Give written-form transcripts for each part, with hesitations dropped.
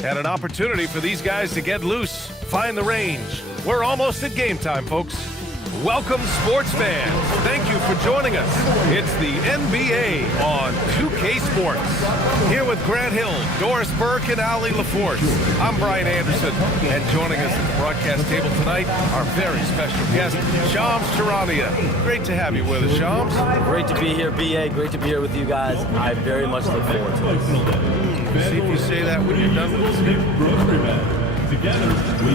And an opportunity for these guys to get loose, find the range. We're almost at game time, folks. Welcome, sports fans. Thank you for joining us. It's the NBA on 2K Sports. Here with Grant Hill, Doris Burke, and Ali LaForce. I'm Brian Anderson, and joining us at the broadcast table tonight, our very special guest, Shams Charania. Great to have you with us, Shams. Great to be here, BA. Great to be here with you guys. I very much look forward to it. See if you say that when you're done with this.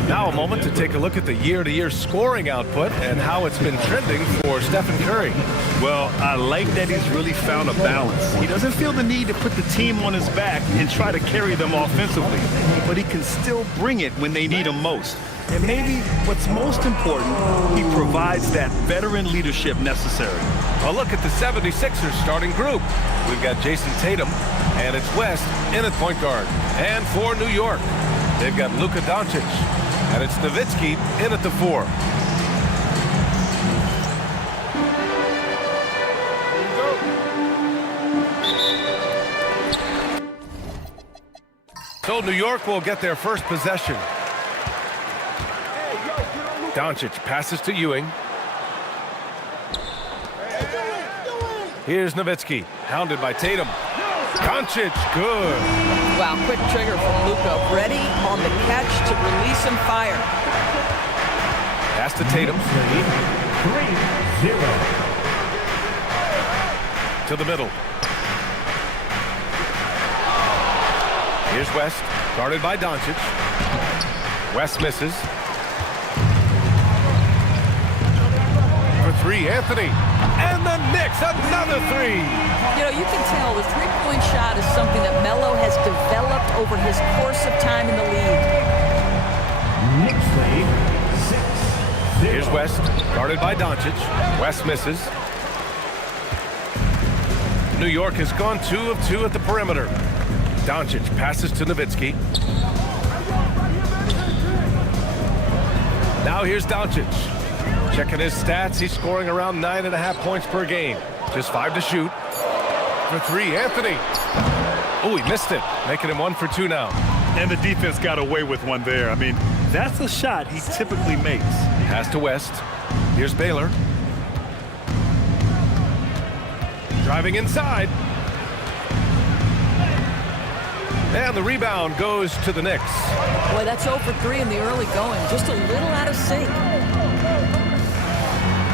Now a moment to take a look at the year-to-year scoring output and how it's been trending for Stephen Curry. Well, I like that he's really found a balance. He doesn't feel the need to put the team on his back and try to carry them offensively, but he can still bring it when they need him most. And maybe what's most important, he provides that veteran leadership necessary. A look at the 76ers starting group. We've got Jason Tatum, and it's West in at point guard. And for New York, they've got Luka Doncic, and it's Nowitzki in at the 4. So New York will get their first possession. Doncic passes to Ewing. Here's Nowitzki, hounded by Tatum. Doncic, good. Wow, quick trigger from Luka. Ready on the catch to release some fire. Pass to Tatum. 3-0. To the middle. Here's West, guarded by Doncic. West misses. For 3, Anthony. And the Knicks, another 3. You know, you can tell the three-point shot is something that Melo has developed over his course of time in the league. Knicks lead 6-0. Here's West, guarded by Doncic. West misses. New York has gone 2 of 2 at the perimeter. Doncic passes to Nowitzki. Now here's Doncic. Checking his stats, he's scoring around 9.5 points per game. Just 5 to shoot. For 3, Anthony. Oh, he missed it, making him 1 for 2 now. And the defense got away with one there. I mean, that's a shot he typically makes. Pass to West. Here's Baylor. Driving inside. And the rebound goes to the Knicks. Boy, that's 0 for 3 in the early going. Just a little out of sync.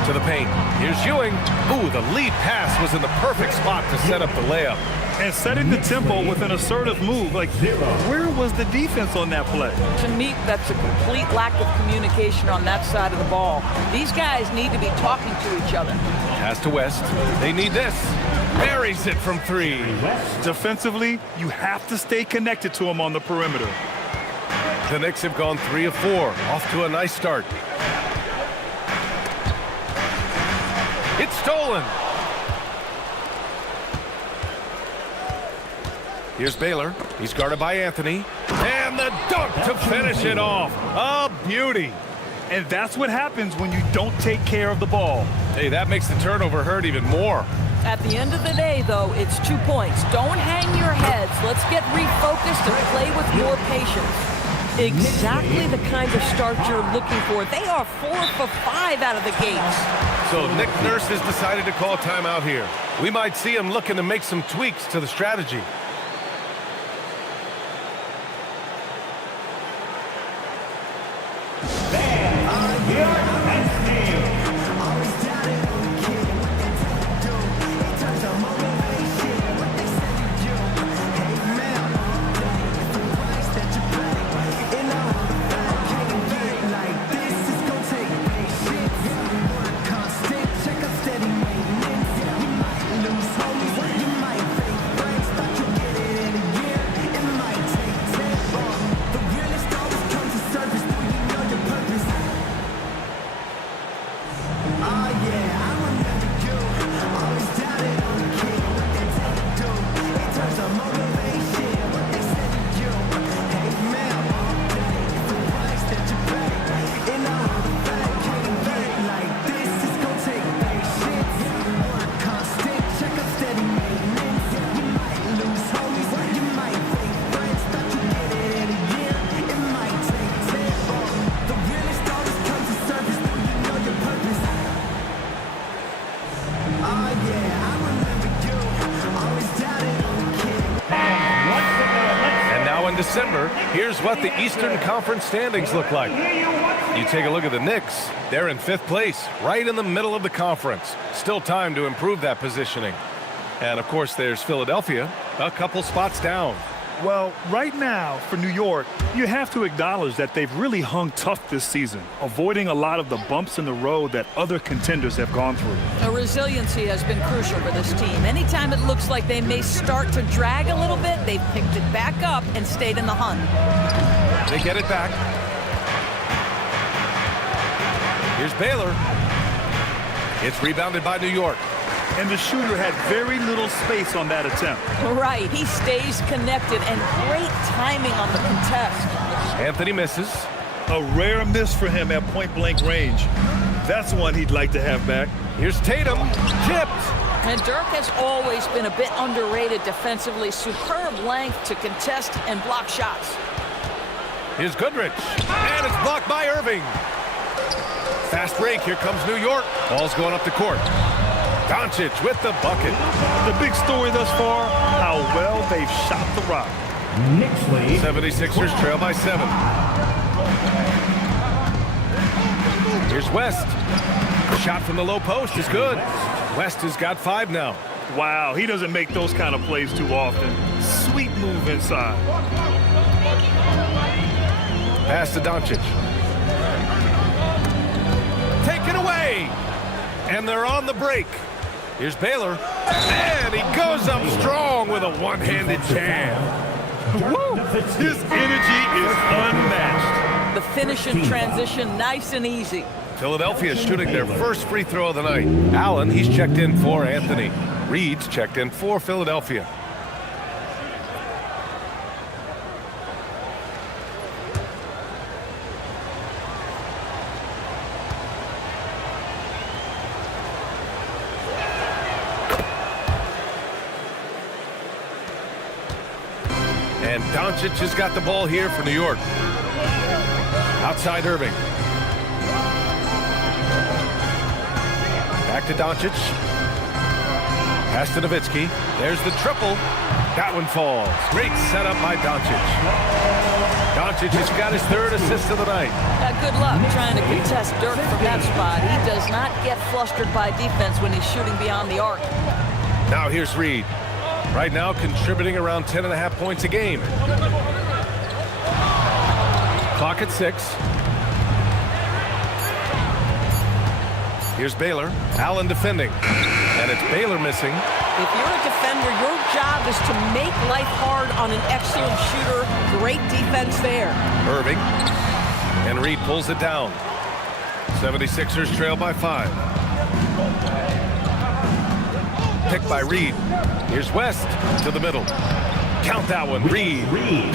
To the paint. Here's Ewing. Ooh, the lead pass was in the perfect spot to set up the layup. And setting the tempo with an assertive move. Like, where was the defense on that play? To me, that's a complete lack of communication on that side of the ball. These guys need to be talking to each other. Pass to West. They need this. Buries it from 3. Defensively, you have to stay connected to him on the perimeter. The Knicks have gone 3 of 4. Off to a nice start. It's stolen. Here's Baylor. He's guarded by Anthony. And the dunk to finish it off. A beauty. And that's what happens when you don't take care of the ball. Hey, that makes the turnover hurt even more. At the end of the day, though, it's 2 points. Don't hang your heads. Let's get refocused and play with more patience. Exactly the kind of start you're looking for. They are 4 for 5 out of the gates. So Nick Nurse has decided to call timeout here. We might see him looking to make some tweaks to the strategy. Here's what the Eastern Conference standings look like. You take a look at the Knicks. They're in 5th place, right in the middle of the conference. Still time to improve that positioning. And, of course, there's Philadelphia, a couple spots down. Well, right now, for New York, you have to acknowledge that they've really hung tough this season, avoiding a lot of the bumps in the road that other contenders have gone through. The resiliency has been crucial for this team. Anytime it looks like they may start to drag a little bit, they've picked it back up and stayed in the hunt. They get it back. Here's Baylor. It's rebounded by New York. And the shooter had very little space on that attempt. Right, he stays connected, and great timing on the contest. Anthony misses. A rare miss for him at point-blank range. That's one he'd like to have back. Here's Tatum, tipped. And Dirk has always been a bit underrated defensively. Superb length to contest and block shots. Here's Goodrich, and it's blocked by Irving. Fast break, here comes New York. Ball's going up the court. Doncic with the bucket. The big story thus far, how well they've shot the rock. 76ers trail by 7. Here's West. Shot from the low post is good. West has got 5 now. Wow, he doesn't make those kind of plays too often. Sweet move inside. Pass to Doncic. Taken away. And they're on the break. Here's Baylor. And he goes up strong with a one-handed jam. Woo! His energy is unmatched. The finish in transition, nice and easy. Philadelphia is shooting their first free throw of the night. Allen, he's checked in for Anthony. Reed's checked in for Philadelphia. And Doncic has got the ball here for New York. Outside Irving. Back to Doncic. Pass to Nowitzki. There's the triple. That one falls. Great setup by Doncic. Doncic has got his 3rd assist of the night. Good luck trying to contest Dirk from that spot. He does not get flustered by defense when he's shooting beyond the arc. Now here's Reed. Right now contributing around 10.5 points a game. Clock at 6. Here's Baylor. Allen defending. And it's Baylor missing. If you're a defender, your job is to make life hard on an excellent shooter. Great defense there. Irving. And Reed pulls it down. 76ers trail by 5. Picked by Reed. Here's West to the middle. Count that one, Reed.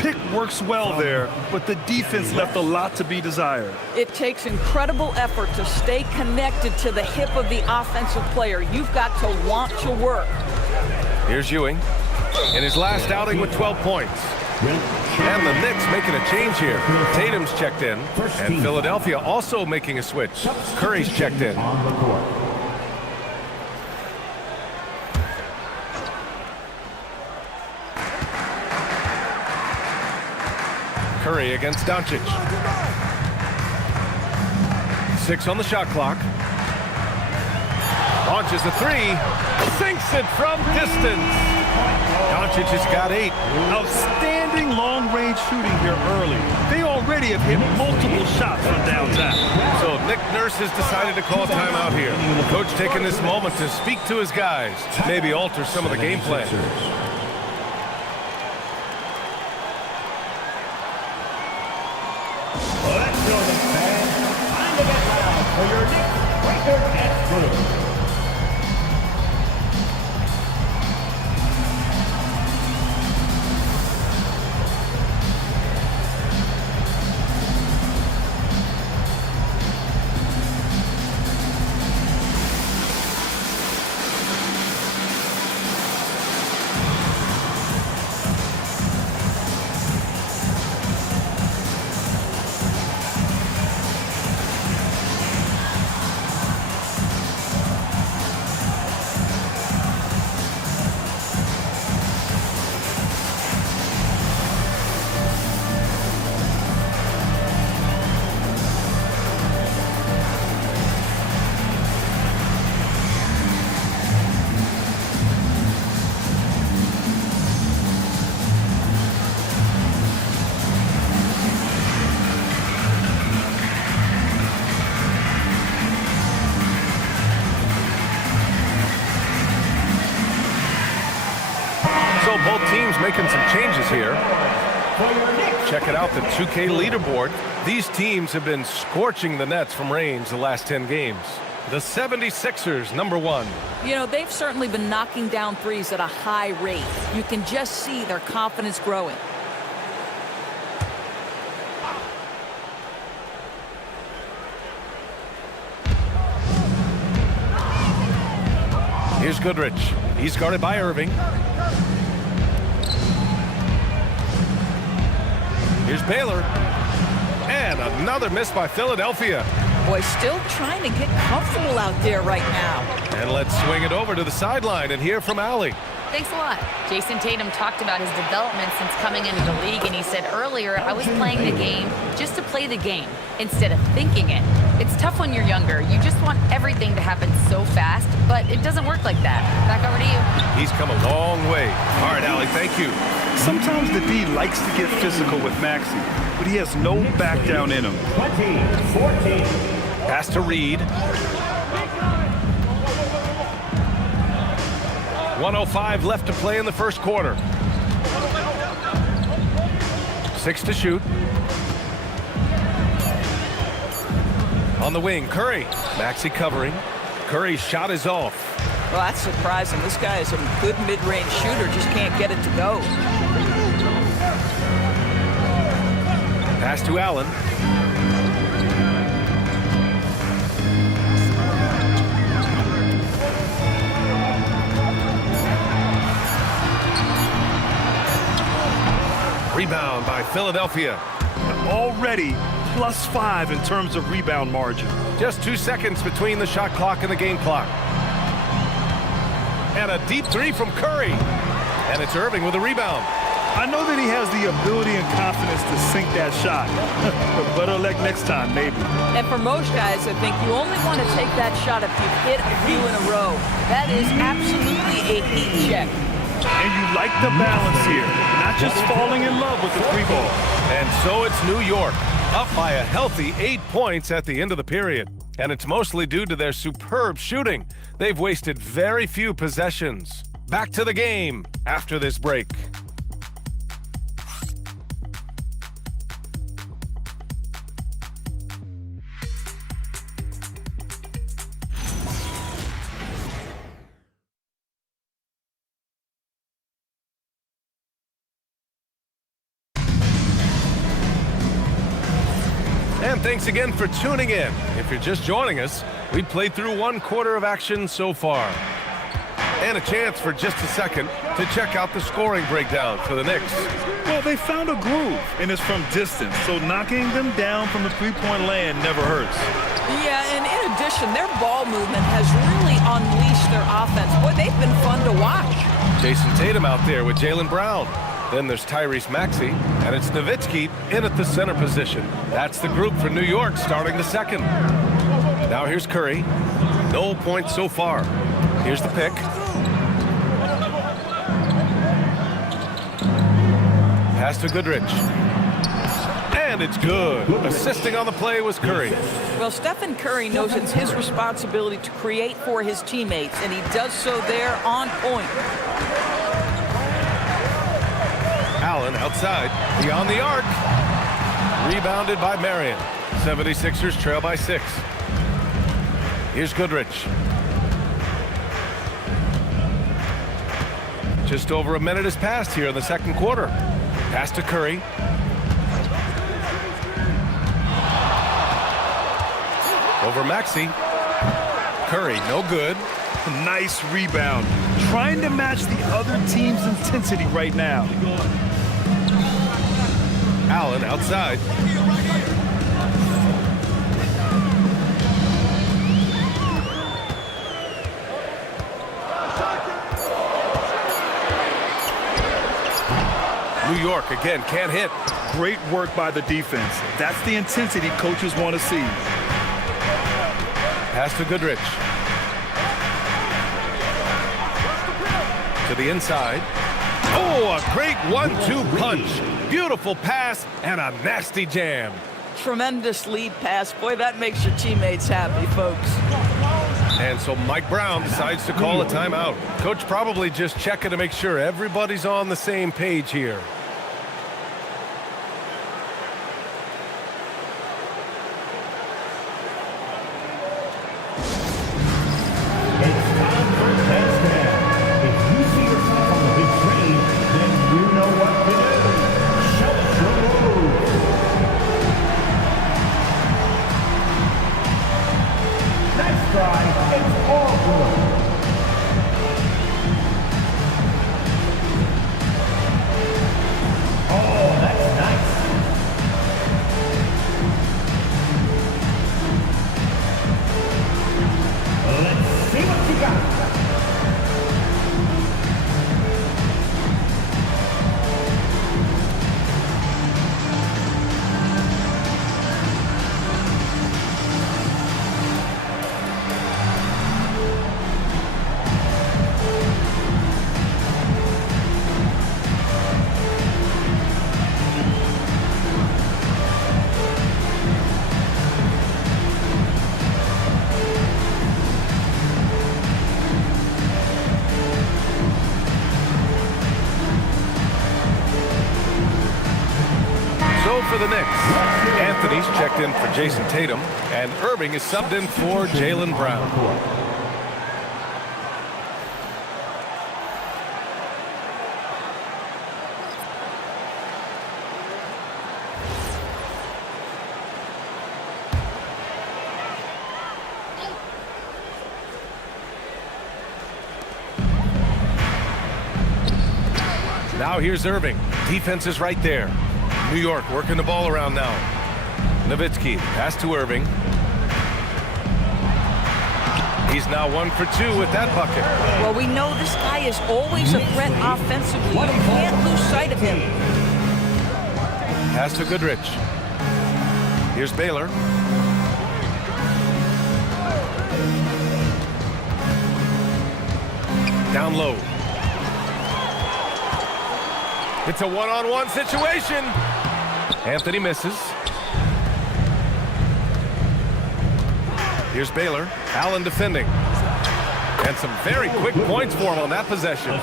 Pick works well there, but the defense left a lot to be desired. It takes incredible effort to stay connected to the hip of the offensive player. You've got to want to work. Here's Ewing in his last outing with 12 points. And the Knicks making a change here. Tatum's checked in, and Philadelphia also making a switch. Curry's checked in. Curry against Doncic. 6 on the shot clock. Launches the 3. Sinks it from distance. Doncic has got 8. Outstanding long-range shooting here early. They already have hit multiple shots from downtown. So Nick Nurse has decided to call timeout here. Coach taking this moment to speak to his guys. Maybe alter some of the game plan. For your Knicks record at Spurs. So both teams making some changes here. Check it out, the 2K leaderboard. These teams have been scorching the nets from range the last 10 games. The 76ers, #1. You know, they've certainly been knocking down threes at a high rate. You can just see their confidence growing. Here's Goodrich. He's guarded by Irving. Here's Baylor. And another miss by Philadelphia. Boy, still trying to get comfortable out there right now. And let's swing it over to the sideline and hear from Allie. Thanks a lot. Jason Tatum talked about his development since coming into the league, and he said earlier, I was playing the game just to play the game instead of thinking it. It's tough when you're younger. You just want everything to happen so fast, but it doesn't work like that. Back over to you. He's come a long way. All right, Allie, thank you. Sometimes the D likes to get physical with Maxey, but he has no back down in him. 20-14. Pass to Reed. 1:05 left to play in the first quarter. 6 to shoot. On the wing, Curry. Maxey covering. Curry's shot is off. Well, that's surprising. This guy is a good mid-range shooter, just can't get it to go. Pass to Allen. Rebound by Philadelphia. Already +5 in terms of rebound margin. Just 2 seconds between the shot clock and the game clock. And a deep three from Curry. And it's Irving with a rebound. I know that he has the ability and confidence to sink that shot. Better luck next time, maybe. And for most guys, I think you only want to take that shot if you've hit a few in a row. That is absolutely a heat check. And you like the balance here, not just falling in love with the three ball. And so it's New York, up by a healthy 8 points at the end of the period. And it's mostly due to their superb shooting. They've wasted very few possessions. Back to the game after this break. And thanks again for tuning in. If you're just joining us, we played through 1 quarter of action so far. And a chance for just a second to check out the scoring breakdown for the Knicks. Well, they found a groove, and it's from distance, so knocking them down from the three-point land never hurts. Yeah, and in addition, their ball movement has really unleashed their offense. Boy, they've been fun to watch. Jason Tatum out there with Jaylen Brown. Then there's Tyrese Maxey, and it's Nowitzki in at the center position. That's the group for New York starting the second. Now here's Curry. No points so far. Here's the pick. Pass to Goodrich. And it's good. Assisting on the play was Curry. Well, Stephen Curry knows it's his responsibility to create for his teammates, and he does so there on point. Allen outside, beyond the arc. Rebounded by Marion. 76ers trail by 6. Here's Goodrich. Just over a minute has passed here in the second quarter. Pass to Curry. Over Maxey. Curry, no good. Nice rebound. Trying to match the other team's intensity right now. Allen outside. New York again can't hit. Great work by the defense. That's the intensity coaches want to see. Pass to Goodrich. To the inside. Oh, a great 1-2 punch. Beautiful pass and a nasty jam. Tremendous lead pass. Boy, that makes your teammates happy, folks. And And so Mike Brown decides to call a timeout. Coach probably just checking to make sure everybody's on the same page here. It's time for touchdown. If you see yourself on the big screen, then you know what to do. Show us your moves. Nice try. It's all good. Oh, that's nice. Let's see what you got. So for the Knicks, Anthony's checked in for Jason Tatum, and Irving is subbed in for Jaylen Brown. Now here's Irving. Defense is right there. New York working the ball around now. Nowitzki, pass to Irving. He's now 1 for 2 with that bucket. Well, we know this guy is always a threat offensively. You can't lose sight of him. Pass to Goodrich. Here's Baylor. Down low. It's a one-on-one situation. Anthony misses. Here's Baylor. Allen defending. And some very quick points for him on that possession.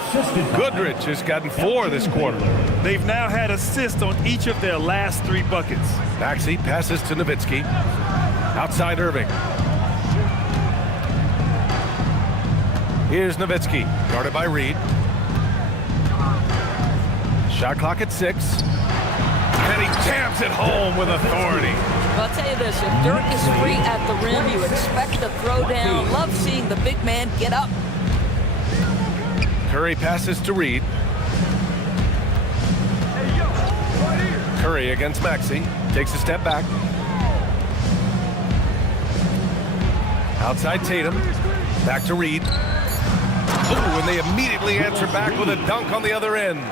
Goodrich has gotten 4 this quarter. They've now had assists on each of their last 3 buckets. Maxey passes to Nowitzki. Outside Irving. Here's Nowitzki, guarded by Reed. Shot clock at 6. And he jams it home with authority. I'll tell you this, if Dirk is free at the rim, you expect a throwdown. Love seeing the big man get up. Curry passes to Reed. Curry against Maxey. Takes a step back. Outside Tatum. Back to Reed. Ooh, and they immediately answer back with a dunk on the other end.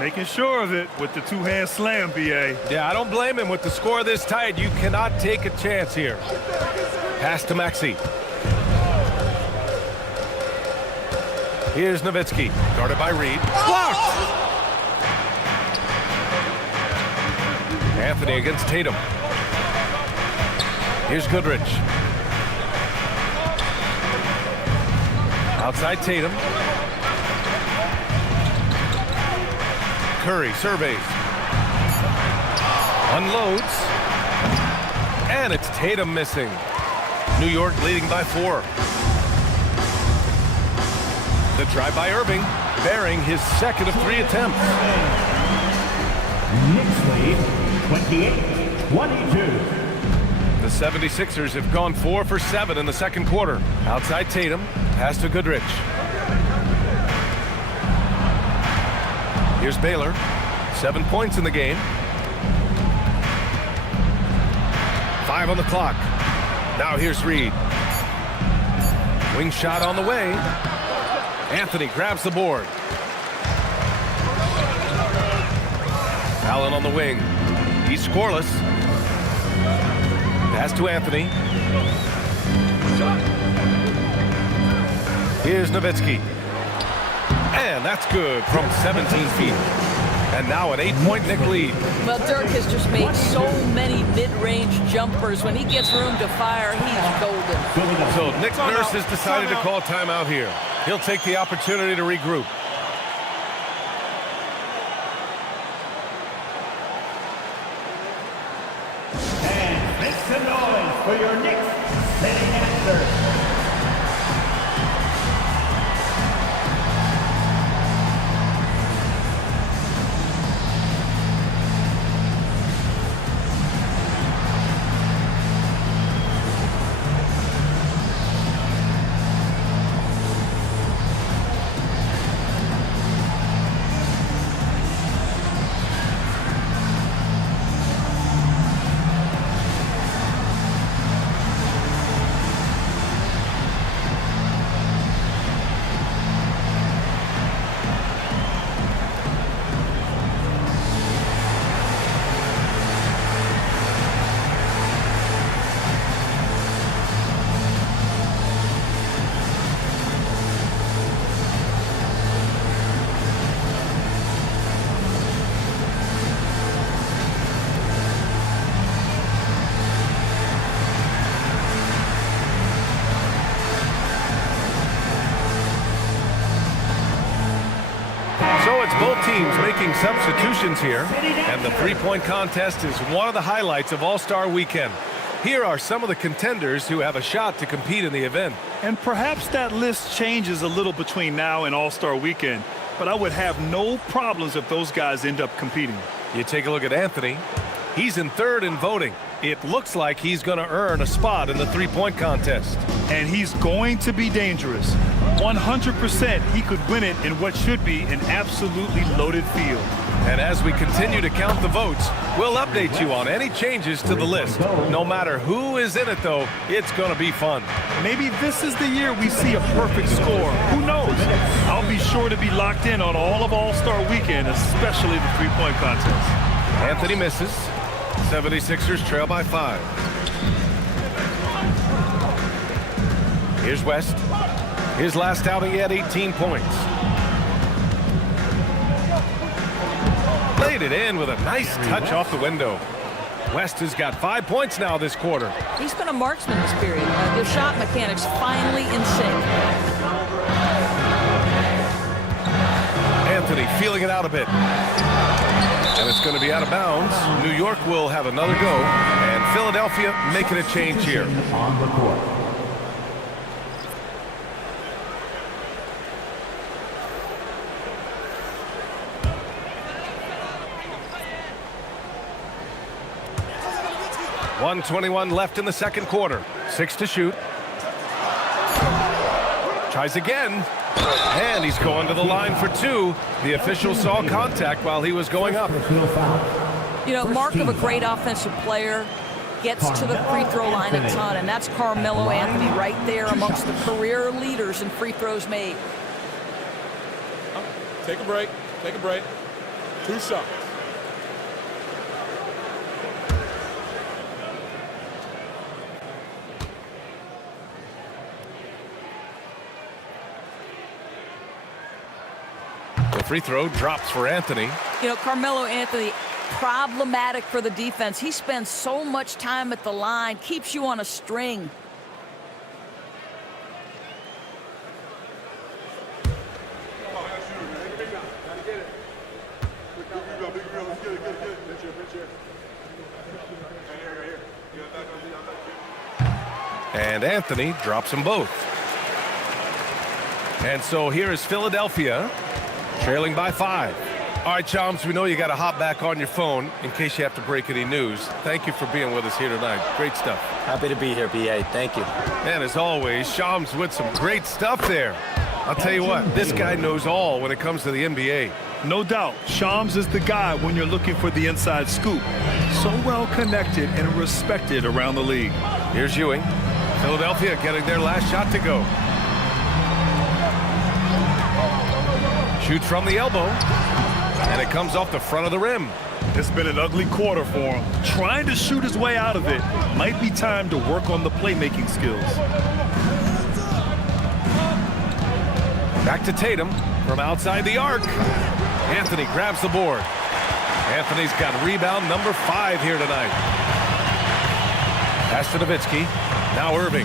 Making sure of it with the two-hand slam, B.A. Yeah, I don't blame him. With the score this tight, you cannot take a chance here. Pass to Maxey. Here's Nowitzki, guarded by Reed. Blocked! Anthony against Tatum. Here's Goodrich. Outside Tatum. Curry surveys. Unloads. And it's Tatum missing. New York leading by 4. The drive by Irving, bearing his second of 3 attempts. Knicks lead 28-22. The 76ers have gone 4 for 7 in the second quarter. Outside Tatum, pass to Goodrich. Here's Baylor, 7 points in the game. 5 on the clock. Now here's Reed. Wing shot on the way. Anthony grabs the board. Allen on the wing. He's scoreless. Pass to Anthony. Here's Nowitzki. And that's good from 17 feet. And now an 8-point Knick lead. Well, Dirk has just made so many mid-range jumpers. When he gets room to fire, he's golden. So Nick Nurse has decided to call timeout here. He'll take the opportunity to regroup. And make some noise for your Knicks sitting answer. So it's both teams making substitutions here, and the three-point contest is one of the highlights of All-Star Weekend. Here are some of the contenders who have a shot to compete in the event. And perhaps that list changes a little between now and All-Star Weekend, but I would have no problems if those guys end up competing. You take a look at Anthony. He's in third in voting. It looks like he's going to earn a spot in the three-point contest. And he's going to be dangerous. 100% he could win it in what should be an absolutely loaded field. And as we continue to count the votes, we'll update you on any changes to the list. No matter who is in it, though, it's going to be fun. Maybe this is the year we see a perfect score. Who knows? I'll be sure to be locked in on all of All-Star Weekend, especially the three-point contest. Anthony misses. 76ers trail by 5. Here's West. His last outing, he had 18 points. Laid it in with a nice touch off the window. West has got 5 points now this quarter. He's been a marksman this period. The shot mechanics finally in sync. Anthony feeling it out a bit. And it's going to be out of bounds. New York will have another go. And Philadelphia making a change here. On the court. .121 left in the second quarter. 6 to shoot. Tries again. And he's going to the line for 2. The official saw contact while he was going up. You know, mark of a great offensive player, gets to the free throw line a ton, and that's Carmelo Anthony right there amongst the career leaders in free throws made. Take a break. Take a break. 2 shots. The free throw drops for Anthony. You know, Carmelo Anthony, problematic for the defense. He spends so much time at the line, keeps you on a string. And Anthony drops them both. And so here is Philadelphia, trailing by 5. All right, Chums, we know you got to hop back on your phone in case you have to break any news. Thank you for being with us here tonight. Great stuff. Happy to be here, BA. Thank you. And as always, Chums with some great stuff there. I'll tell you what, this guy knows all when it comes to the NBA. No doubt, Shams is the guy when you're looking for the inside scoop. So well connected and respected around the league. Here's Ewing. Philadelphia getting their last shot to go. Shoots from the elbow, and it comes off the front of the rim. It's been an ugly quarter for him. Trying to shoot his way out of it. Might be time to work on the playmaking skills. Back to Tatum from outside the arc. Anthony grabs the board, Anthony's got rebound number 5 here tonight. Pass to Nowitzki. Now Irving.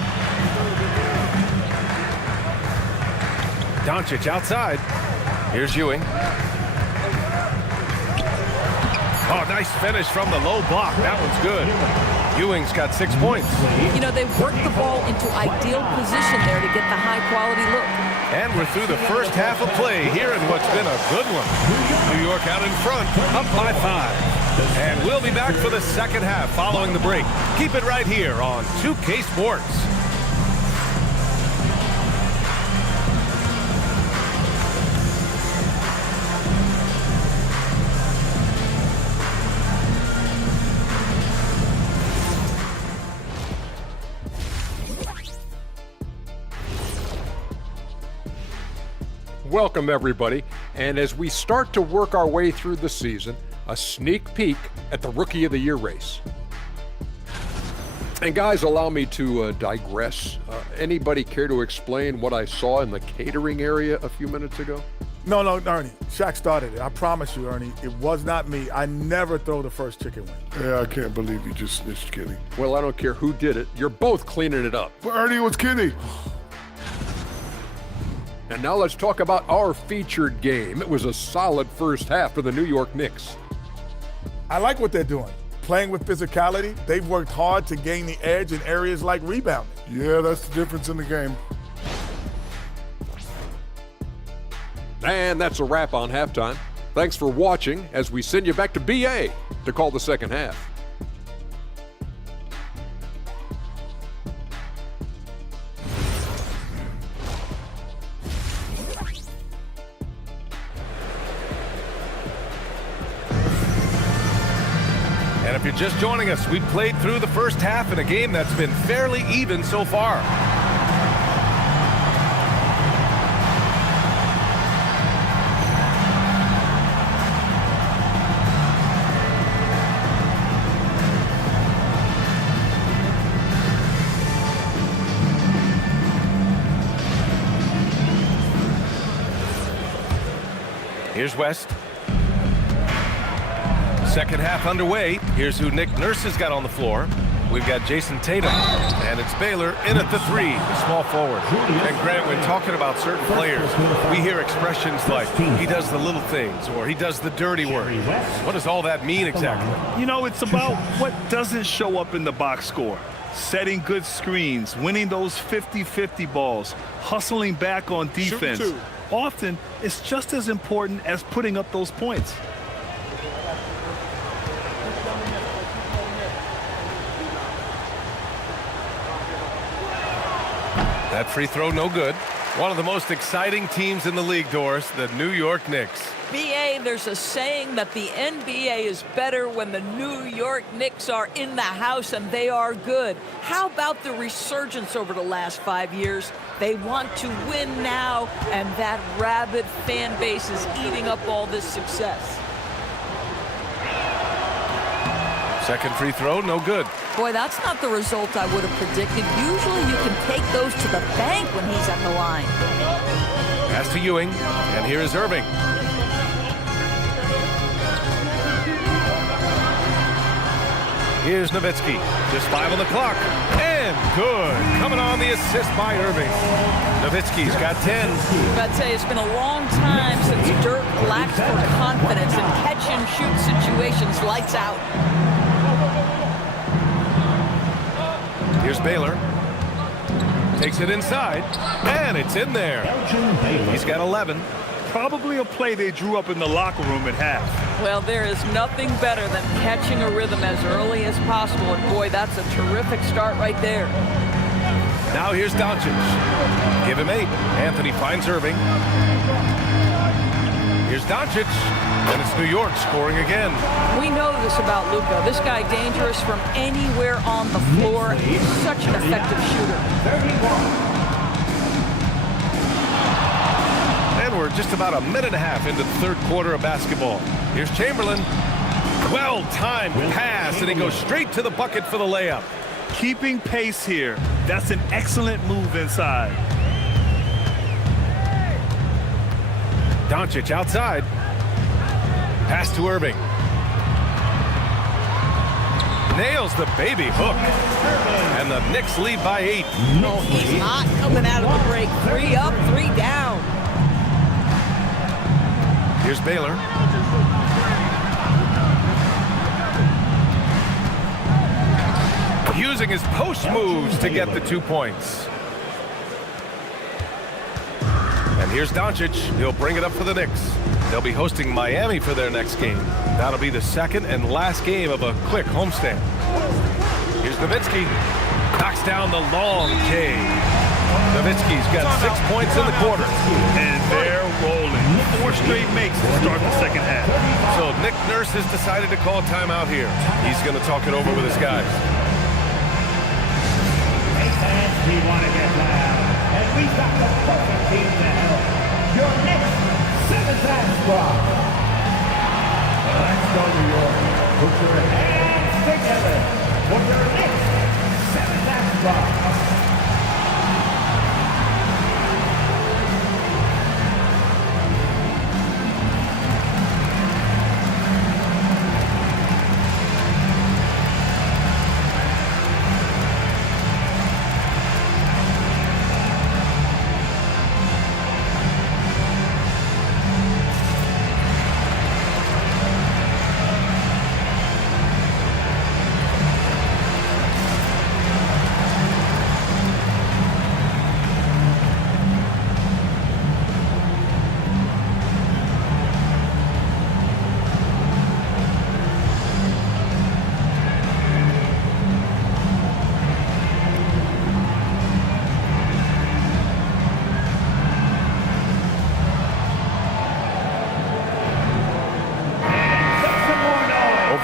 Doncic outside. Here's Ewing. Oh, nice finish from the low block. That one's good. Ewing's got 6 points. You know, they worked the ball into ideal position there to get the high-quality look. And we're through the first half of play here in what's been a good one. New York out in front, up by 5. And we'll be back for the second half following the break. Keep it right here on 2K Sports. Welcome, everybody. And as we start to work our way through the season, a sneak peek at the Rookie of the Year race. And guys, allow me to digress. Anybody care to explain what I saw in the catering area a few minutes ago? No, Ernie. Shaq started it. I promise you, Ernie. It was not me. I never throw the first chicken wing. Yeah, I can't believe you just snitched Kenny. Well, I don't care who did it. You're both cleaning it up. But Ernie, was Kenny. And now let's talk about our featured game. It was a solid first half for the New York Knicks. I like what they're doing. Playing with physicality, they've worked hard to gain the edge in areas like rebounding. Yeah, that's the difference in the game. And that's a wrap on halftime. Thanks for watching as we send you back to BA to call the second half. And if you're just joining us, we played through the first half in a game that's been fairly even so far. Here's West. Second half underway. Here's who Nick Nurse has got on the floor. We've got Jason Tatum, and it's Baylor in at the 3, the small forward. And Grant, when talking about certain players, we hear expressions like, he does the little things, or he does the dirty work. What does all that mean exactly? You know, it's about what doesn't show up in the box score. Setting good screens, winning those 50-50 balls, hustling back on defense. Often, it's just as important as putting up those points. That free throw, no good. One of the most exciting teams in the league, Doris, the New York Knicks. BA, there's a saying that the NBA is better when the New York Knicks are in the house, and they are good. How about the resurgence over the last 5 years? They want to win now, and that rabid fan base is eating up all this success. Second free throw, no good. Boy, that's not the result I would have predicted. Usually you can take those to the bank when he's at the line. Pass to Ewing, and here is Irving. Here's Nowitzki, just 5 on the clock, and good. Coming on the assist by Irving. Nowitzki's got 10. I'd say it's been a long time since Dirk lacked for confidence in catch-and-shoot situations. Lights out. Here's Baylor. Takes it inside, and it's in there. He's got 11. Probably a play they drew up in the locker room at half. Well, there is nothing better than catching a rhythm as early as possible, and boy, that's a terrific start right there. Now here's Doncic. Give him 8. Anthony finds Irving. Here's Doncic, and it's New York scoring again. We know this about Luka. This guy dangerous from anywhere on the floor. He's such an effective shooter. And we're just about a minute and a half into the third quarter of basketball. Here's Chamberlain. Well-timed pass, and he goes straight to the bucket for the layup. Keeping pace here. That's an excellent move inside. Doncic outside. Pass to Irving. nails the baby hook. And the Knicks lead by 8. Oh, he's hot coming out of the break. 3 up, 3 down. Here's Baylor. Using his post moves to get the 2 points. And here's Doncic. He'll bring it up for the Knicks. They'll be hosting Miami for their next game. That'll be the second and last game of a quick homestand. Here's Nowitzki. Knocks down the long K. Nowitzki's got 6 points in the quarter. And they're rolling. 4 straight makes to start the second half. So Nick Nurse has decided to call timeout here. He's going to talk it over with his guys. Hey fans, we want to get loud. And we've got the perfect team to help. Your Knicks 7th squad. Let's go, New York. Put your hands together for your Knicks 7th squad.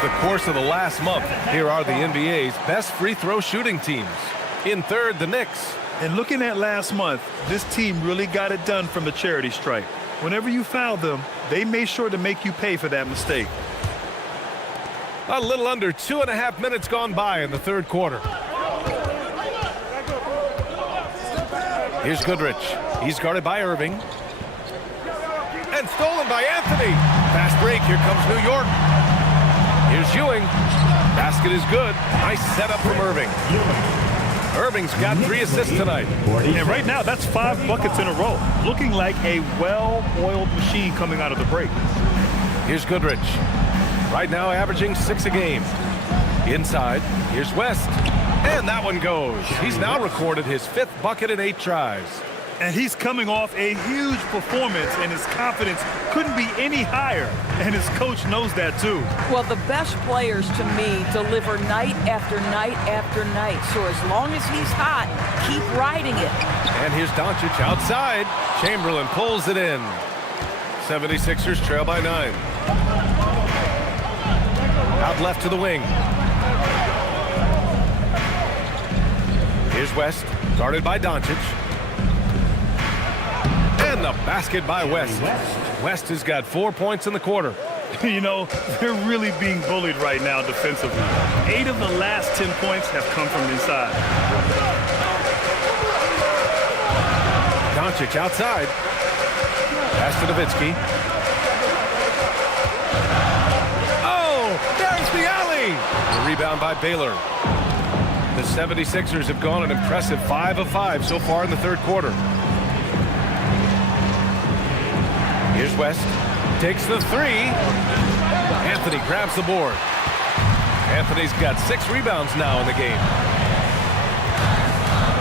The course of the last month, here are the NBA's best free throw shooting teams. In third, the Knicks. And looking at last month, this team really got it done from the charity stripe. Whenever you fouled them, they made sure to make you pay for that mistake. A little under 2.5 minutes gone by in the third quarter. Here's Goodrich. He's guarded by Irving. And stolen by Anthony. Fast break. Here comes New York. Here's Ewing. Basket is good. Nice setup from Irving. Irving's got 3 assists tonight. And right now, that's 5 buckets in a row. Looking like a well-oiled machine coming out of the break. Here's Goodrich. Right now averaging 6 a game. Inside, here's West. And that one goes. He's now recorded his 5th bucket in 8 tries. And he's coming off a huge performance, and his confidence couldn't be any higher. And his coach knows that, too. Well, the best players, to me, deliver night after night after night. So as long as he's hot, keep riding it. And here's Doncic outside. Chamberlain pulls it in. 76ers trail by 9. Out left to the wing. Here's West, guarded by Doncic. And the basket by West. West has got 4 points in the quarter. You know, they're really being bullied right now defensively. 8 of the last 10 points have come from inside. Doncic outside. Pass to Nowitzki. Oh, there's the alley. The rebound by Baylor. The 76ers have gone an impressive 5 of 5 so far in the third quarter. Here's West. Takes the 3. Anthony grabs the board. Anthony's got 6 rebounds now in the game.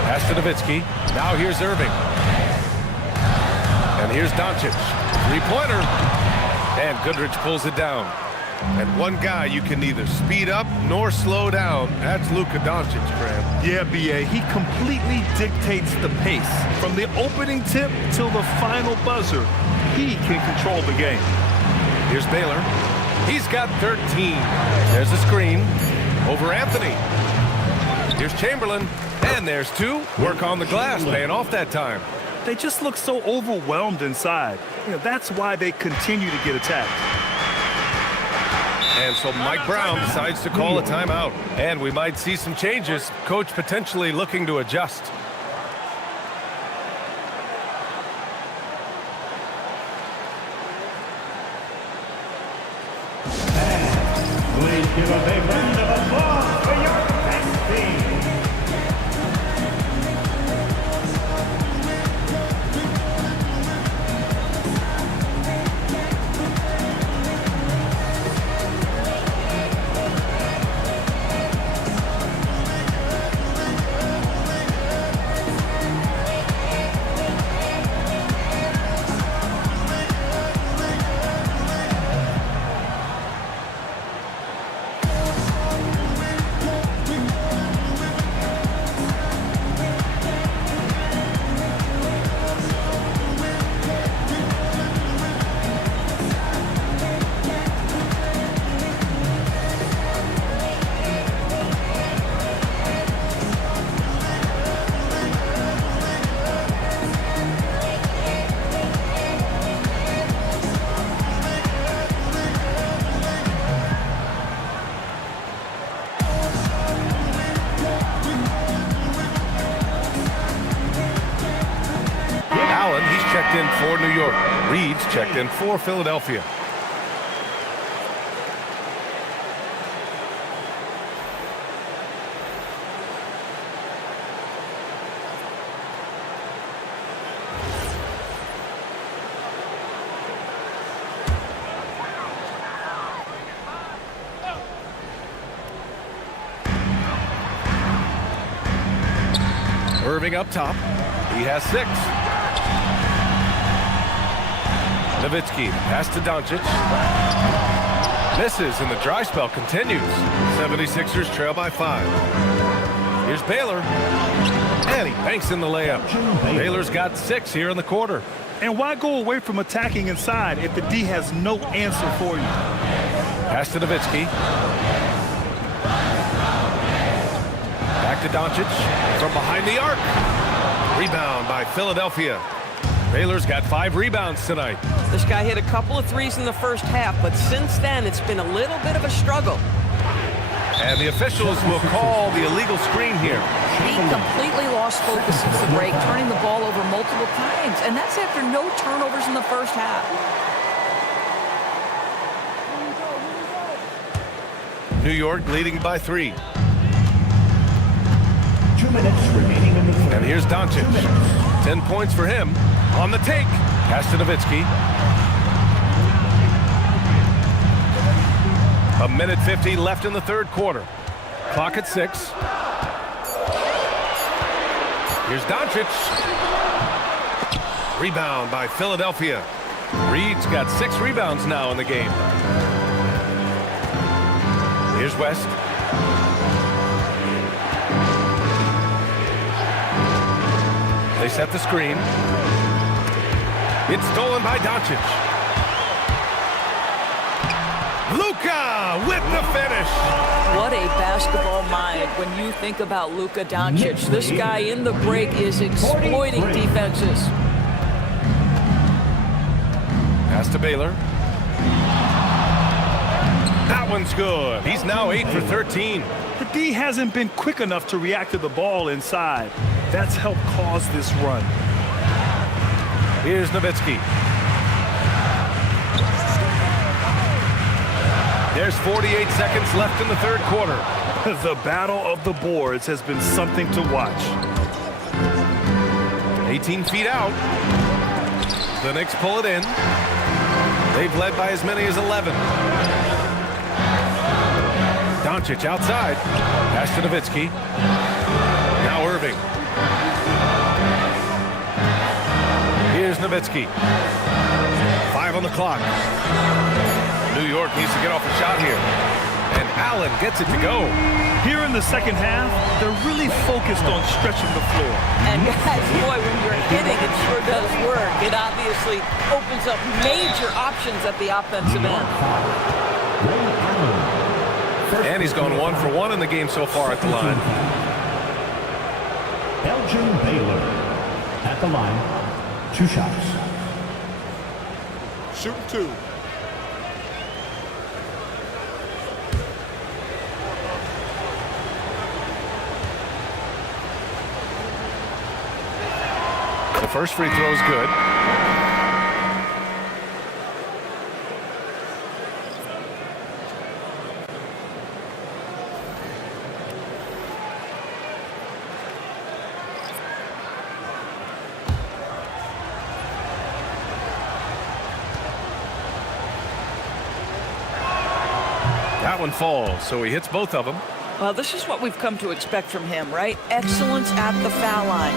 Pass to Nowitzki. Now here's Irving. And here's Doncic. 3-pointer. And Goodrich pulls it down. And one guy you can neither speed up nor slow down. That's Luka Doncic, Graham. Yeah, B.A., he completely dictates the pace. From the opening tip till the final buzzer, he can control the game. Here's Baylor. He's got 13. There's a screen over Anthony. Here's Chamberlain. And there's 2. Work on the glass, paying off that time. They just look so overwhelmed inside. You know, that's why they continue to get attacked. And so Mike Brown decides to call a timeout. And we might see some changes. Coach potentially looking to adjust. Please give a big round of applause for checked in for New York. Reed's checked in for Philadelphia. Irving up top. He has 6. Nowitzki pass to Doncic. Misses, and the dry spell continues. 76ers trail by 5. Here's Baylor. And he banks in the layup. Baylor's got 6 here in the quarter. And why go away from attacking inside if the D has no answer for you? Pass to Nowitzki. Back to Doncic from behind the arc. Rebound by Philadelphia. Baylor's got 5 rebounds tonight. This guy hit a couple of threes in the first half, but since then it's been a little bit of a struggle. And the officials will call the illegal screen here. He completely lost focus since the break, turning the ball over multiple times, and that's after no turnovers in the first half. New York leading by 3. 2 minutes remaining in the third. And here's Doncic. 10 points for him. On the take. Pass to Nowitzki. 1:50 left in the third quarter. Clock at 6. Here's Doncic. Rebound by Philadelphia. Reed's got 6 rebounds now in the game. Here's West. They set the screen. It's stolen by Doncic. Luka with the finish. What a basketball mind when you think about Luka Doncic. This guy in the break is exploiting defenses. Pass to Baylor. That one's good. He's now 8 for 13. The D hasn't been quick enough to react to the ball inside. That's helped cause this run. Here's Nowitzki. There's 48 seconds left in the third quarter. The battle of the boards has been something to watch. 18 feet out. The Knicks pull it in. They've led by as many as 11. Doncic outside. Pass to Nowitzki. Now Irving. Here's Nowitzki. 5 on the clock. New York needs to get off a shot here. And Allen gets it to go. Here in the second half, they're really focused on stretching the floor. And guys, boy, when you're hitting, it sure does work. It obviously opens up major options at the offensive end. And he's gone 1 for 1 in the game so far at the line. Belgian Baylor at the line. 2 shots. Shooting 2. The first free throw is good. That one falls, so he hits both of them. Well, this is what we've come to expect from him, right? Excellence at the foul line.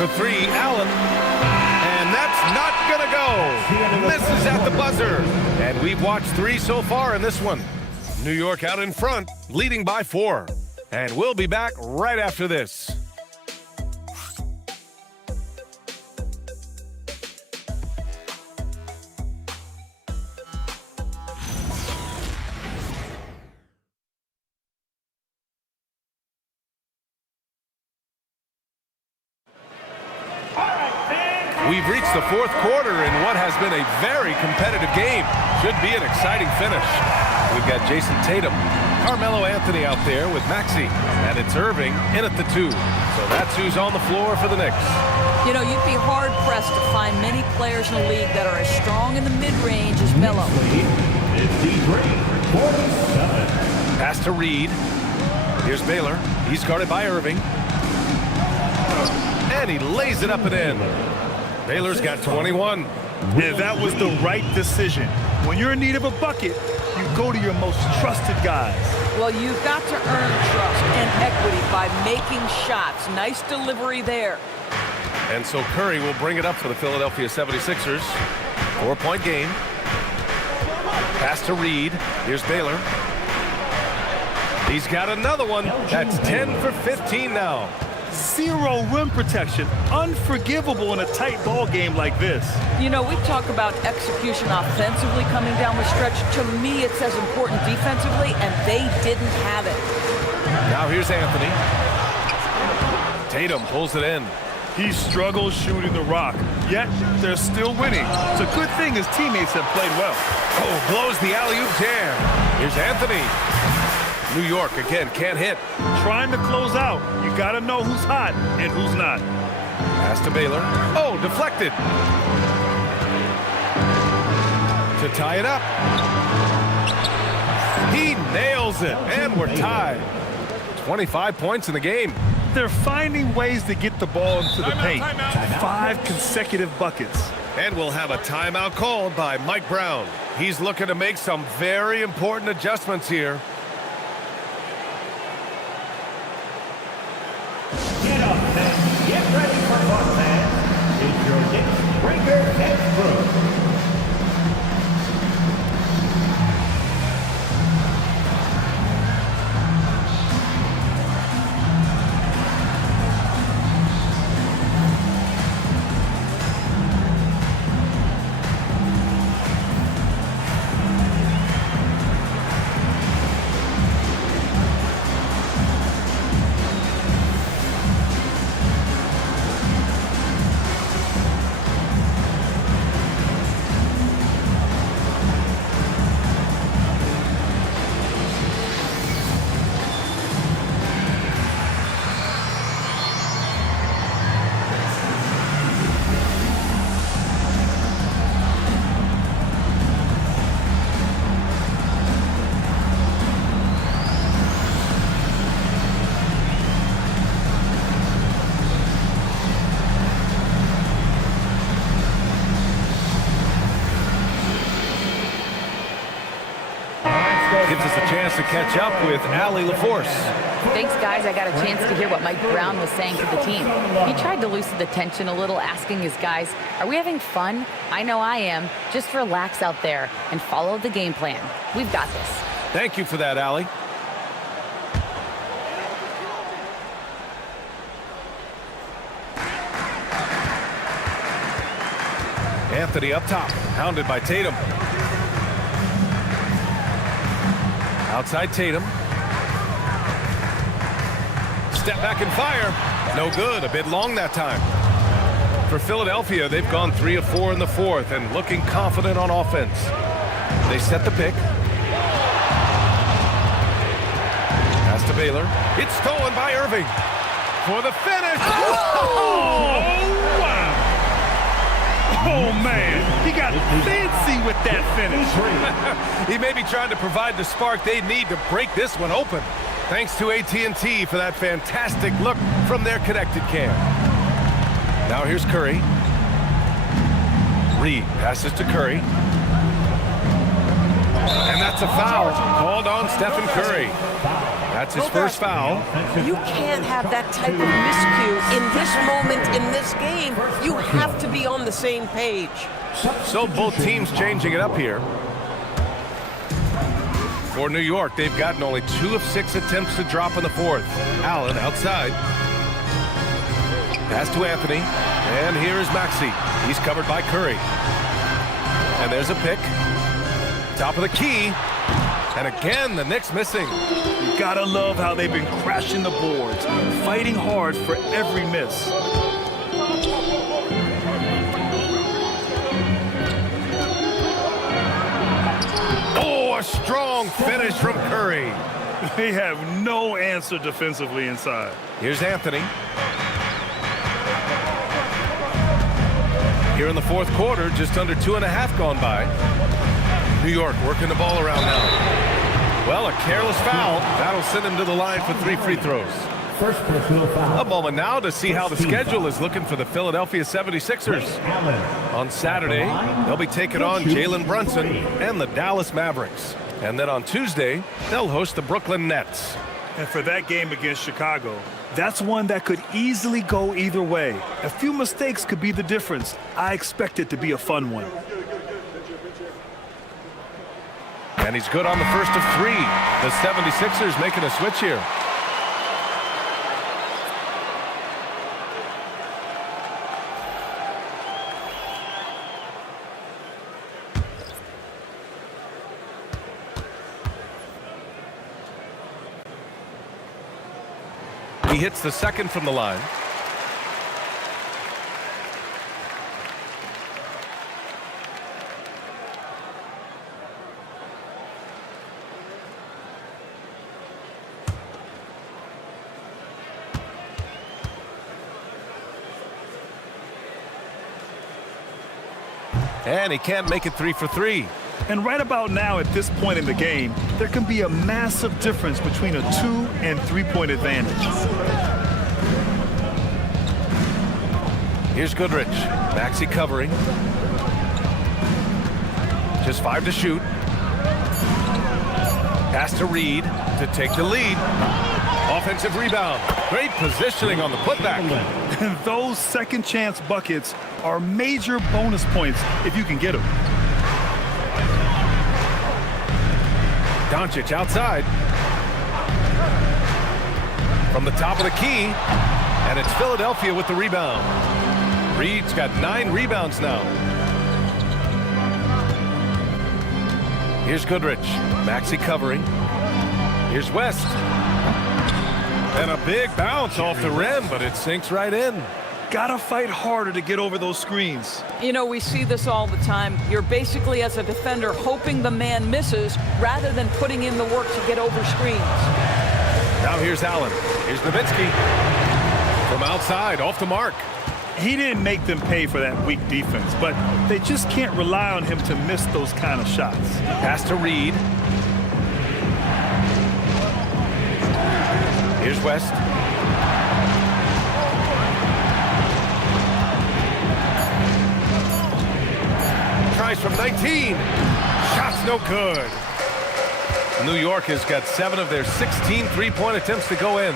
The 3, Allen. And that's not going to go. Misses at the buzzer. And we've watched 3 so far in this one. New York out in front, leading by 4. And we'll be back right after this. We've reached the fourth quarter in what has been a very competitive game. Should be an exciting finish. We've got Jason Tatum, Carmelo Anthony out there with Maxey, and it's Irving in at the 2. So that's who's on the floor for the Knicks. You know, you'd be hard-pressed to find many players in the league that are as strong in the mid-range as Melo. Pass to Reed. Here's Baylor. He's guarded by Irving. And he lays it up and in. Baylor's got 21. Yeah, that was the right decision. When you're in need of a bucket, you go to your most trusted guys. Well, you've got to earn trust and equity by making shots. Nice delivery there. And so Curry will bring it up for the Philadelphia 76ers. 4-point game. Pass to Reed. Here's Baylor. He's got another one. That's 10 for 15 now. Zero rim protection. Unforgivable in a tight ball game like this. You know, we talk about execution offensively coming down the stretch. To me, it's as important defensively, and they didn't have it. Now here's Anthony. Tatum pulls it in. He struggles shooting the rock, yet they're still winning. It's a good thing his teammates have played well. Oh, blows the alley-oop jam. Here's Anthony. New York, again, can't hit. Trying to close out. You got to know who's hot and who's not. Pass to Baylor. Oh, deflected. To tie it up. He nails it, and we're tied. 25 points in the game. They're finding ways to get the ball into the paint. 5 consecutive buckets. And we'll have a timeout called by Mike Brown. He's looking to make some very important adjustments here. Get up and get ready for fun, fans. It's your Knicks Breakers and Spurs. Gives us a chance to catch up with Allie LaForce. Thanks, guys. I got a chance to hear what Mike Brown was saying to the team. He tried to loosen the tension a little, asking his guys, are we having fun? I know I am. Just relax out there and follow the game plan. We've got this. Thank you for that, Allie. Anthony up top, hounded by Tatum. Outside Tatum. Step back and fire. No good. A bit long that time. For Philadelphia, they've gone 3 of 4 in the fourth and looking confident on offense. They set the pick. Pass to Baylor. It's stolen by Irving. For the finish. Oh, wow. Oh, man. He got fancy with that finish. He may be trying to provide the spark they need to break this one open. Thanks to AT&T for that fantastic look from their connected cam. Now here's Curry. Reed passes to Curry. And that's a foul called on Stephen Curry. That's his first foul. You can't have that type of miscue in this moment in this game. You have to be on the same page. So both teams changing it up here. For New York, they've gotten only 2 of 6 attempts to drop in the fourth. Allen outside. Pass to Anthony. And here is Maxey. He's covered by Curry. And there's a pick. Top of the key. And again, the Knicks missing. You gotta love how they've been crashing the boards, fighting hard for every miss. Oh, a strong finish from Curry. They have no answer defensively inside. Here's Anthony. Here in the fourth quarter, just under 2.5 gone by. New York working the ball around now. Well, a careless foul. That'll send him to the line for 3 free throws. First personal foul. A moment now to see how the schedule is looking for the Philadelphia 76ers. On Saturday, they'll be taking on Jalen Brunson and the Dallas Mavericks. And then on Tuesday, they'll host the Brooklyn Nets. And for that game against Chicago, that's one that could easily go either way. A few mistakes could be the difference. I expect it to be a fun one. And he's good on the first of 3. The 76ers making a switch here. He hits the second from the line. And he can't make it 3 for 3. And right about now, at this point in the game, there can be a massive difference between a 2- and 3-point advantage. Here's Goodrich. Maxey covering. Just 5 to shoot. Pass to Reed to take the lead. Offensive rebound. Great positioning on the putback. And those second chance buckets are major bonus points if you can get them. Doncic outside. From the top of the key. And it's Philadelphia with the rebound. Reed's got 9 rebounds now. Here's Goodrich. Maxey covering. Here's West. And a big bounce off the rim, but it sinks right in. Gotta fight harder to get over those screens. You know, we see this all the time. You're basically, as a defender, hoping the man misses rather than putting in the work to get over screens. Now here's Allen. Here's Nowitzki. From outside, off the mark. He didn't make them pay for that weak defense, but they just can't rely on him to miss those kind of shots. Pass to Reed. Here's West. Tries from 19. Shot's no good. New York has got 7 of their 16 3-point attempts to go in.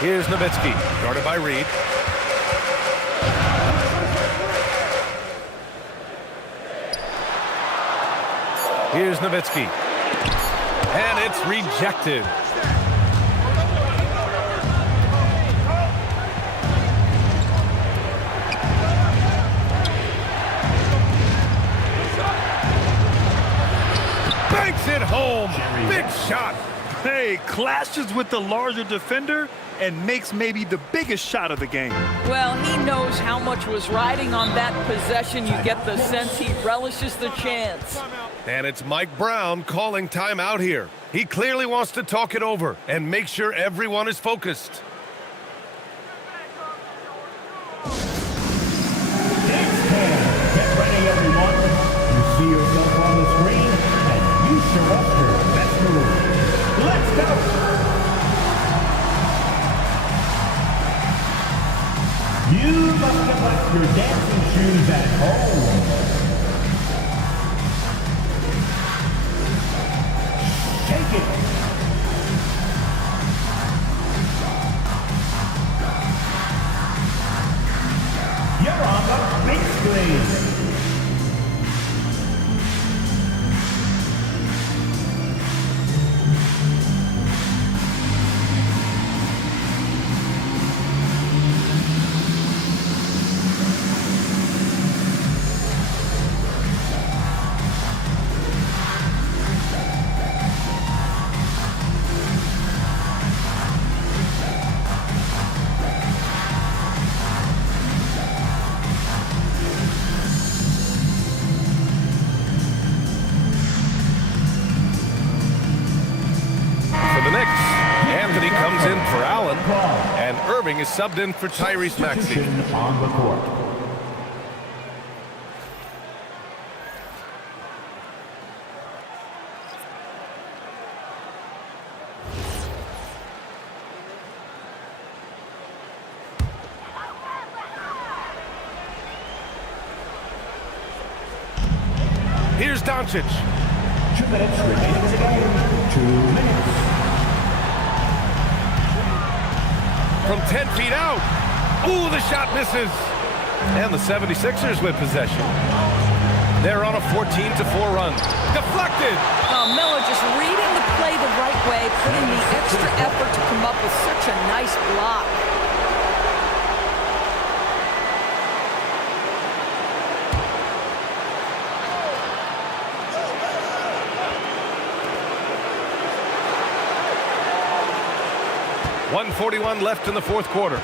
Here's Nowitzki, guarded by Reed. Here's Nowitzki. And it's rejected. Banks it home. Big shot. Hey, clashes with the larger defender and makes maybe the biggest shot of the game. Well, he knows how much was riding on that possession. You get the sense he relishes the chance. And it's Mike Brown calling timeout here. He clearly wants to talk it over and make sure everyone is focused. Get ready, everyone. You see yourself on the screen, and you show up your best move. Let's go! You must have left your dancing shoes at home. Shake it. You're on the big screen. Irving is subbed in for Tyrese Maxey. Substitution on the court. Here's Doncic. 2 minutes remaining in the game. 2 minutes. From 10 feet out. Ooh, the shot misses. And the 76ers with possession. They're on a 14-4 run. Deflected. Oh, Melo just reading the play the right way, putting the extra effort to come up with such a nice block. .141 left in the fourth quarter.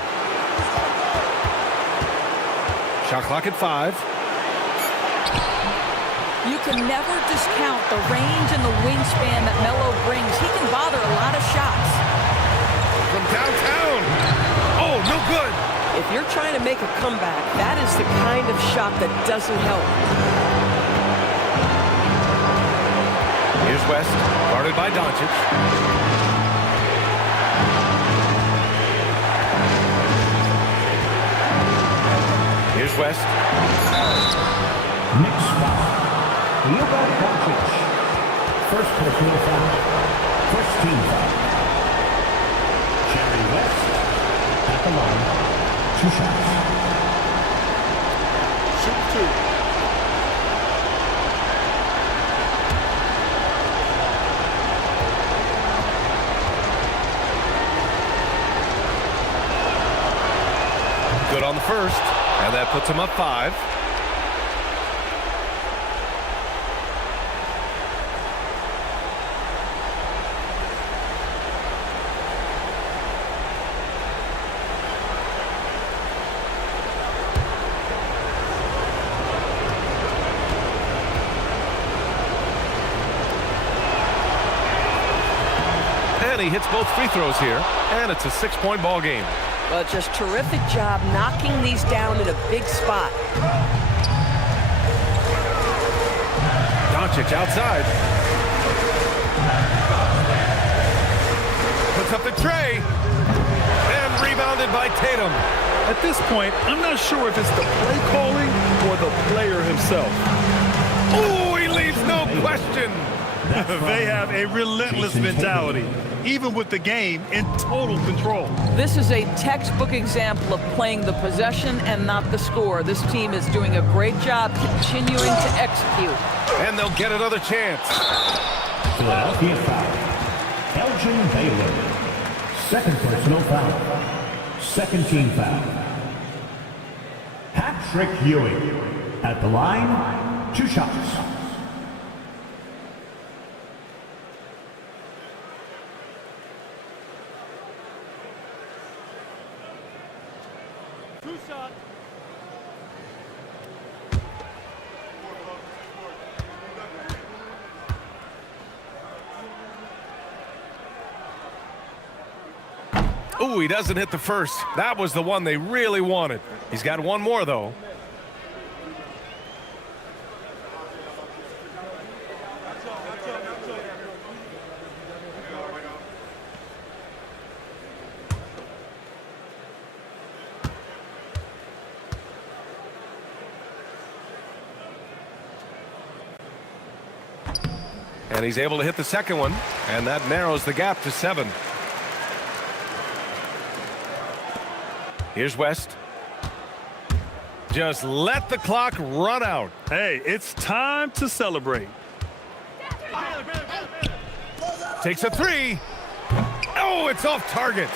Shot clock at 5. You can never discount the range and the wingspan that Melo brings. He can bother a lot of shots. From downtown. Oh, no good. If you're trying to make a comeback, that is the kind of shot that doesn't help. Here's West, guarded by Doncic. Here's West. Knicks foul. Luka Doncic. First personal foul. First team foul. Jerry West at the line. 2 shots. Shoot 2. Good on the first, and that puts him up 5. And he hits both free throws here, and it's a 6-point ball game. Well, just terrific job knocking these down in a big spot. Doncic outside. Puts up the tray. And rebounded by Tatum. At this point, I'm not sure if it's the play calling or the player himself. Ooh, he leaves no question. They have a relentless mentality, even with the game in total control. This is a textbook example of playing the possession and not the score. This team is doing a great job continuing to execute. And they'll get another chance. Philadelphia foul. Elgin Baylor. Second personal foul. Second team foul. Patrick Ewing at the line. 2 shots. Ooh, he doesn't hit the first. That was the one they really wanted. He's got one more, though. And he's able to hit the second one, and that narrows the gap to 7. Here's West. Just let the clock run out. Hey, it's time to celebrate. Takes a 3. Oh, it's off target.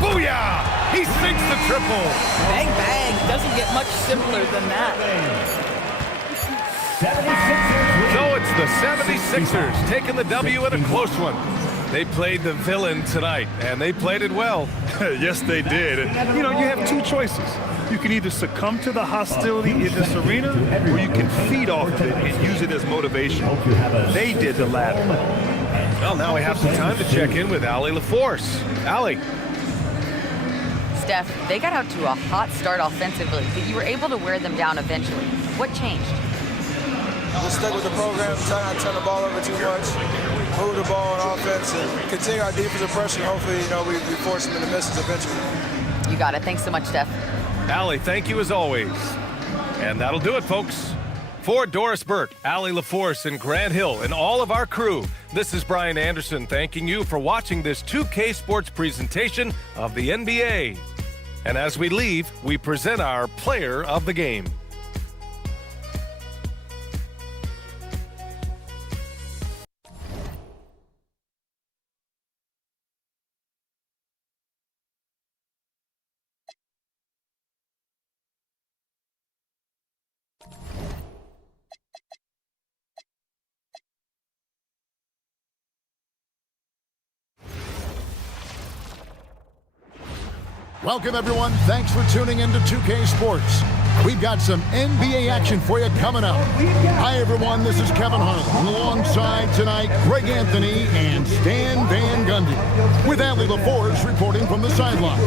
Booyah! He sinks the triple. Bang, bang. Doesn't get much simpler than that. 76ers. So it's the 76ers taking the W in a close one. They played the villain tonight, and they played it well. Yes, they did. You know, you have 2 choices. You can either succumb to the hostility in this arena, or you can feed off of it and use it as motivation. They did the latter. Well, now we have some time to check in with Allie LaForce. Allie. Steph, they got out to a hot start offensively, but you were able to wear them down eventually. What changed? Just stick with the program, try not to turn the ball over too much, move the ball on offense, and continue our defensive pressure. Hopefully, we force them into misses eventually. You got it. Thanks so much, Steph. Allie, thank you as always. And that'll do it, folks. For Doris Burke, Allie LaForce, and Grant Hill, and all of our crew, this is Brian Anderson thanking you for watching this 2K Sports presentation of the NBA. And as we leave, we present our player of the game. Welcome, everyone. Thanks for tuning in to 2K Sports. We've got some NBA action for you coming up. Hi, everyone. This is Kevin Harlan. Alongside tonight, Greg Anthony and Stan Van Gundy, with Allie LaForce reporting from the sideline.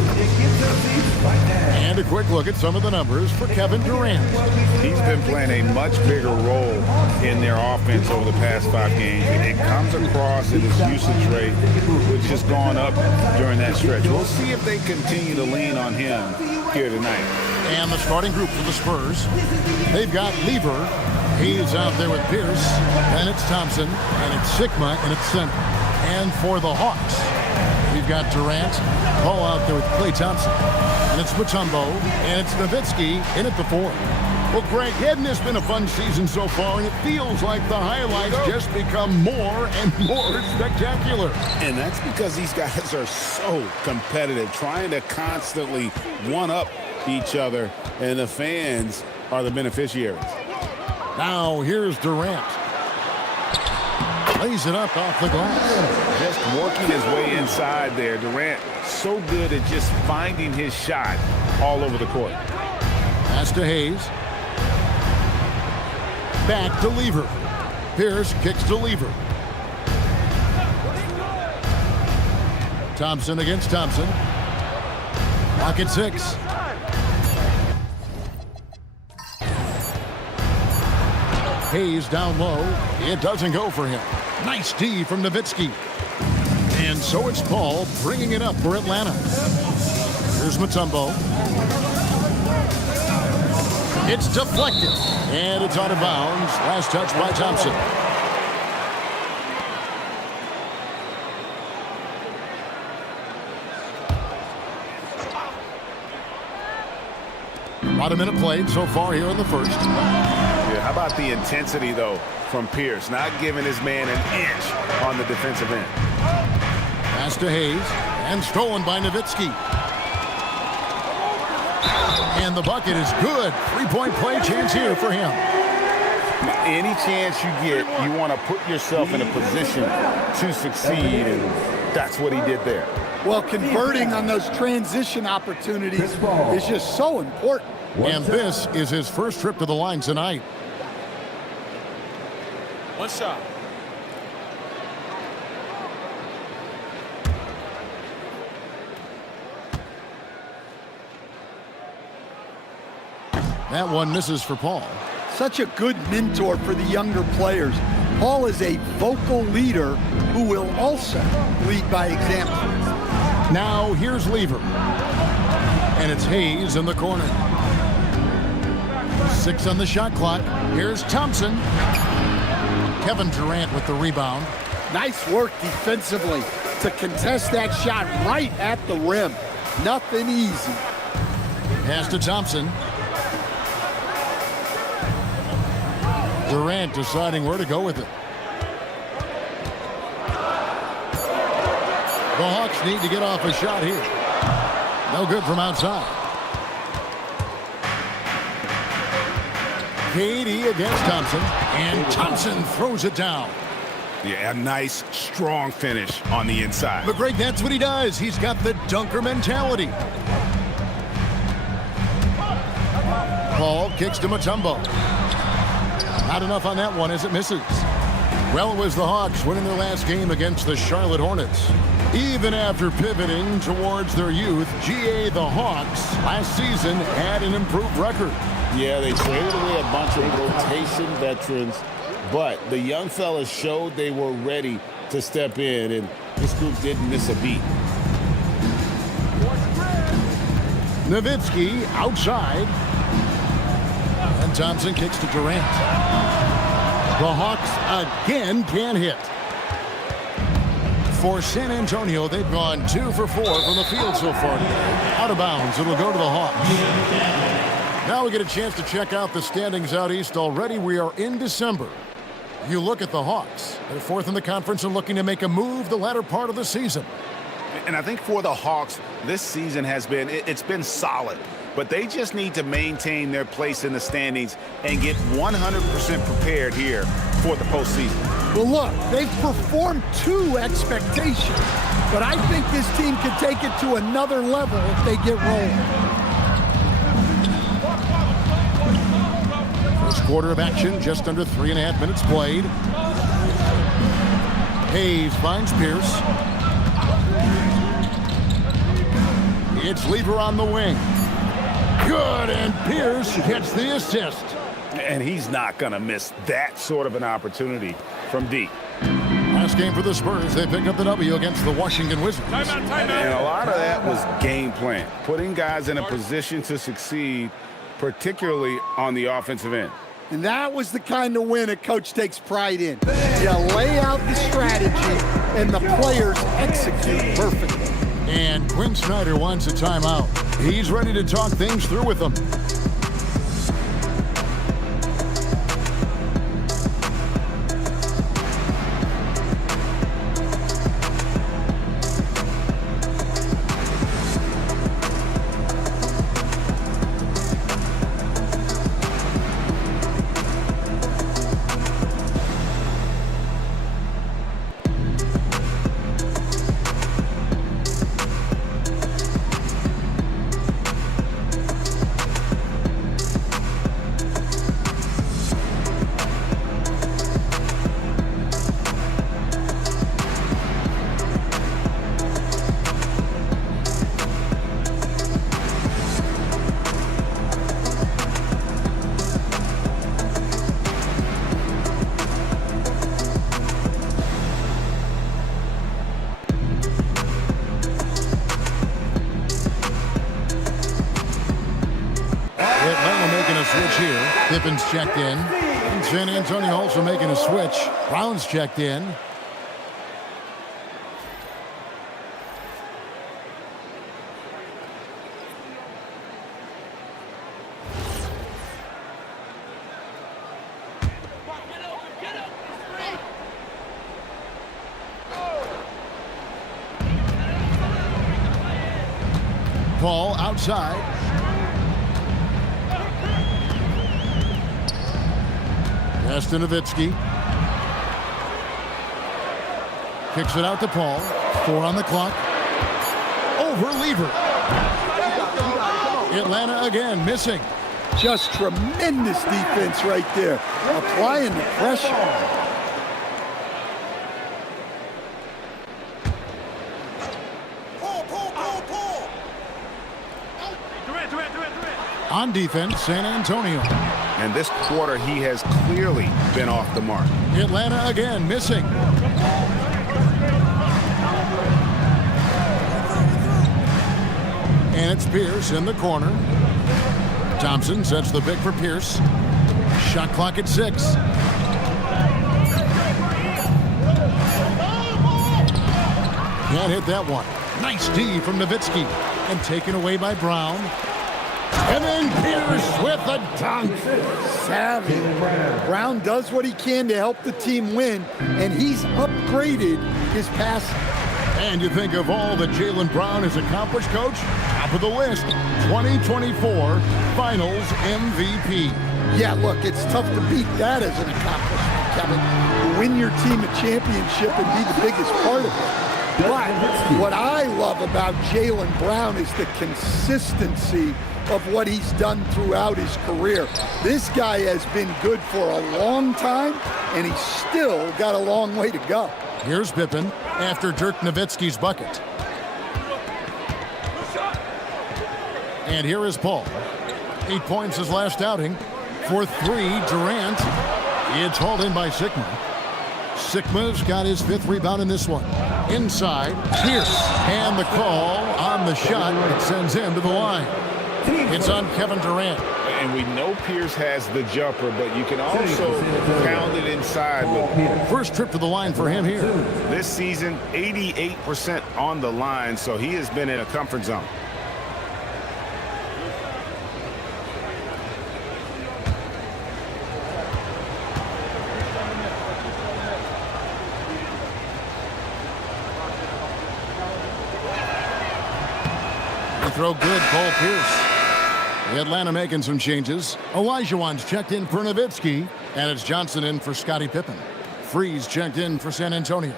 And a quick look at some of the numbers for Kevin Durant. He's been playing a much bigger role in their offense over the past 5 games. It comes across in his usage rate, which has gone up during that stretch. We'll see if they continue to lean on him here tonight. And the starting group for the Spurs, they've got Lever. He's out there with Pierce. And it's Thompson. And it's Sigma. And it's center. And for the Hawks, we've got Durant. Paul out there with Klay Thompson. And it's Mutombo. And it's Nowitzki in at the 4. Well, Greg, hadn't this been a fun season so far? And it feels like the highlights just become more and more spectacular. And that's because these guys are so competitive, trying to constantly one-up each other, and the fans are the beneficiaries. Now here's Durant. Lays it up off the glass. Just working his way inside there. Durant so good at just finding his shot all over the court. Pass to Hayes. Back to Lever. Pierce kicks to Lever. Thompson against Thompson. Lock at 6. Hayes down low. It doesn't go for him. Nice D from Nowitzki. And so it's Paul bringing it up for Atlanta. Here's Mutombo. It's deflected. And it's out of bounds. Last touch by Thompson. About a minute played so far here in the first. Yeah, how about the intensity, though, from Pierce? Not giving his man an inch on the defensive end. Pass to Hayes. And stolen by Nowitzki. And the bucket is good. 3-point play chance here for him. Any chance you get, you want to put yourself in a position to succeed, and that's what he did there. Well, converting on those transition opportunities is just so important. And this is his first trip to the line tonight. One shot. That one misses for Paul. Such a good mentor for the younger players. Paul is a vocal leader who will also lead by example. Now here's Lever. And it's Hayes in the corner. 6 on the shot clock. Here's Thompson. Kevin Durant with the rebound. Nice work defensively to contest that shot right at the rim. Nothing easy. Pass to Thompson. Durant deciding where to go with it. The Hawks need to get off a shot here. No good from outside. KD against Thompson. And Thompson throws it down. Yeah, a nice, strong finish on the inside. But Greg, that's what he does. He's got the dunker mentality. Paul kicks to Mutombo. Not enough on that one as it misses. Well, it was the Hawks winning their last game against the Charlotte Hornets. Even after pivoting towards their youth, GA the Hawks last season had an improved record. Yeah, they traded away a bunch of rotation veterans, but the young fellas showed they were ready to step in, and this group didn't miss a beat. Nowitzki outside. And Thompson kicks to Durant. The Hawks again can't hit. For San Antonio, they've gone 2 for 4 from the field so far today. Out of bounds, it'll go to the Hawks. Now we get a chance to check out the standings out east. Already we are in December. You look at the Hawks. They're 4th in the conference and looking to make a move the latter part of the season. And I think for the Hawks, this season has been, it's been solid. But they just need to maintain their place in the standings and get 100% prepared here for the postseason. Well, look, they've performed to expectations, but I think this team can take it to another level if they get rolling. First quarter of action, just under 3.5 minutes played. Hayes finds Pierce. It's Lever on the wing. Good, and Pierce gets the assist. And he's not going to miss that sort of an opportunity from deep. Last game for the Spurs, they picked up the W against the Washington Wizards. And a lot of that was game plan, putting guys in a position to succeed, particularly on the offensive end. And that was the kind of win a coach takes pride in. You lay out the strategy, and the players execute perfectly. And Quinn Snyder wants a timeout. He's ready to talk things through with them. Pippin's checked in. And San Antonio also making a switch. Brown's checked in. Paul outside. Pass to Nowitzki. Kicks it out to Paul. 4 on the clock. Over Lever. Atlanta again missing. Just tremendous defense right there. Applying the pressure. On defense, San Antonio. And this quarter, he has clearly been off the mark. Atlanta again missing. And it's Pierce in the corner. Thompson sets the pick for Pierce. Shot clock at 6. Can't hit that one. Nice D from Nowitzki. And taken away by Brown. And then Pierce with a dunk. Savvy. Brown does what he can to help the team win, and he's upgraded his passing. And you think of all that Jaylen Brown has accomplished, Coach? Top of the list, 2024 Finals MVP. Yeah, look, it's tough to beat that as an accomplishment, Kevin. To win your team a championship and be the biggest part of it. But what I love about Jaylen Brown is the consistency of what he's done throughout his career. This guy has been good for a long time, and he's still got a long way to go. Here's Pippen after Dirk Nowitzki's bucket. And here is Paul. 8 points his last outing. For 3, Durant. It's hauled in by Sigma. Sigma's got his 5th rebound in this one. Inside, Pierce. And the call on the shot. It sends him to the line. It's on Kevin Durant. And we know Pierce has the jumper, but you can also pound it inside with him. First trip to the line for him here. This season, 88% on the line, so he has been in a comfort zone. Throw good, Paul Pierce. The Atlanta making some changes. Olajuwon's checked in for Nowitzki, and it's Johnson in for Scottie Pippen. Freeze checked in for San Antonio.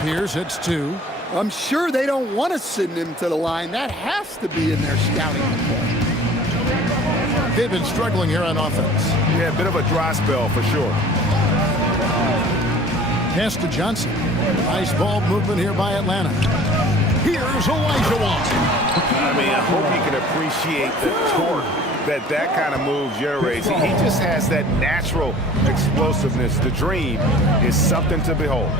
Pierce hits 2. I'm sure they don't want to send him to the line. That has to be in their scouting report. They've been struggling here on offense. Yeah, a bit of a dry spell for sure. Pass to Johnson. Nice ball movement here by Atlanta. Here's Olajuwon. I mean, I hope you can appreciate the torque that kind of move generates. He just has that natural explosiveness. The dream is something to behold.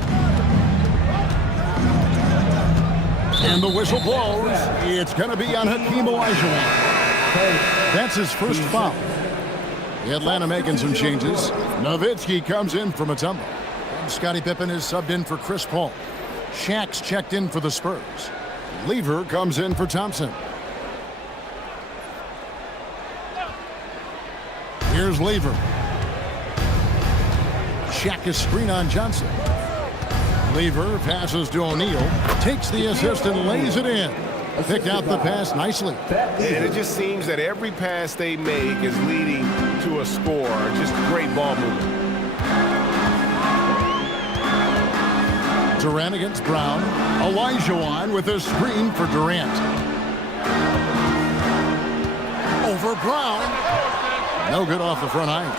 And the whistle blows. It's going to be on Hakeem Olajuwon. That's his first foul. The Atlanta making some changes. Nowitzki comes in from a tumble. And Scottie Pippen is subbed in for Chris Paul. Shaq's checked in for the Spurs. Lever comes in for Thompson. Here's Lever. Shaq is screen on Johnson. Lever passes to O'Neal. Takes the assist and lays it in. Picked out the pass nicely. And it just seems that every pass they make is leading to a score. Just great ball movement. Durant against Brown. Olajuwon with a screen for Durant. Over Brown. No good off the front line.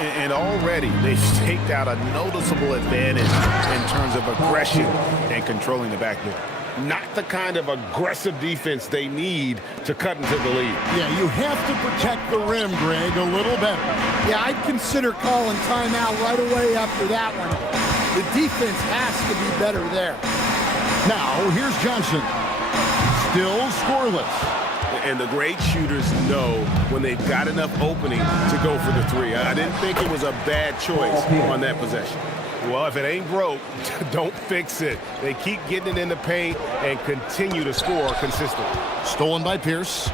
And already they've staked out a noticeable advantage in terms of aggression and controlling the backdoor. Not the kind of aggressive defense they need to cut into the lead. Yeah, you have to protect the rim, Greg, a little better. Yeah, I'd consider calling timeout right away after that one. The defense has to be better there. Now, here's Johnson. Still scoreless. And the great shooters know when they've got enough opening to go for the 3. I didn't think it was a bad choice on that possession. Well, if it ain't broke, don't fix it. They keep getting it in the paint and continue to score consistently. Stolen by Pierce.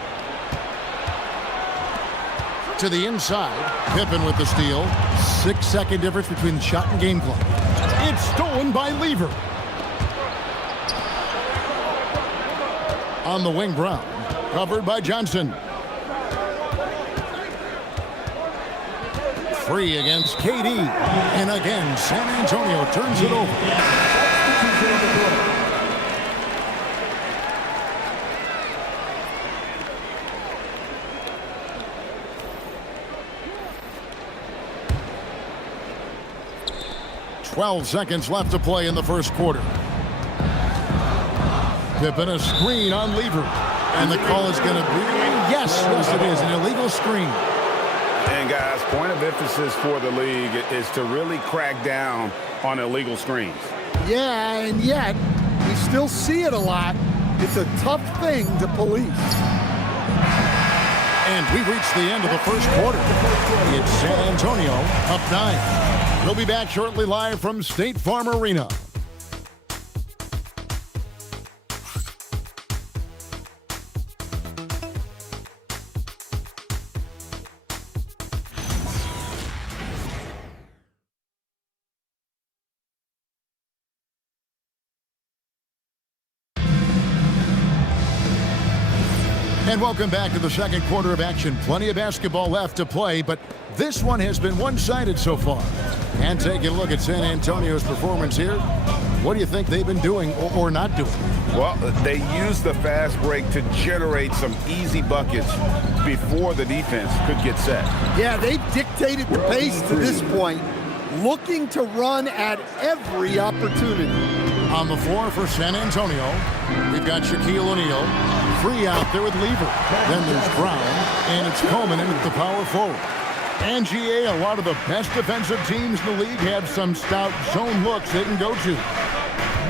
To the inside. Pippen with the steal. 6-second difference between the shot and game clock. It's stolen by Lever. On the wing, Brown. Covered by Johnson. Free against KD. And again, San Antonio turns it over. 12 seconds left to play in the first quarter. Pippen a screen on Lever. And the call is going to be, yes, it is, an illegal screen. And guys, point of emphasis for the league is to really crack down on illegal screens. Yeah, and yet, we still see it a lot. It's a tough thing to police. And we've reached the end of the first quarter. It's San Antonio up 9. We'll be back shortly live from State Farm Arena. And welcome back to the second quarter of action. Plenty of basketball left to play, but this one has been one-sided so far. And taking a look at San Antonio's performance here, what do you think they've been doing or not doing? Well, they used the fast break to generate some easy buckets before the defense could get set. Yeah, they've dictated the pace to this point, looking to run at every opportunity. On the floor for San Antonio, we've got Shaquille O'Neal, free out there with Lever. Then there's Brown, and it's Coleman in at the power forward. And GA, a lot of the best defensive teams in the league have some stout zone looks they can go to.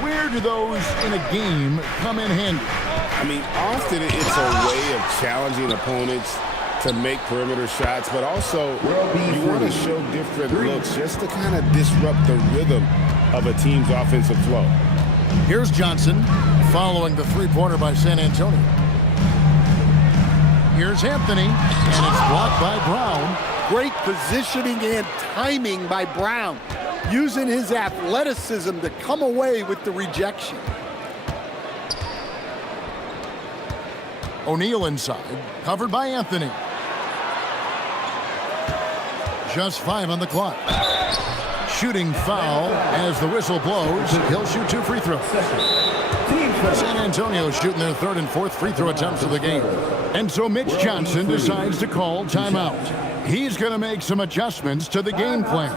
Where do those in a game come in handy? I mean, often it's a way of challenging opponents to make perimeter shots, but also you want to show different looks just to kind of disrupt the rhythm of a team's offensive flow. Here's Johnson following the three-pointer by San Antonio. Here's Anthony, and it's blocked by Brown. Great positioning and timing by Brown, using his athleticism to come away with the rejection. O'Neal inside, covered by Anthony. Just 5 on the clock. Shooting foul as the whistle blows. He'll shoot 2 free throws. San Antonio shooting their 3rd and 4th free throw attempts of the game. And so Mitch Johnson decides to call timeout. He's going to make some adjustments to the game plan.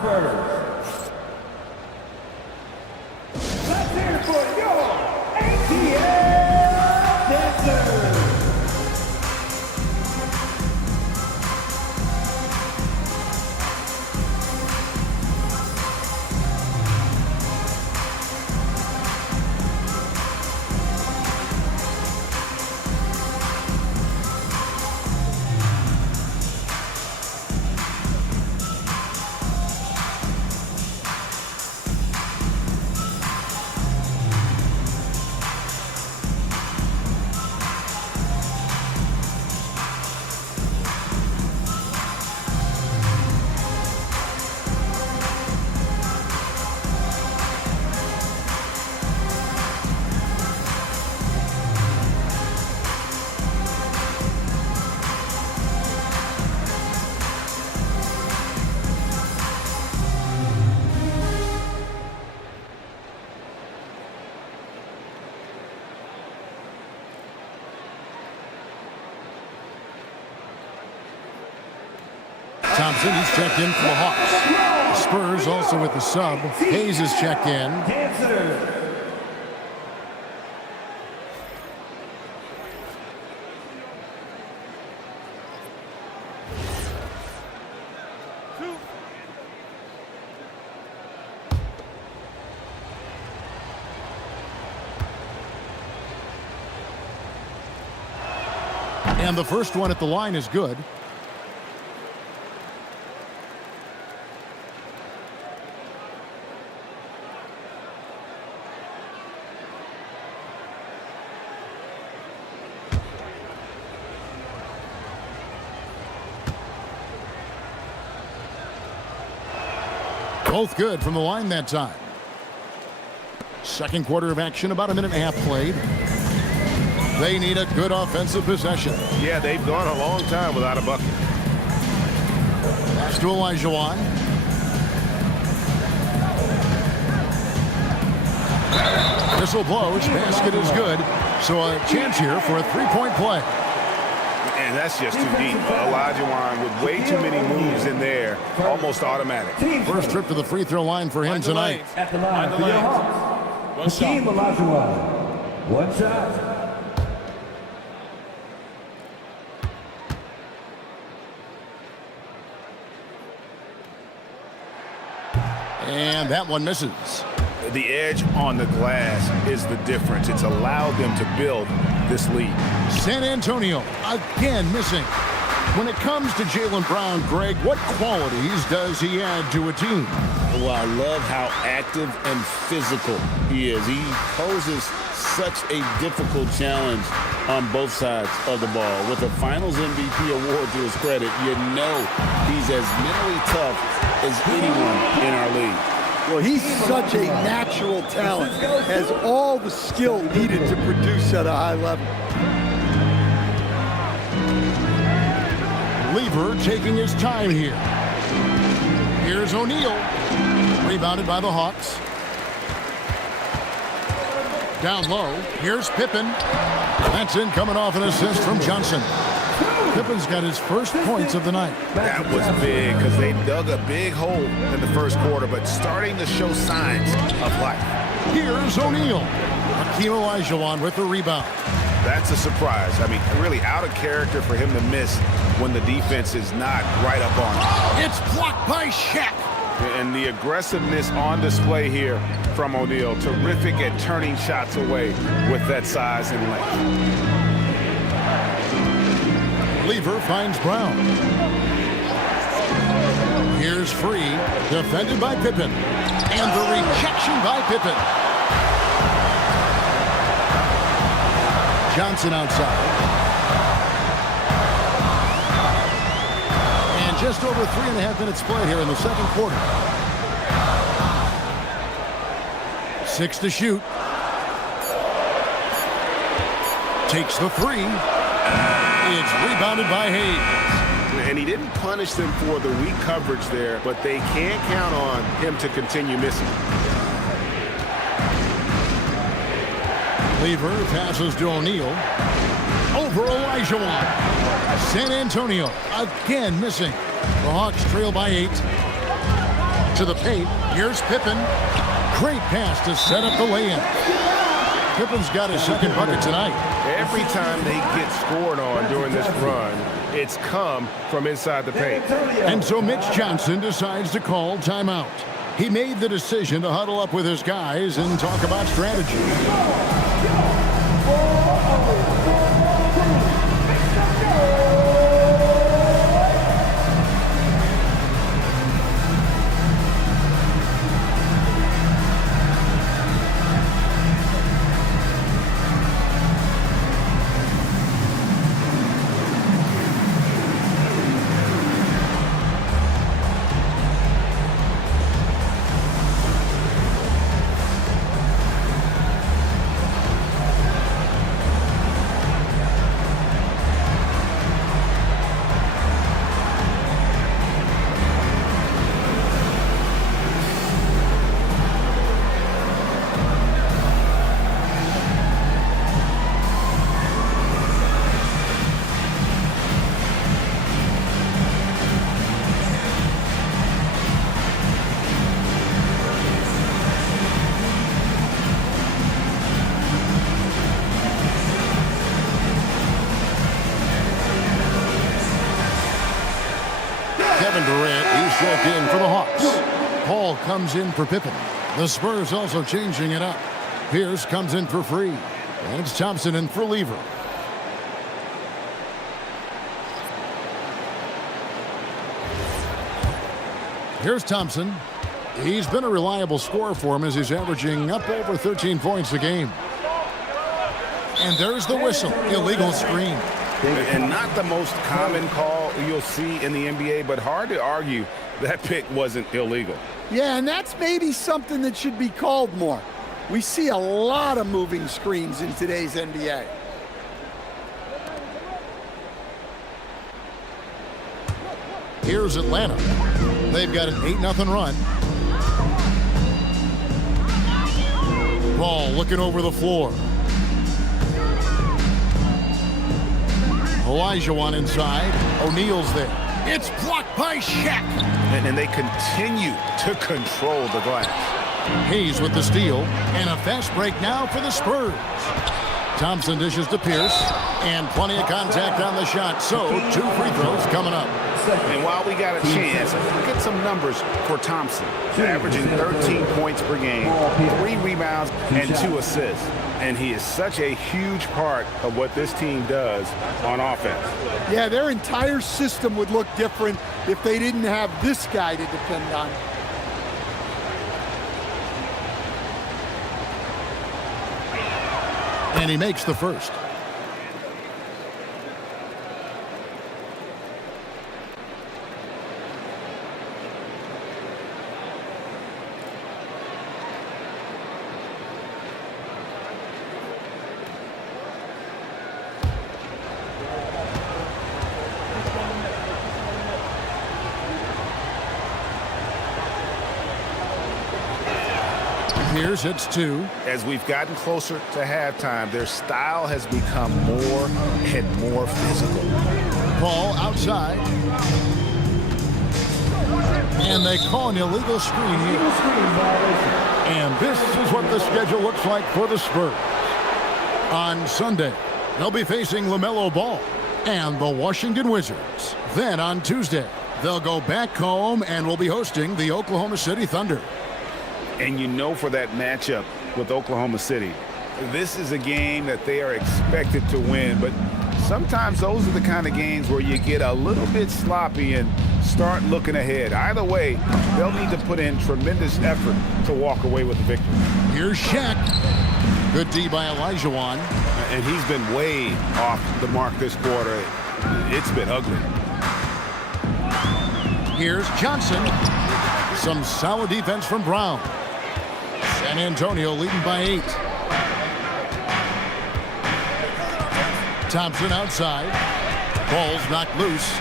Thompson, he's checked in for the Hawks. The Spurs also with the sub. Hayes is checked in. And the first one at the line is good. Both good from the line that time. Second quarter of action, about a minute and a half played. They need a good offensive possession. Yeah, they've gone a long time without a bucket. Pass to Olajuwon. Whistle blows. Basket is good. So a chance here for a three-point play. And that's just too deep. Olajuwon with way too many moves in there, almost automatic. First trip to the free throw line for him tonight. At the line for the Hawks, Hakeem Olajuwon. One shot. And that one misses. The edge on the glass is the difference. It's allowed them to build this lead. San Antonio again missing. When it comes to Jaylen Brown, Greg, what qualities does he add to a team? Well, I love how active and physical he is. He poses such a difficult challenge on both sides of the ball. With a Finals MVP award to his credit, you know he's as mentally tough as anyone in our league. Well, he's such a natural talent, has all the skill needed to produce at a high level. Lever taking his time here. Here's O'Neal. Rebounded by the Hawks. Down low. Here's Pippen. That's in, coming off an assist from Johnson. Pippen's got his first points of the night. That was big because they dug a big hole in the first quarter, but starting to show signs of life. Here's O'Neal. Hakeem Olajuwon with the rebound. That's a surprise. I mean, really out of character for him to miss when the defense is not right up on him. It's blocked by Shaq. And the aggressiveness on display here from O'Neal. Terrific at turning shots away with that size and length. Lever finds Brown. Here's Free, defended by Pippen. And the rejection by Pippen. Johnson outside. And just over 3.5 minutes played here in the second quarter. 6 to shoot. Takes the three. It's rebounded by Hayes. And he didn't punish them for the weak coverage there, but they can't count on him to continue missing. Lever passes to O'Neal. Over Olajuwon. San Antonio again missing. The Hawks trail by 8. To the paint. Here's Pippen. Great pass to set up the lay-in. Pippen's got his second bucket tonight. Every time they get scored on during this run, it's come from inside the paint. And so Mitch Johnson decides to call timeout. He made the decision to huddle up with his guys and talk about strategy. Kevin Durant, he's checked in for the Hawks. Paul comes in for Pippen. The Spurs also changing it up. Pierce comes in for Free. And it's Thompson in for Lever. Here's Thompson. He's been a reliable scorer for him as he's averaging up over 13 points a game. And there's the whistle. Illegal screen. And not the most common call you'll see in the NBA, but hard to argue that pick wasn't illegal. Yeah, and that's maybe something that should be called more. We see a lot of moving screens in today's NBA. Here's Atlanta. They've got an 8-0 run. Ball looking over the floor. Olajuwon inside. O'Neal's there. It's blocked by Shaq. And they continue to control the glass. Hayes with the steal. And a fast break now for the Spurs. Thompson dishes to Pierce. And plenty of contact on the shot. So 2 free throws coming up. And while we got a chance, get some numbers for Thompson. Averaging 13 points per game, 3 rebounds, and 2 assists. And he is such a huge part of what this team does on offense. Yeah, their entire system would look different if they didn't have this guy to depend on. And he makes the first. Here's it's 2. As we've gotten closer to halftime, their style has become more and more physical. Ball outside. And they call an illegal screen here. And this is what the schedule looks like for the Spurs. On Sunday, they'll be facing LaMelo Ball and the Washington Wizards. Then on Tuesday, they'll go back home and will be hosting the Oklahoma City Thunder. And you know, for that matchup with Oklahoma City, this is a game that they are expected to win. But sometimes those are the kind of games where you get a little bit sloppy and start looking ahead. Either way, they'll need to put in tremendous effort to walk away with the victory. Here's Shaq. Good D by Olajuwon. And he's been way off the mark this quarter. It's been ugly. Here's Johnson. Some solid defense from Brown. San Antonio leading by 8. Thompson outside. Ball's knocked loose.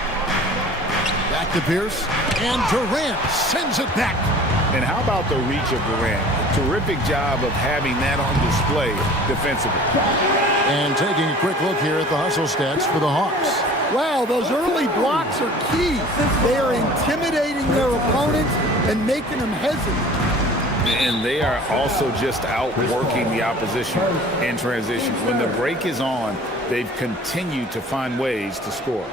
Back to Pierce. And Durant sends it back. And how about the reach of Durant? A terrific job of having that on display defensively. And taking a quick look here at the hustle stats for the Hawks. Wow, those early blocks are key. They are intimidating their opponents and making them hesitant. And they are also just outworking the opposition in transition. When the break is on, they've continued to find ways to score.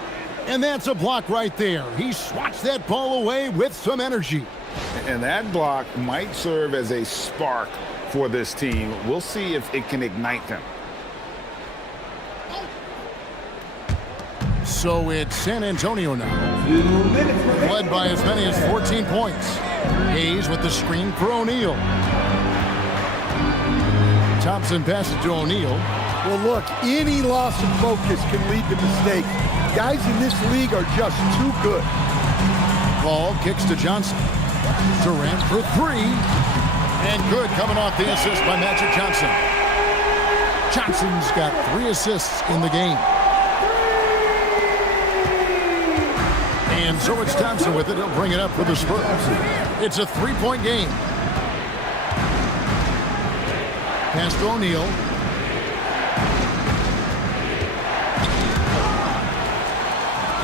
And that's a block right there. He swats that ball away with some energy. And that block might serve as a spark for this team. We'll see if it can ignite them. So it's San Antonio now, led by as many as 14 points. Hayes with the screen for O'Neal. Thompson passes to O'Neal. Well, look, any loss of focus can lead to mistakes. Guys in this league are just too good. Ball kicks to Johnson. Durant for 3. And good coming off the assist by Magic Johnson. Johnson's got 3 assists in the game. And so it's Thompson with it. He'll bring it up for the Spurs. It's a 3-point game. Pass to O'Neal.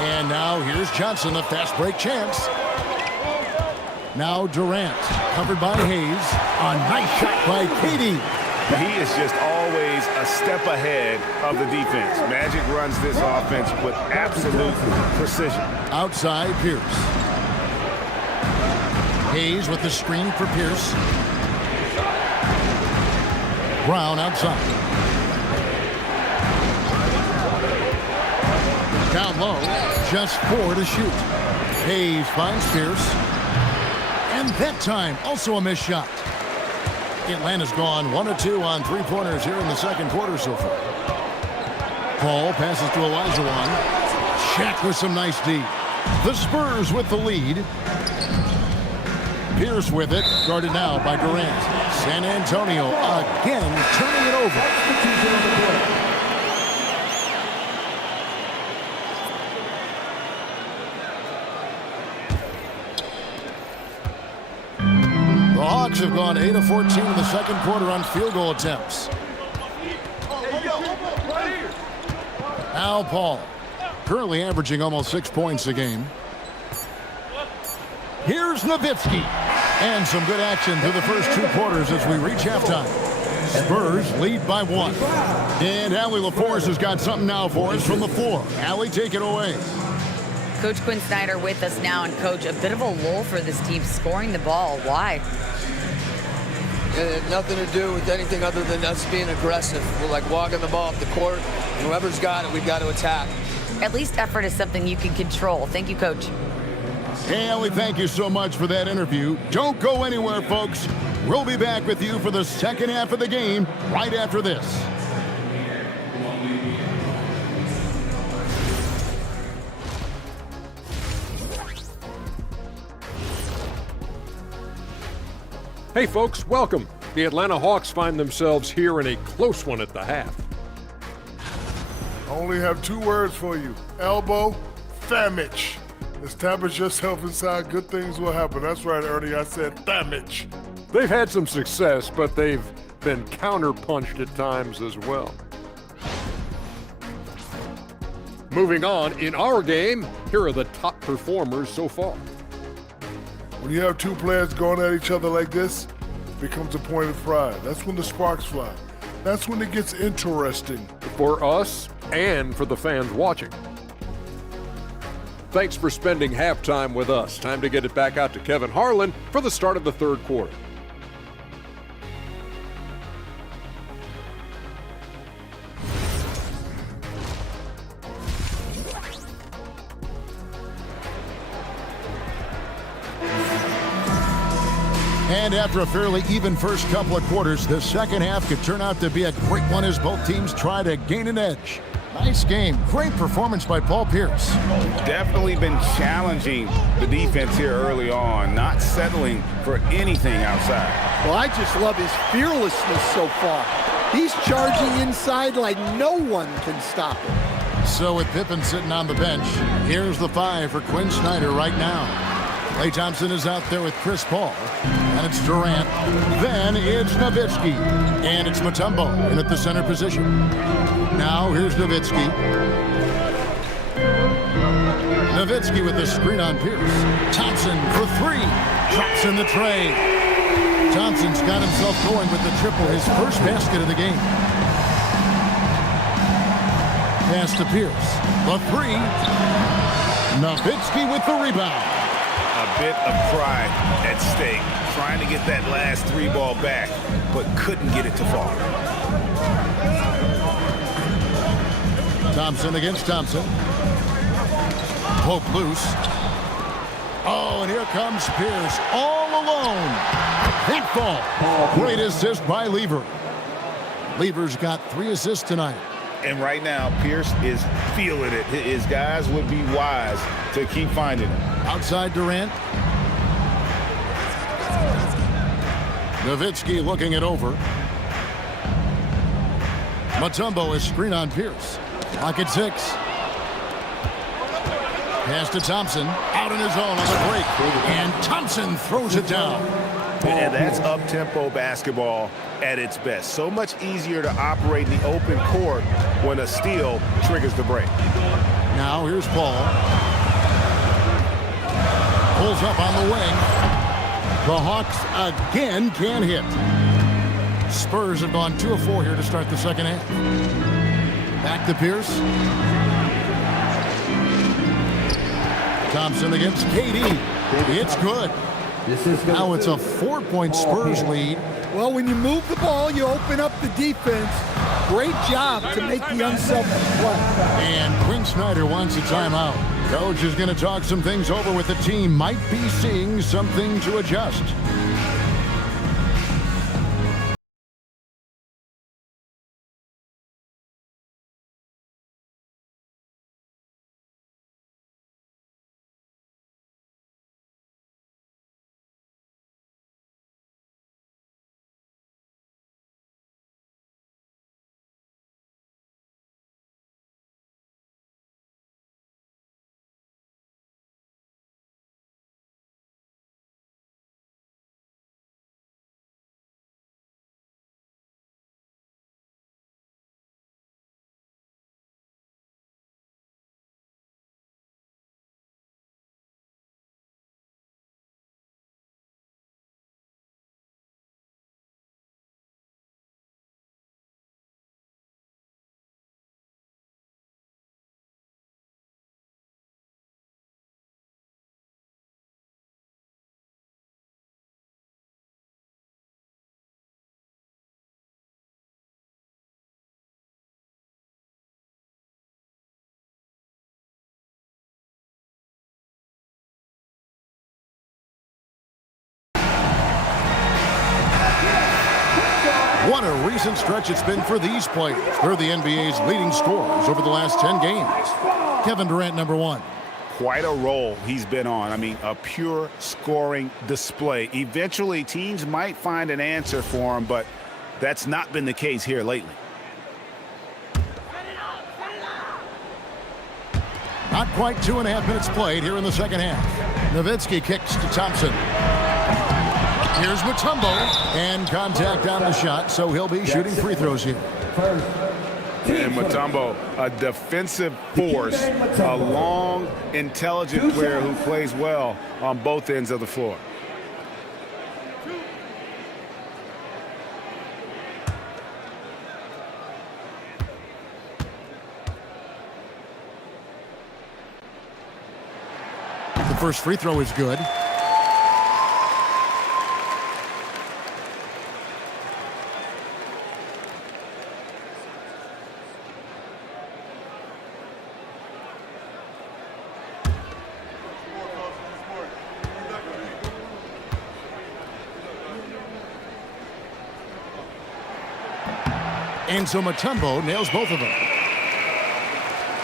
And now here's Johnson, a fast break chance. Now Durant, covered by Hayes. A nice shot by KD. He is just always a step ahead of the defense. Magic runs this offense with absolute precision. Outside, Pierce. Hayes with the screen for Pierce. Brown outside. Down low, just 4 to shoot. Hayes finds Pierce. And that time, also a missed shot. Atlanta's gone 1 of 2 on 3-pointers here in the second quarter so far. Paul passes to Olajuwon. Shaq with some nice D. The Spurs with the lead. Pierce with it, guarded now by Durant. San Antonio again turning it over. The Hawks have gone 8 of 14 in the second quarter on field goal attempts. Now Paul, currently averaging almost 6 points a game. Here's Nowitzki. And some good action through the first 2 quarters as we reach halftime. Spurs lead by 1. And Allie LaForce has got something now for us from the floor. Allie, take it away. Coach Quinn Snyder with us now. And, Coach, a bit of a lull for this team scoring the ball. Why? It had nothing to do with anything other than us being aggressive. We're like walking the ball up the court. Whoever's got it, we've got to attack. At least effort is something you can control. Thank you, Coach. Hey, Allie, thank you so much for that interview. Don't go anywhere, folks. We'll be back with you for the second half of the game right after this. Hey folks, welcome. The Atlanta Hawks find themselves here in a close one at the half. I only have 2 words for you. Elbow, Establish yourself inside, good things will happen. That's right, Ernie, I said damage. They've had some success, but they've been counterpunched at times as well. Moving on, in our game, here are the top performers so far. When you have two players going at each other like this, it becomes a point of pride. That's when the sparks fly. That's when it gets interesting. For us and for the fans watching. Thanks for spending halftime with us. Time to get it back out to Kevin Harlan for the start of the third quarter. And after a fairly even first couple of quarters, the second half could turn out to be a great one as both teams try to gain an edge. Nice game. Great performance by Paul Pierce. Definitely been challenging the defense here early on, not settling for anything outside. Well, I just love his fearlessness so far. He's charging inside like no one can stop him. So with Pippen sitting on the bench, here's the 5 for Quinn Snyder right now. Klay Thompson is out there with Chris Paul. And it's Durant. Then it's Nowitzki. And it's Mutombo in at the center position. Now here's Nowitzki. Nowitzki with the screen on Pierce. Thompson for 3. Drops in the tray. Thompson's got himself going with the triple, his first basket of the game. Pass to Pierce. The 3. Nowitzki with the rebound. A bit of pride at stake, trying to get that last 3 ball back, but couldn't get it to fall. Thompson against Thompson. Poke loose. Oh, and here comes Pierce all alone. That ball. Great assist by Lever. Lever's got 3 assists tonight. And right now, Pierce is feeling it. His guys would be wise to keep finding him. Outside Durant. Nowitzki looking it over. Mutombo is screen on Pierce. Clock at 6. Pass to Thompson. Out on his own on the break. And Thompson throws it down. And that's up-tempo basketball at its best. So much easier to operate in the open court when a steal triggers the break. Now here's Paul. Pulls up on the wing. The Hawks again can't hit. Spurs have gone 2 of 4 here to start the second half. Back to Pierce. Thompson against KD. It's good. Now it's a 4-point Spurs lead. Well, when you move the ball, you open up the defense. Great job to make the unselfish play. And Quinn Snyder wants a timeout. Coach is going to talk some things over with the team. Might be seeing something to adjust. What a recent stretch it's been for these players. They're the NBA's leading scorers over the last 10 games. Kevin Durant, number 1. Quite a role he's been on. I mean, a pure scoring display. Eventually, teams might find an answer for him, but that's not been the case here lately. Not quite 2.5 minutes played here in the second half. Nowitzki kicks to Thompson. Here's Mutombo, and contact on the shot, so he'll be shooting free throws here. And Mutombo, a defensive force, a long, intelligent player who plays well on both ends of the floor. The first free throw is good. And so Mutombo nails both of them.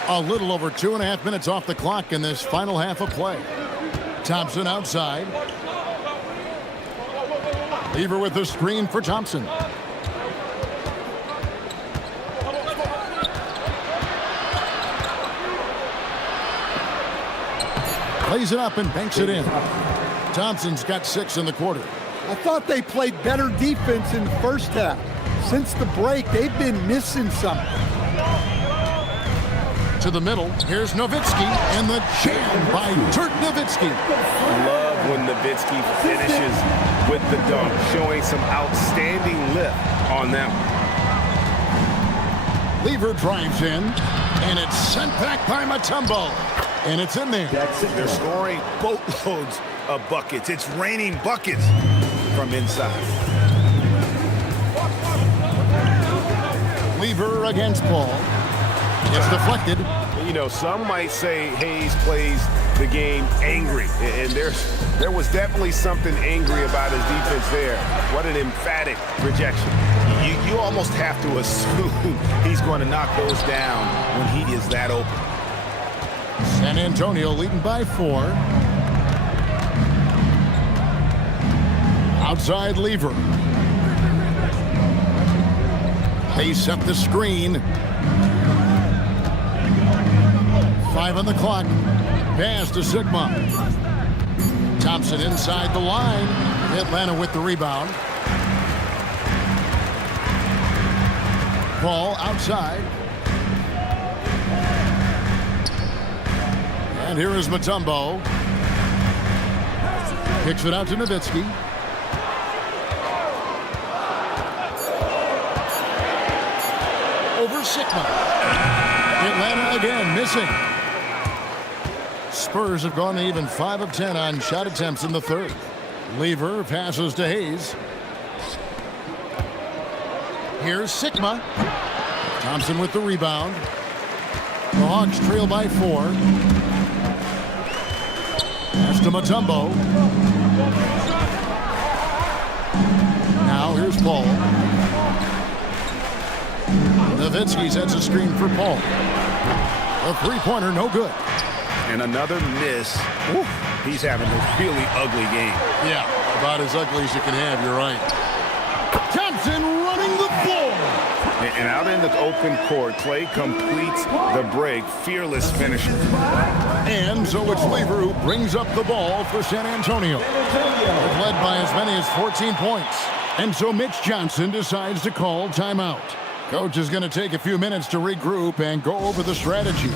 A little over 2.5 minutes off the clock in this final half of play. Thompson outside. Lever with the screen for Thompson. Plays it up and banks it in. Thompson's got 6 in the quarter. I thought they played better defense in the first half. Since the break, they've been missing something. To the middle, here's Nowitzki, and the jam by Dirk Nowitzki. Love when Nowitzki finishes with the dunk, showing some outstanding lift on that one. Lever drives in, and it's sent back by Mutombo. And it's in there. They're scoring boatloads of buckets. It's raining buckets from inside. Lever against Paul. It's deflected. You know, some might say Hayes plays the game angry, and there was definitely something angry about his defense there. What an emphatic rejection. You almost have to assume he's going to knock those down when he is that open. San Antonio leading by 4. Outside Lever. They set the screen. 5 on the clock. Pass to Sigma. Thompson inside the line. Atlanta with the rebound. Paul outside. And here is Mutombo. Kicks it out to Nowitzki. Over Sigma. Atlanta again missing. Spurs have gone even 5 of 10 on shot attempts in the third. Lever passes to Hayes. Here's Sigma. Thompson with the rebound. The Hawks trail by 4. Pass to Mutombo. Now here's Paul. Nowitzki sets a screen for Paul. A three-pointer, no good. And another miss. Woo. He's having a really ugly game. Yeah, about as ugly as you can have, you're right. Thompson running the floor. And out in the open court, Clay completes the break. Fearless finisher. And so it's Lever who brings up the ball for San Antonio. They've led by as many as 14 points. And so Mitch Johnson decides to call timeout. Coach is going to take a few minutes to regroup and go over the strategy.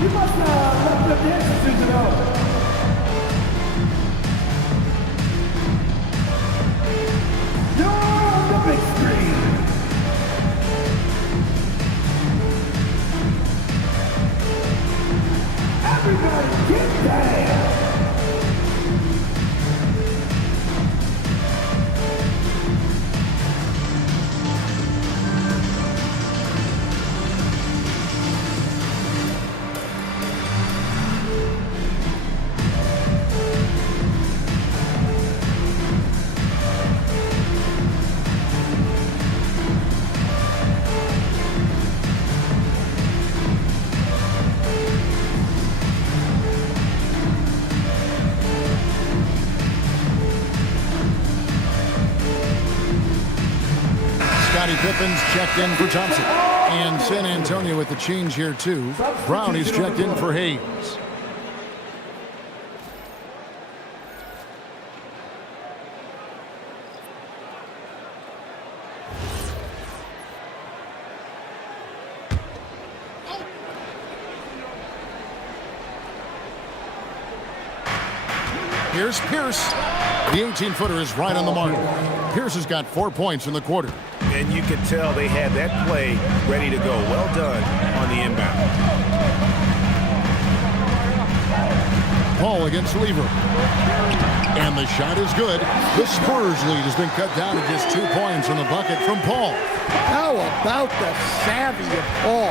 You must let the dancers know. You're on the big screen. Everybody get down. Evans checked in for Thompson. And San Antonio with the change here, too. Brown is checked in for Hayes. Here's Pierce. The 18-footer is right on the mark. Pierce has got 4 points in the quarter. And you could tell they had that play ready to go. Well done on the inbound. Paul against Lever. And the shot is good. The Spurs lead has been cut down to just 2 points in the bucket from Paul. How about the savvy of Paul?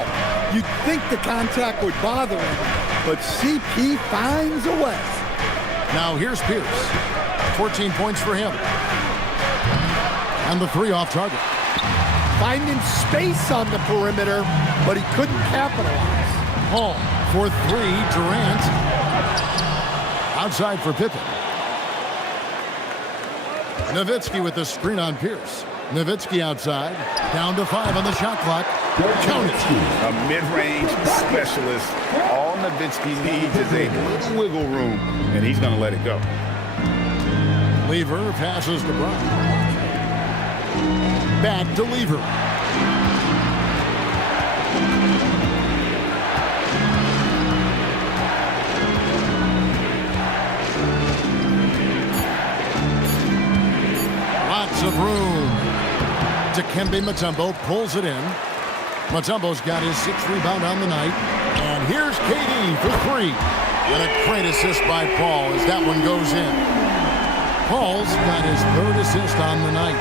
You'd think the contact would bother him, but CP finds a way. Now here's Pierce. 14 points for him. And the 3 off target. Finding space on the perimeter, but he couldn't capitalize. Paul for 3, Durant. Outside for Pippen. Nowitzki with the screen on Pierce. Nowitzki outside. Down to 5 on the shot clock. Count it. A mid-range specialist. All Nowitzki needs is a little wiggle room, and he's going to let it go. Lever passes to Brown. Back to Lever. Lots of room. Dikembe Mutombo pulls it in. Mutombo's got his 6th rebound on the night. And here's KD for 3. And a great assist by Paul as that one goes in. Paul's got his 3rd assist on the night.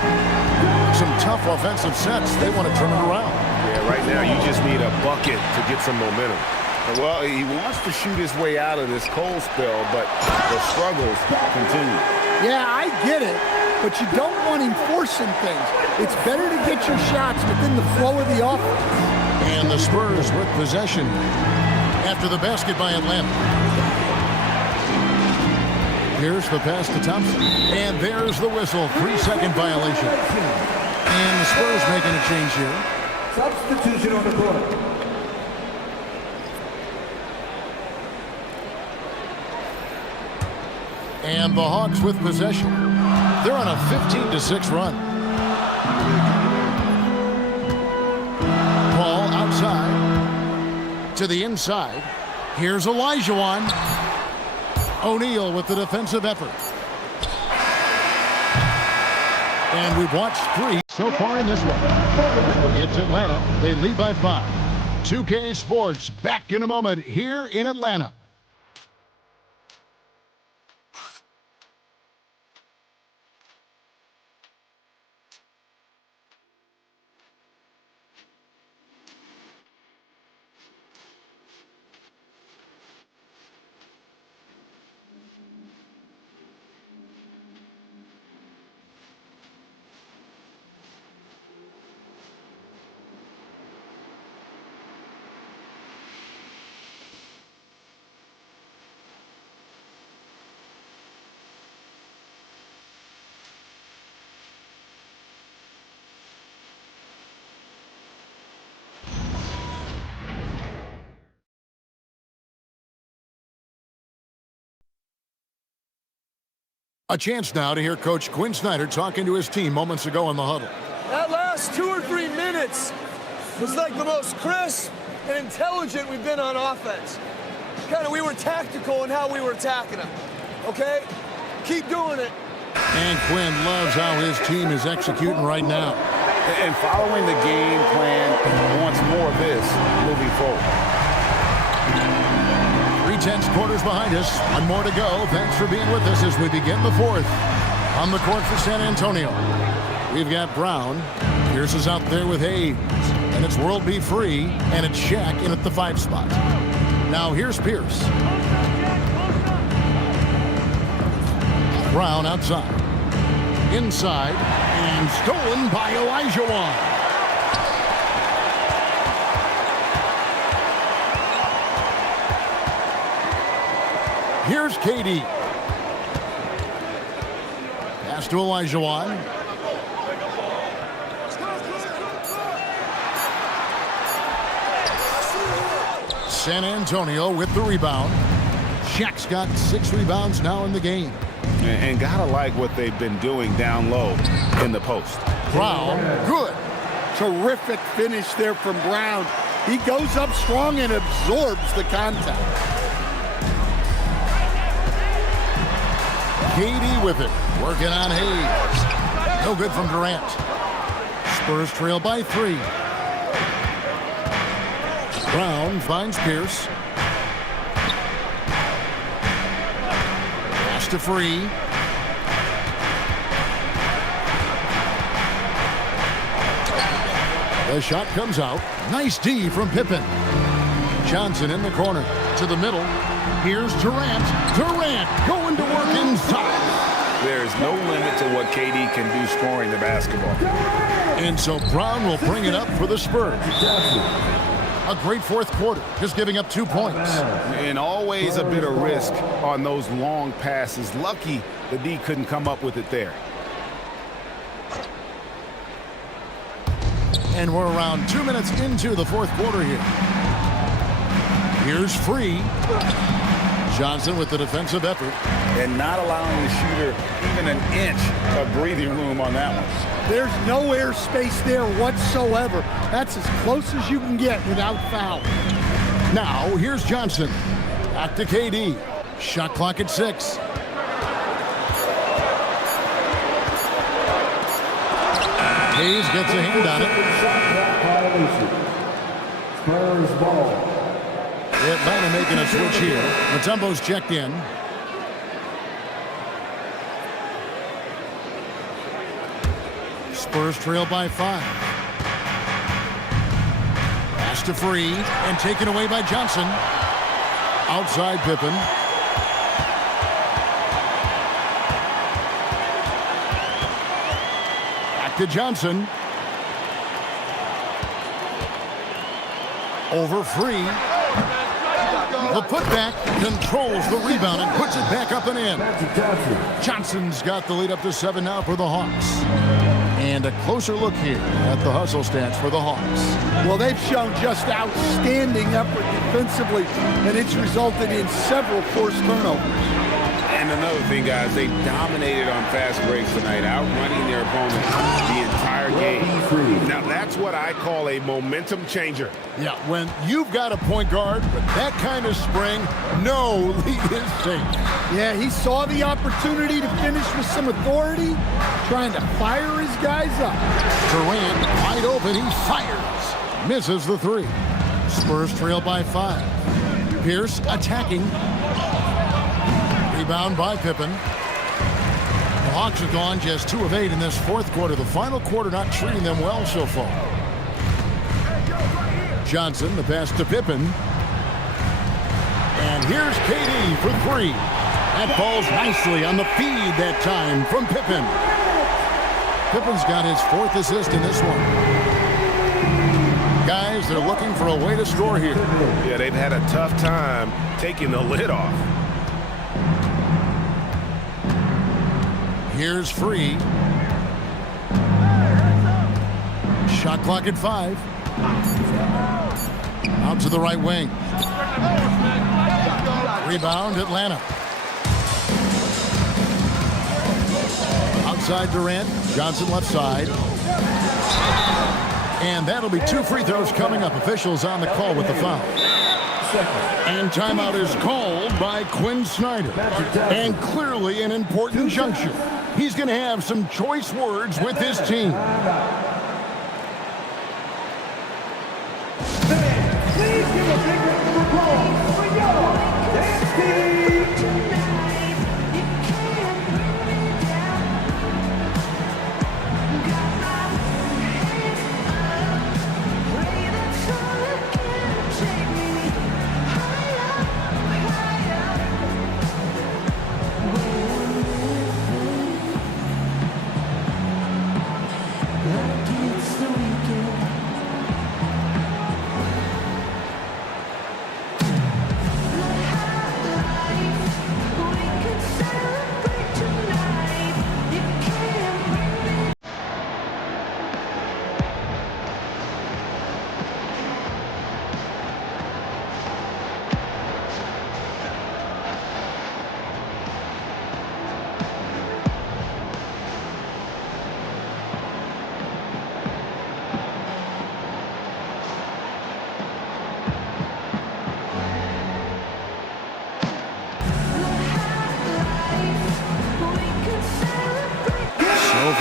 Some tough offensive sets. They want to turn it around. Yeah, right now you just need a bucket to get some momentum. Well, he wants to shoot his way out of this cold spell, but the struggles continue. Yeah, I get it, but you don't want him forcing things. It's better to get your shots within the flow of the offense. And the Spurs with possession after the basket by Atlanta. Here's the pass to Thompson. And there's the whistle. 3-second violation. And the Spurs making a change here. Substitution on the court. And the Hawks with possession. They're on a 15-6 run. Paul outside. To the inside. Here's Olajuwon. O'Neal with the defensive effort. And we've watched 3 so far in this one. It's Atlanta. They lead by 5. 2K Sports back in a moment here in Atlanta. A chance now to hear Coach Quinn Snyder talking to his team moments ago in the huddle. That last 2 or 3 minutes was like the most crisp and intelligent we've been on offense. We were tactical in how we were attacking them, okay? Keep doing it. And Quinn loves how his team is executing right now. And following the game plan wants more of this moving forward. 3/10 quarters behind us. 1 more to go. Thanks for being with us as we begin the 4th. On the court for San Antonio, we've got Brown. Pierce is out there with Hayes. And it's World Be Free. And it's Shaq in at the 5 spot. Now here's Pierce. Brown outside. Inside. And stolen by Olajuwon. Here's KD. Pass to Olajuwon. San Antonio with the rebound. Shaq's got 6 rebounds now in the game. And gotta like what they've been doing down low in the post. Brown, good. Terrific finish there from Brown. He goes up strong and absorbs the contact. KD with it, working on Hayes. No good from Durant. Spurs trail by 3. Brown finds Pierce. Pass to Free. The shot comes out. Nice D from Pippen. Johnson in the corner. To the middle. Here's Durant. Durant going to work inside. There's no limit to what KD can do scoring the basketball. And so Brown will bring it up for the Spurs. A great fourth quarter, just giving up 2 points. And always a bit of risk on those long passes. Lucky the D couldn't come up with it there. And we're around 2 minutes into the fourth quarter here. Here's Free. Johnson with the defensive effort. And not allowing the shooter even an inch of breathing room on that one. There's no air space there whatsoever. That's as close as you can get without foul. Now, here's Johnson. Back to KD. Shot clock at 6. Hayes gets a hand on it. Spurs ball. Atlanta making a switch here. Mutombo's checked in. Spurs trail by 5. Pass to Free and taken away by Johnson. Outside Pippen. Back to Johnson. Over Free. The putback controls the rebound and puts it back up and in. Johnson's got the lead up to 7 now for the Hawks. And a closer look here at the hustle stats for the Hawks. Well, they've shown just outstanding effort defensively, and it's resulted in several forced turnovers. And another thing, guys, they dominated on fast breaks tonight, outrunning their opponent the entire game. Now, that's what I call a momentum changer. Yeah, when you've got a point guard with that kind of spring, no lead is safe. Yeah, he saw the opportunity to finish with some authority, trying to fire his guys up. Durant wide open, he fires. Misses the 3. Spurs trail by 5. Pierce attacking. Rebound by Pippen. The Hawks have gone just 2 of 8 in this fourth quarter. The final quarter not treating them well so far. Johnson, the pass to Pippen. And here's KD for 3. That falls nicely on the feed that time from Pippen. Pippen's got his 4th assist in this one. Guys, they're looking for a way to score here. Yeah, they've had a tough time taking the lid off. Here's Free. Shot clock at 5. Out to the right wing. Rebound, Atlanta. Outside Durant. Johnson left side. And that'll be 2 free throws coming up. Officials on the call with the foul. And timeout is called by Quinn Snyder. And clearly an important juncture. He's going to have some choice words with his team. Please give a big round of applause for your dance team.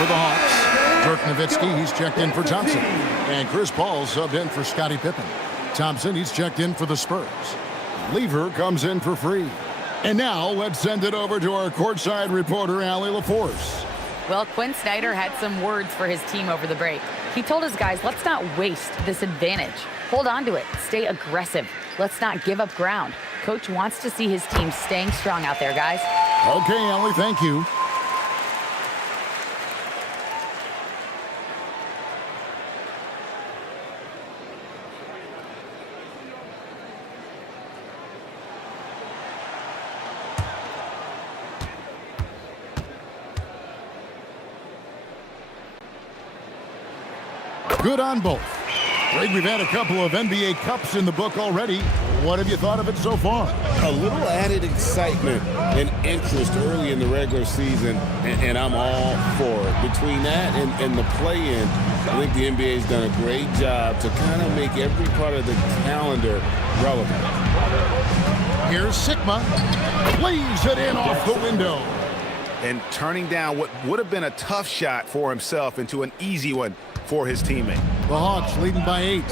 for the Hawks. Dirk Nowitzki, he's checked in for Thompson. And Chris Paul subbed in for Scottie Pippen. Thompson, he's checked in for the Spurs. Lever comes in for Free. And now let's send it over to our courtside reporter, Allie LaForce. Well, Quinn Snyder had some words for his team over the break. He told his guys, let's not waste this advantage. Hold on to it. Stay aggressive. Let's not give up ground. Coach wants to see his team staying strong out there, guys. Okay, Allie, thank you. Good on both. Greg, we've had a couple of NBA Cups in the book already. What have you thought of it so far? A little added excitement and interest early in the regular season, and I'm all for it. Between that and the play-in, I think the NBA's done a great job to kind of make every part of the calendar relevant. Here's Sigma. Leaves it in off the window. And turning down what would have been a tough shot for himself into an easy one for his teammate. The Hawks leading by 8.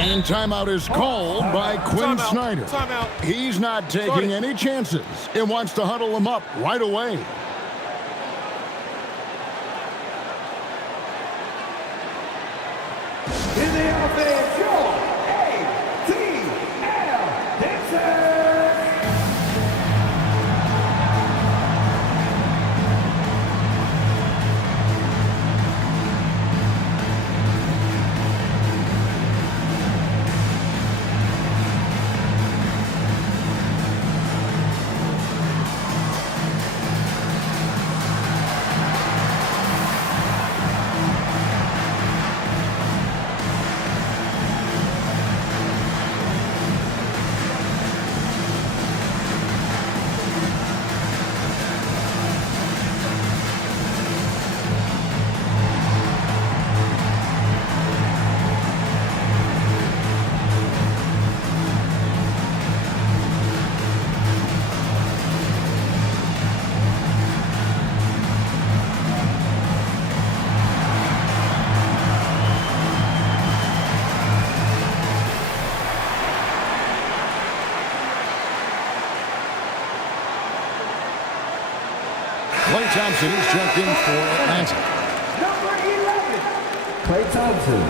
And timeout is called by Quinn Snyder. He's not taking any chances and wants to huddle them up right away. In the offense, your ATL Dancers. Klay Thompson is checked in for Atlanta. Number 11, Klay Thompson.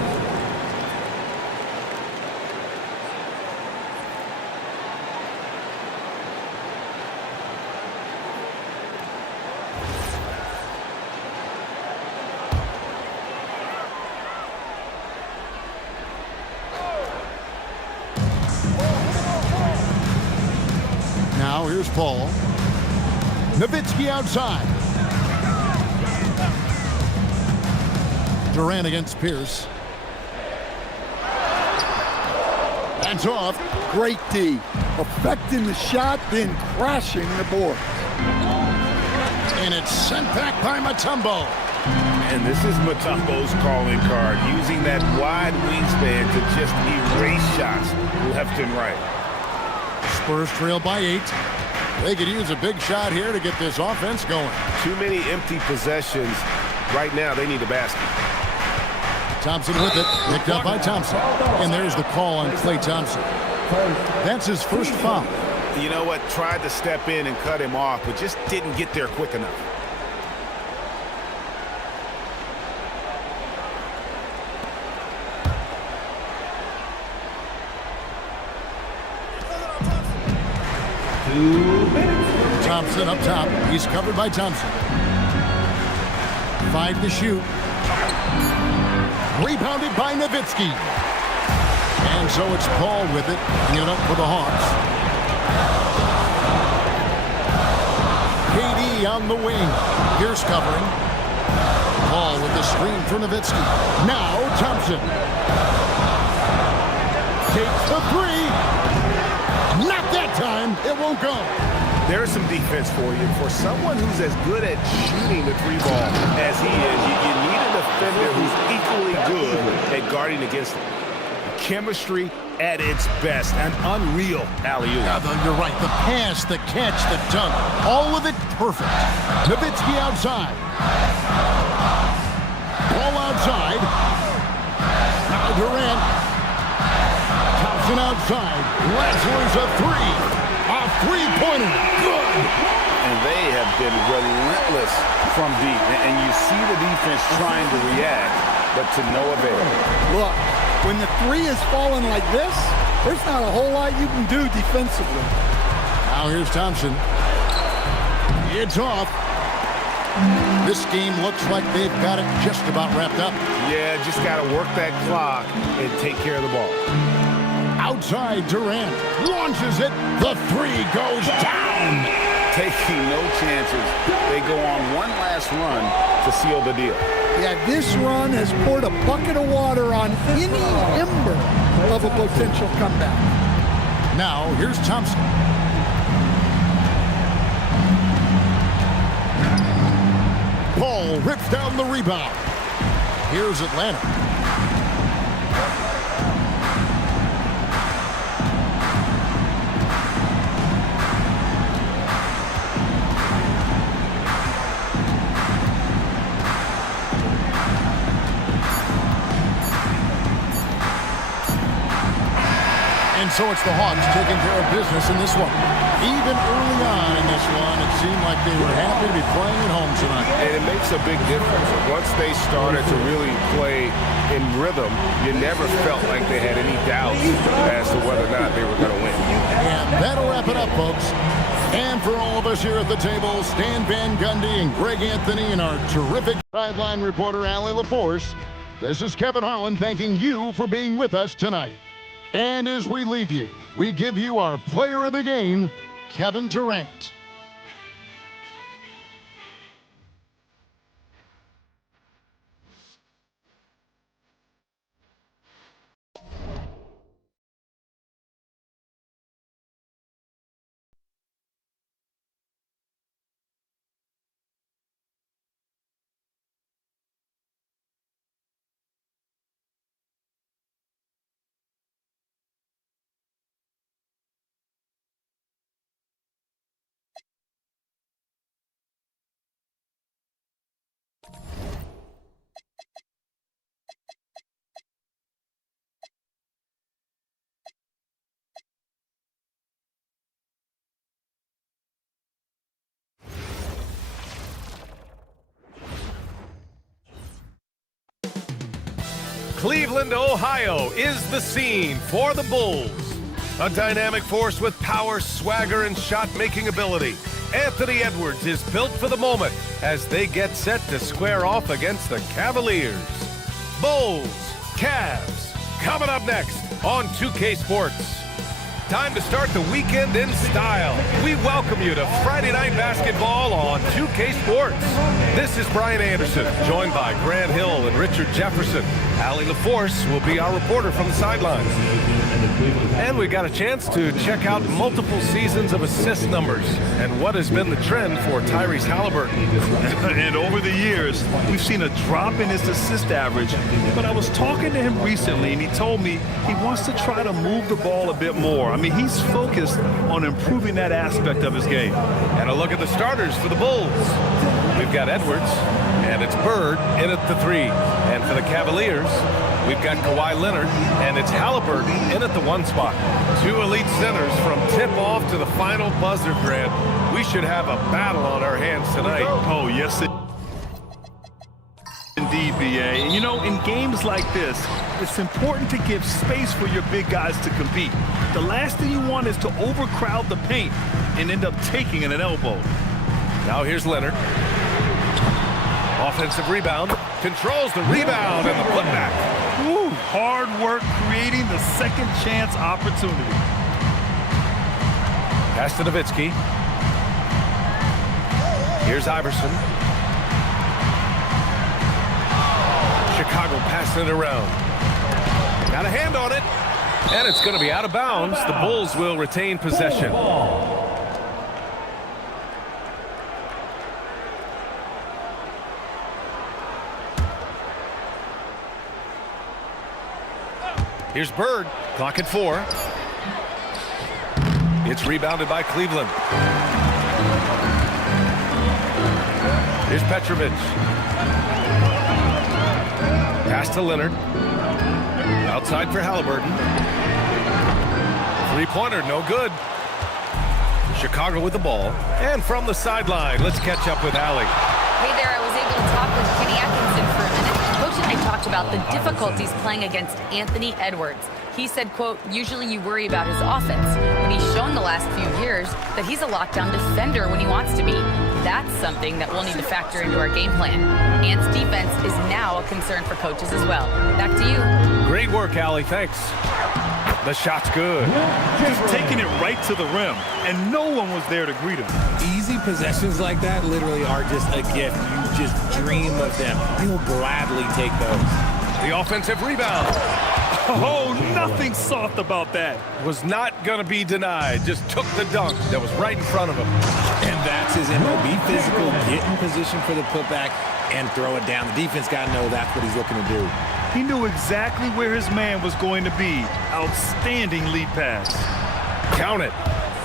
Now here's Paul. Nowitzki outside. Durant against Pierce. That's off. Great D. Affecting the shot, then crashing the board. And it's sent back by Mutombo. And this is Mutombo's calling card, using that wide wingspan to just erase shots left and right. Spurs trail by 8. They could use a big shot here to get this offense going. Too many empty possessions. Right now, they need a basket. Thompson with it. Picked up by Thompson. And there's the call on Klay Thompson. That's his first foul. You know what? Tried to step in and cut him off, but just didn't get there quick enough. Thompson up top. He's covered by Thompson. 5 to shoot. Rebounded by Nowitzki. And so it's Paul with it. Bringing it up for the Hawks. KD on the wing. Here's covering. Paul with the screen for Nowitzki. Now Thompson. Takes the 3. Not that time. It won't go. There's some defense for you. For someone who's as good at shooting the 3 ball as he is, you need a defender who's equally good at guarding against him. Chemistry at its best. An unreal alley-oop. Yeah, you're right. The pass, the catch, the dunk. All of it perfect. Nowitzki outside. inside. Now Durant. Thompson outside. Lassler's a three. A three-pointer. Good. And they have been relentless from deep. And you see the defense trying to react, but to no avail. Look, when the three is falling like this, there's not a whole lot you can do defensively. Now here's Thompson. It's off. This game looks like they've got it just about wrapped up. Yeah, just got to work that clock and take care of the ball. Outside, Durant launches it. The three goes down. Taking no chances. They go on one last run to seal the deal. Yeah, this run has poured a bucket of water on any ember of a potential comeback. Now, here's Thompson. Paul rips down the rebound. Here's Atlanta. And so it's the Hawks taking care of business in this one. Even early on in this one, it seemed like they were happy to be playing at home tonight. And it makes a big difference. Once they started to really play in rhythm, you never felt like they had any doubts as to whether or not they were going to win. And that'll wrap it up, folks. And for all of us here at the table, Stan Van Gundy and Greg Anthony and our terrific sideline reporter, Allie LaForce, this is Kevin Harlan thanking you for being with us tonight. And as we leave you, we give you our player of the game, Kevin Durant. Cleveland, Ohio is the scene for the Bulls. A dynamic force with power, swagger, and shot-making ability. Anthony Edwards is built for the moment as they get set to square off against the Cavaliers. Bulls, Cavs, coming up next on 2K Sports. Time to start the weekend in style. We welcome you to Friday Night Basketball on 2K Sports. This is Brian Anderson, joined by Grant Hill and Richard Jefferson. Allie LaForce will be our reporter from the sidelines. And we got a chance to check out multiple seasons of assist numbers and what has been the trend for Tyrese Halliburton. And over the years, we've seen a drop in his assist average. But I was talking to him recently, and he told me he wants to try to move the ball a bit more. I mean, he's focused on improving that aspect of his game. And a look at the starters for the Bulls. We've got Edwards, and it's Bird in at the 3. And for the Cavaliers, we've got Kawhi Leonard, and it's Halliburton in at the 1 spot. 2 elite centers from tip-off to the final buzzer, Grant. We should have a battle on our hands tonight. Oh, yes, indeed, BA. And, you know, in games like this, it's important to give space for your big guys to compete. The last thing you want is to overcrowd the paint and end up taking an elbow. Now here's Leonard. Offensive rebound. Controls the rebound and the putback. Woo, hard work creating the second chance opportunity. Pass to Nowitzki. Here's Iverson. Chicago passing it around. Got a hand on it. And it's going to be out of bounds. The Bulls will retain possession. Here's Bird, clock at 4. It's rebounded by Cleveland. Here's Petrovic. Pass to Leonard. Outside for Halliburton. Three-pointer, no good. Chicago with the ball. And from the sideline, let's catch up with Allie. Hey there, I was able to talk with Kenny Atkinson for a minute. Coach and I talked about the difficulties playing against Anthony Edwards. He said, quote, usually you worry about his offense, but he's shown the last few years that he's a lockdown defender when he wants to be. That's something that we'll need to factor into our game plan. Ant's defense is now a concern for coaches as well. Back to you. Great work, Allie. Thanks. The shot's good. Just taking it right to the rim, and no one was there to greet him. Easy possessions like that literally are just a gift. You just dream of them. You'll gladly take those. The offensive rebound. Oh, nothing soft about that. Was not going to be denied. Just took the dunk that was right in front of him. And that's his MO. Be physical, get in position for the putback, and throw it down. The defense got to know that's what he's looking to do. He knew exactly where his man was going to be. Outstanding lead pass. Count it.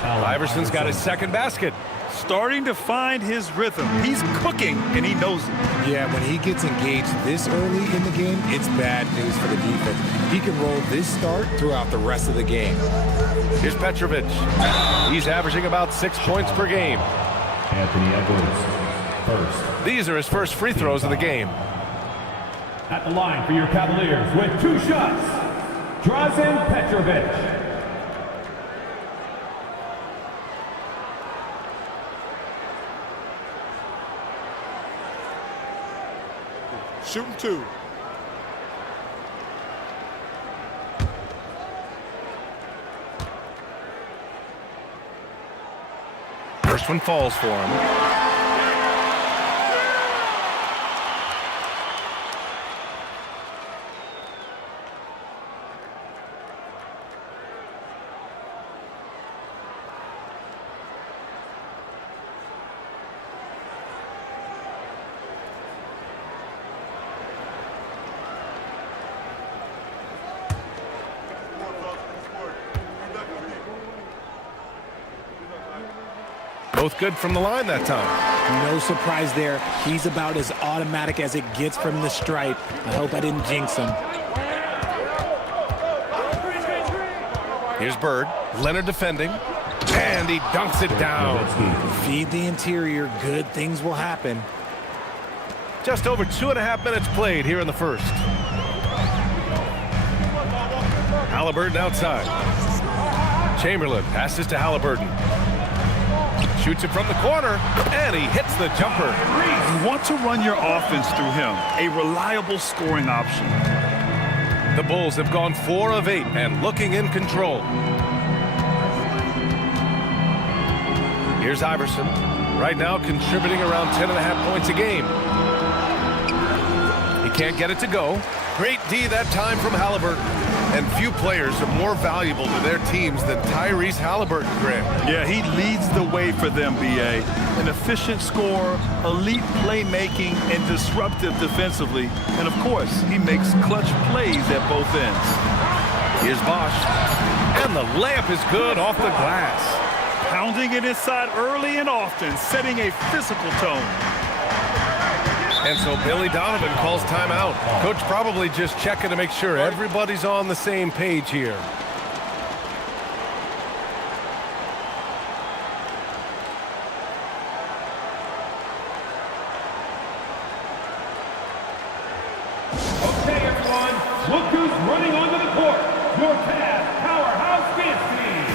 Iverson's got his second basket. Starting to find his rhythm. He's cooking, and he knows it. Yeah, when he gets engaged this early in the game, it's bad news for the defense. He can roll this start throughout the rest of the game. Here's Petrovic. He's averaging about 6 points per game. Anthony Edwards, first. These are his first free throws of the game. At the line for your Cavaliers with 2 shots, Drazen Petrovic. Shooting 2. First one falls for him. Both good from the line that time. No surprise there. He's about as automatic as it gets from the stripe. I hope I didn't jinx him. Here's Bird. Leonard defending. And he dunks it down. Feed the interior. Good things will happen. Just over 2.5 minutes played here in the first. Halliburton outside. Chamberlain passes to Halliburton. Shoots it from the corner, and he hits the jumper. You want to run your offense through him, a reliable scoring option. The Bulls have gone 4 of 8 and looking in control. Here's Iverson, right now contributing around 10.5 points a game. He can't get it to go. Great D that time from Halliburton. And few players are more valuable to their teams than Tyrese Halliburton, Grant. Yeah, he leads the way for them, B.A. An efficient scorer, elite playmaking, and disruptive defensively. And, of course, he makes clutch plays at both ends. Here's Bosch. And the layup is good off the glass. Pounding it inside early and often, setting a physical tone. And so Billy Donovan calls timeout. Coach probably just checking to make sure everybody's on the same page here. Okay, everyone, look who's running onto the court. Your Cavs powerhouse dance team.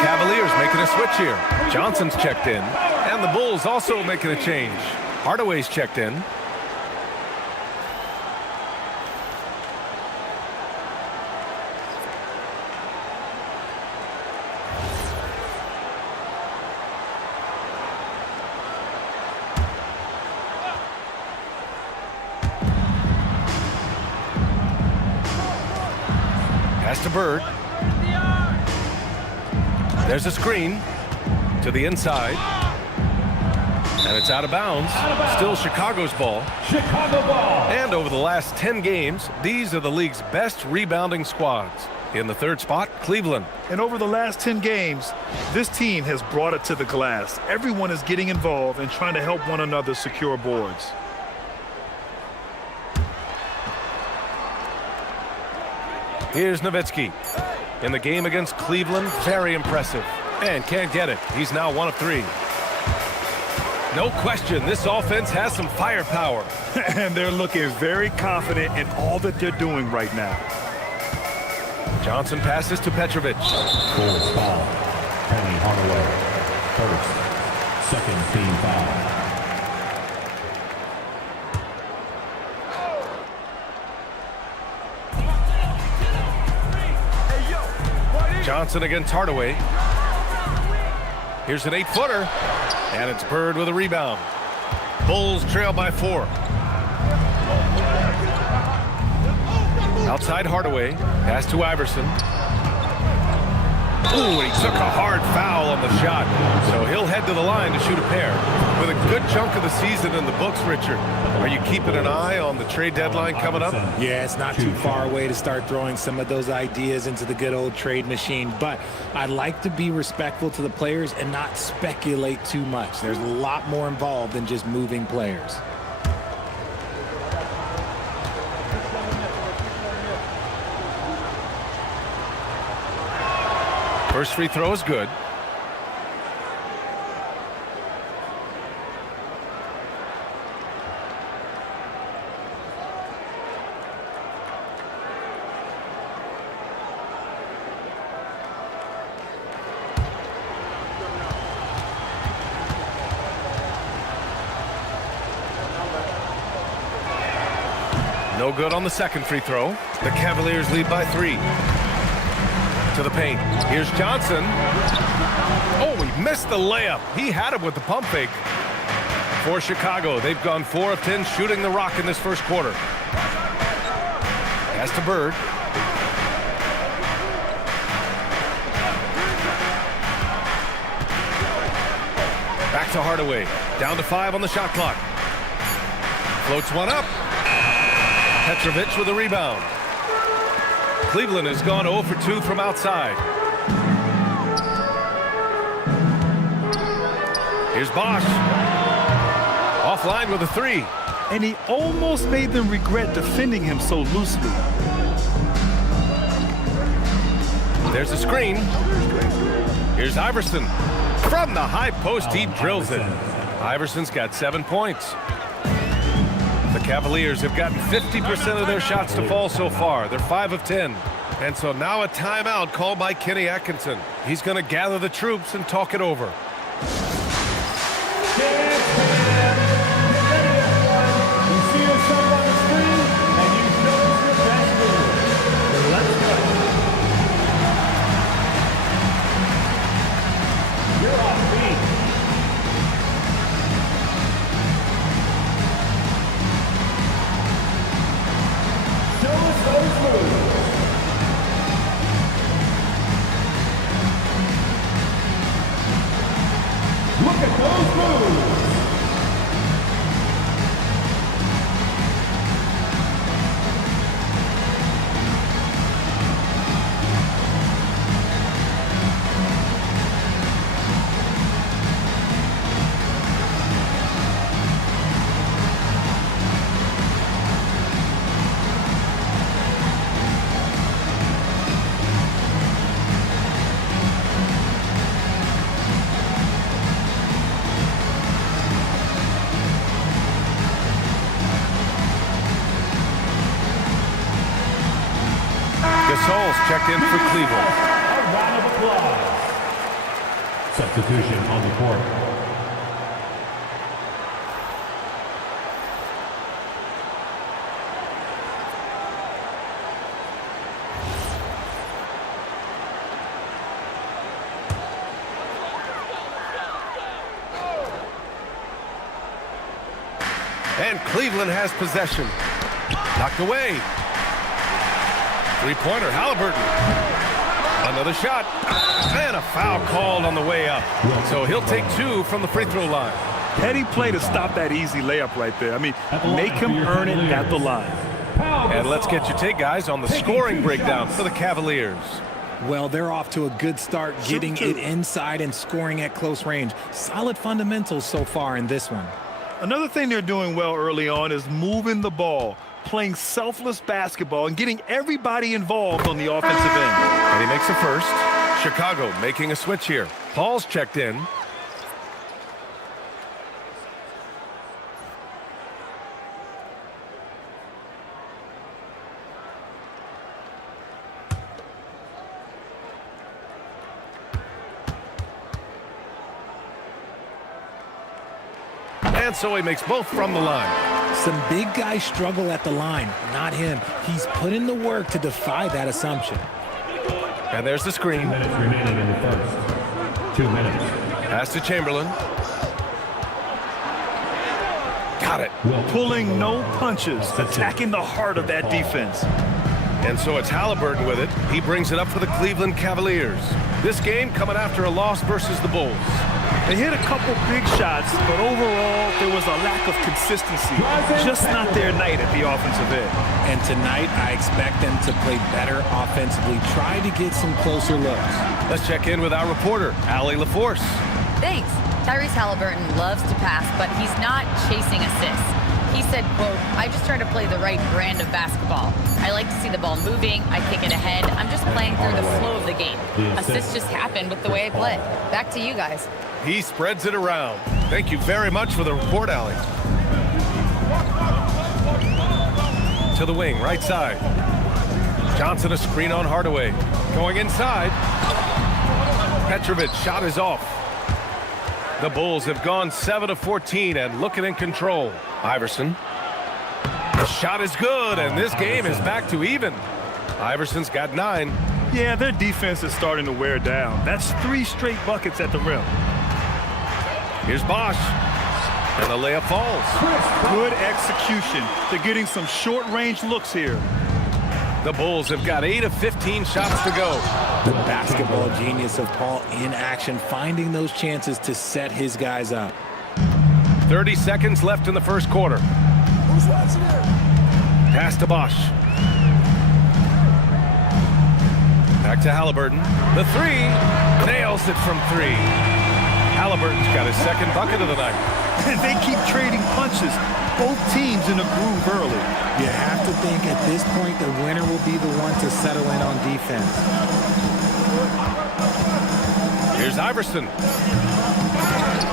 Cavaliers making a switch here. Johnson's checked in, and the Bulls also making a change. Hardaway's checked in. Pass to Bird. There's a screen to the inside. And it's out of bounds. Still Chicago's ball. Chicago ball. And over the last 10 games, these are the league's best rebounding squads. In the third spot, Cleveland. And over the last 10 games, this team has brought it to the glass. Everyone is getting involved and trying to help one another secure boards. Here's Nowitzki. In the game against Cleveland, very impressive. And can't get it. He's now 1 of 3. No question, this offense has some firepower. And they're looking very confident in all that they're doing right now. Johnson passes to Petrovic. Bulls foul. Penny Hardaway. First. Second team foul. Johnson against Hardaway. Here's an 8-footer. And it's Bird with a rebound. Bulls trail by 4. Outside Hardaway. Pass to Iverson. Ooh, and he took a hard foul on the shot. So he'll head to the line to shoot a pair. With a good chunk of the season in the books, Richard, are you keeping an eye on the trade deadline coming up? Yeah, it's not too far away to start throwing some of those ideas into the good old trade machine. But I'd like to be respectful to the players and not speculate too much. There's a lot more involved than just moving players. First free throw is good. No good on the second free throw. The Cavaliers lead by 3. To the paint. Here's Johnson. Oh, he missed the layup. He had it with the pump fake. For Chicago, they've gone 4 of 10 shooting the rock in this first quarter. Pass to Bird. Back to Hardaway. Down to 5 on the shot clock. Floats one up. Petrovic with a rebound. Cleveland has gone 0 for 2 from outside. Here's Bosch. Offline with a 3. And he almost made them regret defending him so loosely. There's a screen. Here's Iverson. From the high post, he drills it. Iverson's got 7 points. The Cavaliers have gotten 50% of their shots to fall so far. They're 5 of 10. And so now a timeout called by Kenny Atkinson. He's going to gather the troops and talk it over. You see yourself on the screen, and you chose your best move. Let's go. You're off beat. Show us those moves. Look at those moves. Gasol's checked in for Cleveland. A round of applause. Substitution on the court. And Cleveland has possession. Knocked away. Three-pointer, Halliburton. Another shot. And a foul called on the way up. So he'll take 2 from the free throw line. Petty play to stop that easy layup right there. I mean, make him earn it at the line. And let's get your take, guys, on the scoring breakdown for the Cavaliers. Well, they're off to a good start, getting it inside and scoring at close range. Solid fundamentals so far in this one. Another thing they're doing well early on is moving the ball, playing selfless basketball, and getting everybody involved on the offensive end. And he makes a first. Chicago making a switch here. Paul's checked in. And so he makes both from the line. Some big guys struggle at the line, not him. He's put in the work to defy that assumption. And there's the screen. 2 minutes remaining in the first. 2 minutes. Pass to Chamberlain. Got it. Pulling no punches, attacking the heart of that defense. And so it's Halliburton with it. He brings it up for the Cleveland Cavaliers. This game coming after a loss versus the Bulls. They hit a couple big shots, but overall, there was a lack of consistency. Just not their night at the offensive end. And tonight, I expect them to play better offensively, try to get some closer looks. Let's check in with our reporter, Allie LaForce. Thanks. Tyrese Halliburton loves to pass, but he's not chasing assists. He said, quote, "I just try to play the right brand of basketball. I like to see the ball moving. I kick it ahead. I'm just playing through the flow of the game. Assists just happen with the way I play." Back to you guys. He spreads it around. Thank you very much for the report, Allie. To the wing, right side. Johnson a screen on Hardaway. Going inside. Petrovic shot is off. The Bulls have gone 7 of 14 and looking in control. Iverson. The shot is good, and this game is back to even. Iverson's got 9. Yeah, their defense is starting to wear down. That's 3 straight buckets at the rim. Here's Bosch. And the layup falls. Good execution. They're getting some short-range looks here. The Bulls have got 8 of 15 shots to go. The basketball genius of Paul in action, finding those chances to set his guys up. 30 seconds left in the first quarter. Who's watching here? Pass to Bosch. Back to Halliburton. The 3. Nails it from 3. Halliburton's got his second bucket of the night. And they keep trading punches. Both teams in a groove early. You have to think at this point the winner will be the one to settle in on defense. Here's Iverson.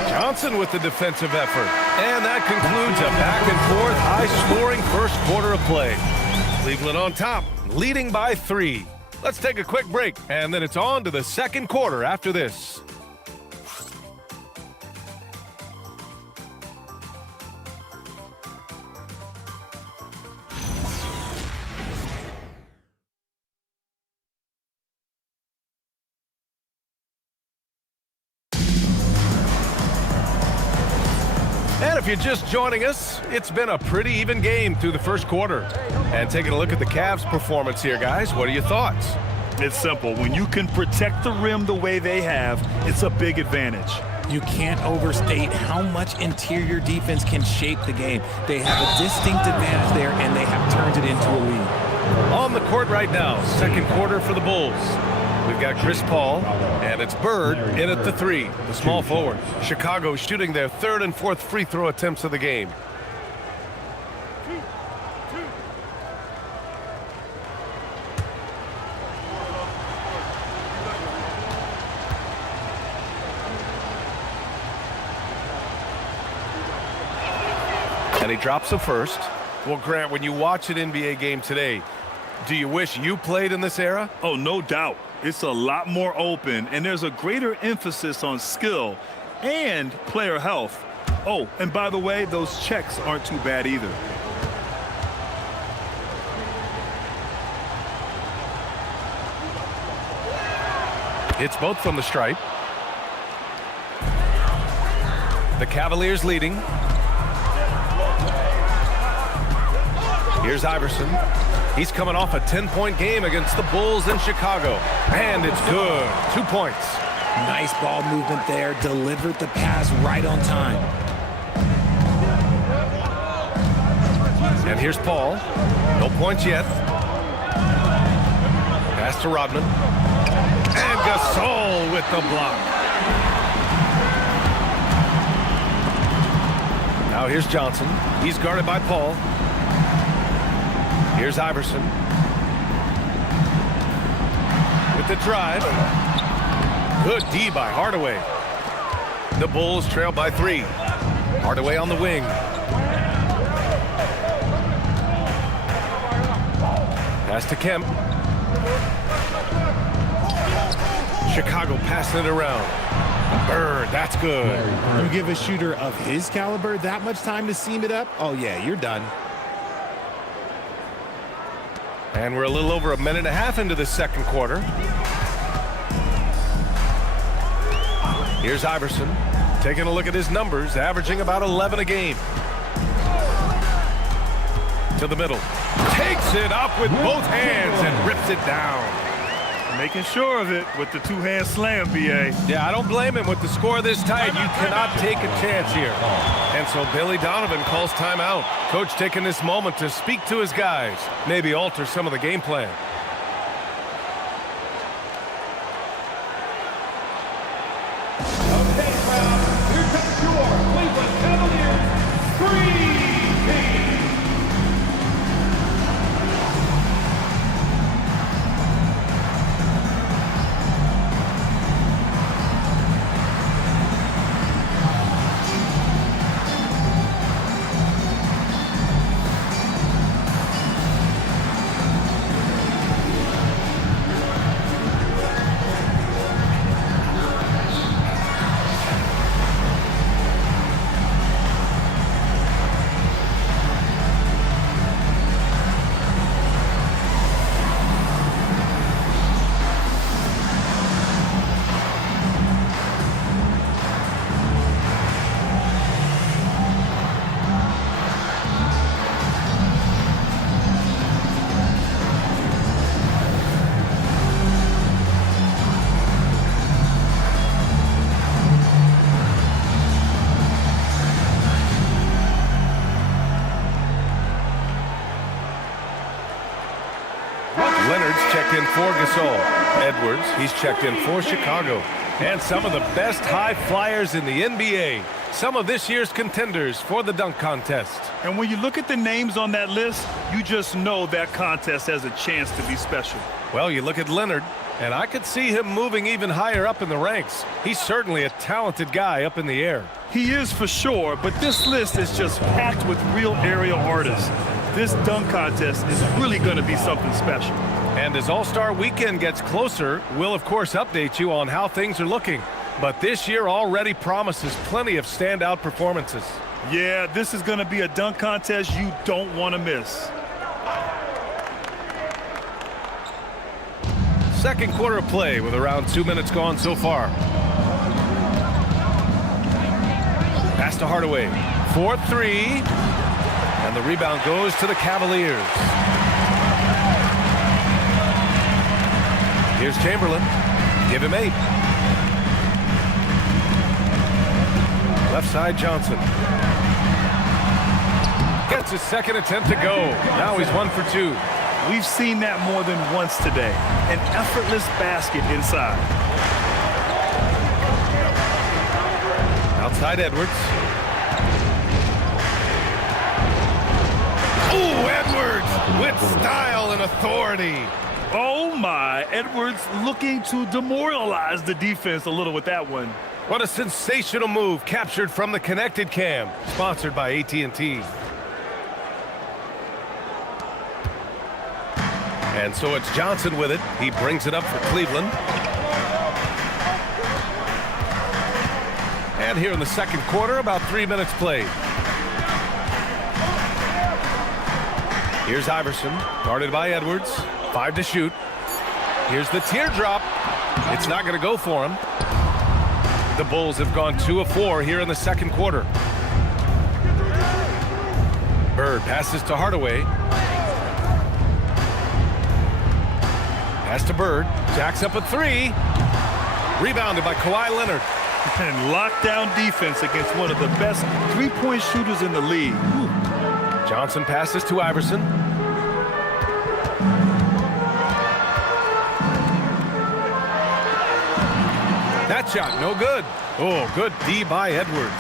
Johnson with the defensive effort. And that concludes a back-and-forth, high-scoring first quarter of play. Cleveland on top, leading by 3. Let's take a quick break, and then it's on to the second quarter after this. And if you're just joining us, it's been a pretty even game through the first quarter. And taking a look at the Cavs' performance here, guys, what are your thoughts? It's simple. When you can protect the rim the way they have, it's a big advantage. You can't overstate how much interior defense can shape the game. They have a distinct advantage there, and they have turned it into a lead. On the court right now, second quarter for the Bulls. We've got Chris Paul, and it's Bird in at the 3, the small forward. Chicago shooting their 3rd and 4th free throw attempts of the game. And he drops the first. Well, Grant, when you watch an NBA game today, Do you wish you played in this era? Oh, no doubt. It's a lot more open, and there's a greater emphasis on skill and player health. Oh, and by the way, those checks aren't too bad either. It's both from the stripe. The Cavaliers leading. Here's Iverson. He's coming off a 10-point game against the Bulls in Chicago. And it's good. 2 points. Nice ball movement there. Delivered the pass right on time. And here's Paul. No points yet. Pass to Rodman. And Gasol with the block. Now here's Johnson. He's guarded by Paul. Here's Iverson. With the drive. Good D by Hardaway. The Bulls trail by 3. Hardaway on the wing. Pass to Kemp. Chicago passing it around. Bird, that's good. You give a shooter of his caliber that much time to seam it up? Oh, yeah, you're done. And we're a little over a minute and a half into the second quarter. Here's Iverson. Taking a look at his numbers, averaging about 11 a game. To the middle. Takes it up with both hands and rips it down. Making sure of it with the two-hand slam, B.A. Yeah, I don't blame him. With the score this tight, you cannot take a chance here. And so Billy Donovan calls timeout. Coach taking this moment to speak to his guys, maybe alter some of the game plan. Okay, crowd, here comes your Cleveland Cavaliers Dream Team. Leonard's checked in for Gasol. Edwards, he's checked in for Chicago. And some of the best high flyers in the NBA. Some of this year's contenders for the dunk contest. And when you look at the names on that list, you just know that contest has a chance to be special. Well, you look at Leonard, and I could see him moving even higher up in the ranks. He's certainly a talented guy up in the air. He is for sure, but this list is just packed with real aerial artists. This dunk contest is really going to be something special. And as All-Star Weekend gets closer, we'll of course update you on how things are looking. But this year already promises plenty of standout performances. Yeah, this is going to be a dunk contest you don't want to miss. Second quarter of play with around 2 minutes gone so far. Pass to Hardaway. 4-3. And the rebound goes to the Cavaliers. Here's Chamberlain. Give him 8. Left side, Johnson. Gets his second attempt to go. Now he's 1 for 2. We've seen that more than once today. An effortless basket inside. Outside Edwards. Ooh, Edwards with style and authority. Oh my, Edwards looking to demoralize the defense a little with that one. What a sensational move captured from the Connected Cam, sponsored by AT&T. And so it's Johnson with it. He brings it up for Cleveland. And here in the second quarter, about 3 minutes played. Here's Iverson, guarded by Edwards. 5 to shoot. Here's the teardrop. It's not going to go for him. The Bulls have gone 2 of 4 here in the second quarter. Bird passes to Hardaway. Pass to Bird. Jacks up a 3. Rebounded by Kawhi Leonard. And lockdown defense against one of the best three-point shooters in the league. Whew. Johnson passes to Iverson. That shot, no good. Oh, good D by Edwards.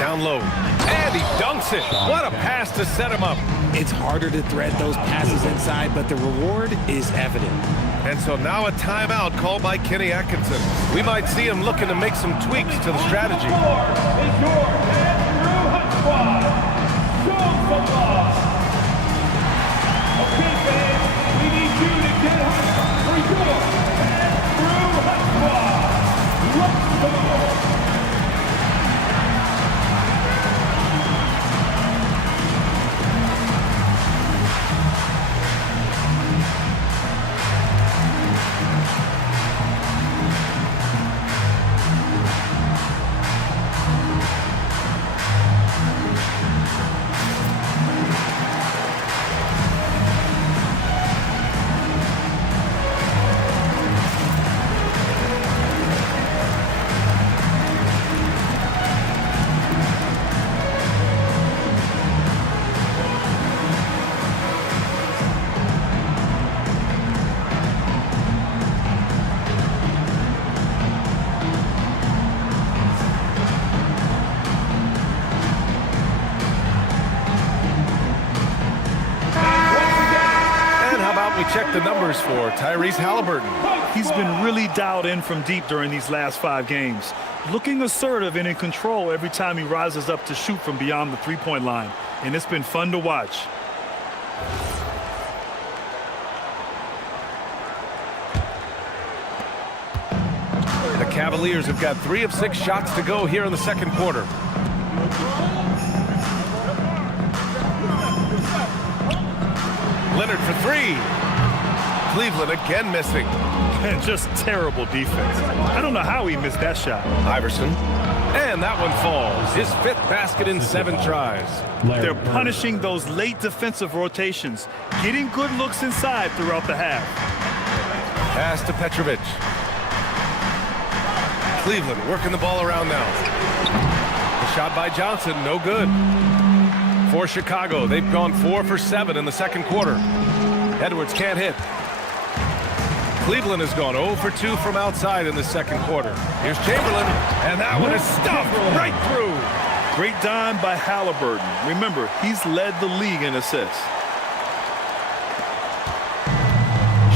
Down low. And he dunks it. What a pass to set him up. It's harder to thread those passes inside, but the reward is evident. And so now a timeout called by Kenny Atkinson. We might see him looking to make some tweaks to the strategy. Okay, fans, we need you to get hot for your Andrew Hutchwell. Let's go. Check the numbers for Tyrese Halliburton. He's been really dialed in from deep during these last 5 games, looking assertive and in control every time he rises up to shoot from beyond the three-point line, and it's been fun to watch. The Cavaliers have got 3 of 6 shots to go here in the second quarter. Leonard for 3. Cleveland again missing. And just terrible defense. I don't know how he missed that shot. Iverson. And that one falls. His 5th basket in 7 tries. They're punishing those late defensive rotations, getting good looks inside throughout the half. Pass to Petrovic. Cleveland working the ball around now. The shot by Johnson, no good. For Chicago, they've gone 4 for 7 in the second quarter. Edwards can't hit. Cleveland has gone 0 for 2 from outside in the second quarter. Here's Chamberlain, and that one is stuffed right through. Great dime by Halliburton. Remember, he's led the league in assists.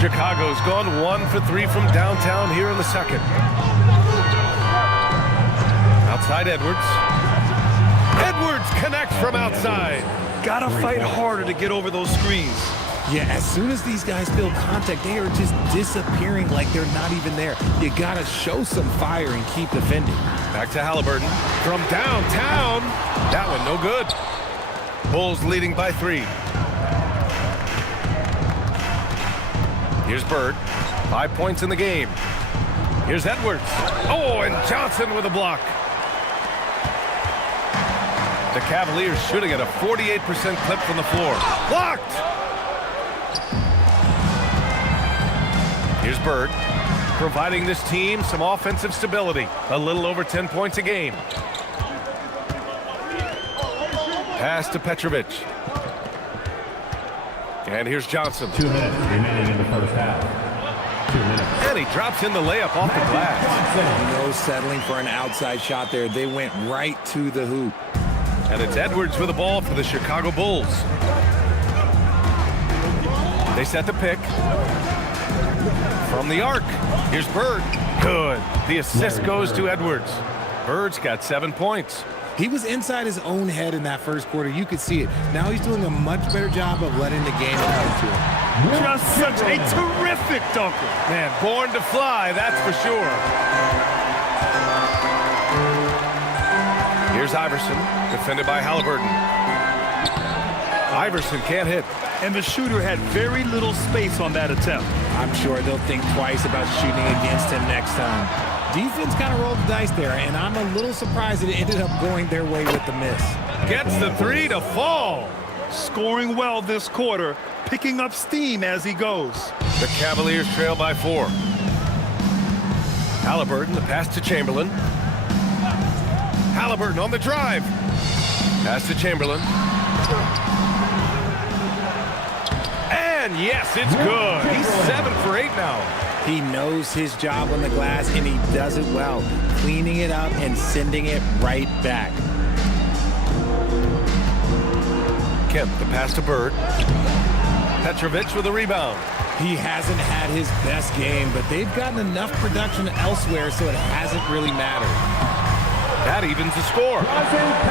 Chicago's gone 1 for 3 from downtown here in the second. Outside Edwards. Edwards connects from outside. Gotta fight harder to get over those screens. Yeah, as soon as these guys feel contact, they are just disappearing like they're not even there. You gotta show some fire and keep defending. Back to Halliburton from downtown. That one no good. Bulls leading by 3. Here's Bird. 5 points in the game. Here's Edwards. Oh, and Johnson with a block. The Cavaliers shooting at a 48% clip from the floor. Blocked! Here's Bird, providing this team some offensive stability. A little over 10 points a game. Pass to Petrovic. And here's Johnson. 2 minutes remaining in the first half. 2 minutes. And he drops in the layup off the glass. No settling for an outside shot there. They went right to the hoop. And it's Edwards with the ball for the Chicago Bulls. They set the pick. From the arc, here's Bird. Good. The assist goes to Edwards. Bird's got 7 points. He was inside his own head in that first quarter. You could see it. Now he's doing a much better job of letting the game come to him. Just such a terrific dunker. Man, born to fly, that's for sure. Here's Iverson, defended by Halliburton. Iverson can't hit. And the shooter had very little space on that attempt. I'm sure they'll think twice about shooting against him next time. Defense kind of rolled the dice there, and I'm a little surprised that it ended up going their way with the miss. Gets the three to fall. Scoring well this quarter, picking up steam as he goes. The Cavaliers trail by 4. Halliburton, the pass to Chamberlain. Halliburton on the drive. Pass to Chamberlain. And yes, it's good. He's 7 for 8 now. He knows his job on the glass, and he does it well, cleaning it up and sending it right back. Kemp, the pass to Bird. Petrovic with a rebound. He hasn't had his best game, but they've gotten enough production elsewhere, so it hasn't really mattered. That evens the score.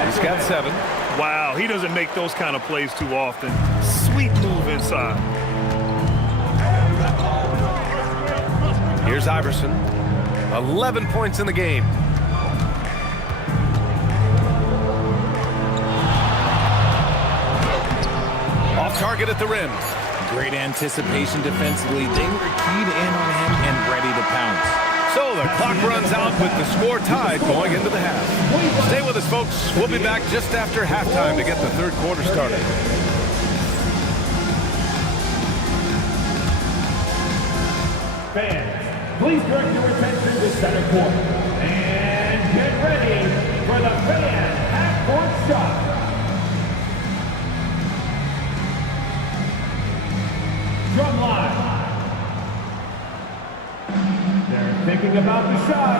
He's got 7. Wow, he doesn't make those kind of plays too often. Sweet move inside. Here's Iverson. 11 points in the game. Off target at the rim. Great anticipation defensively. They were keyed in on him and ready to pounce. So the clock runs out with the score tied going into the half. Stay with us, folks. We'll be back just after halftime to get the third quarter started. Fans, please direct your attention to center court. And get ready for the fan half-court shot. Drum line. They're thinking about the shot.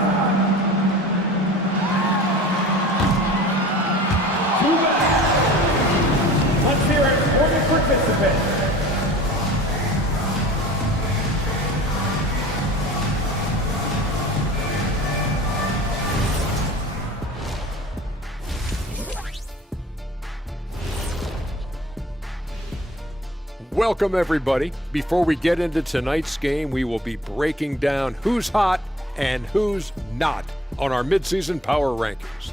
Too bad. Let's hear it for the participants. Welcome, everybody. Before we get into tonight's game, we will be breaking down who's hot and who's not on our midseason power rankings.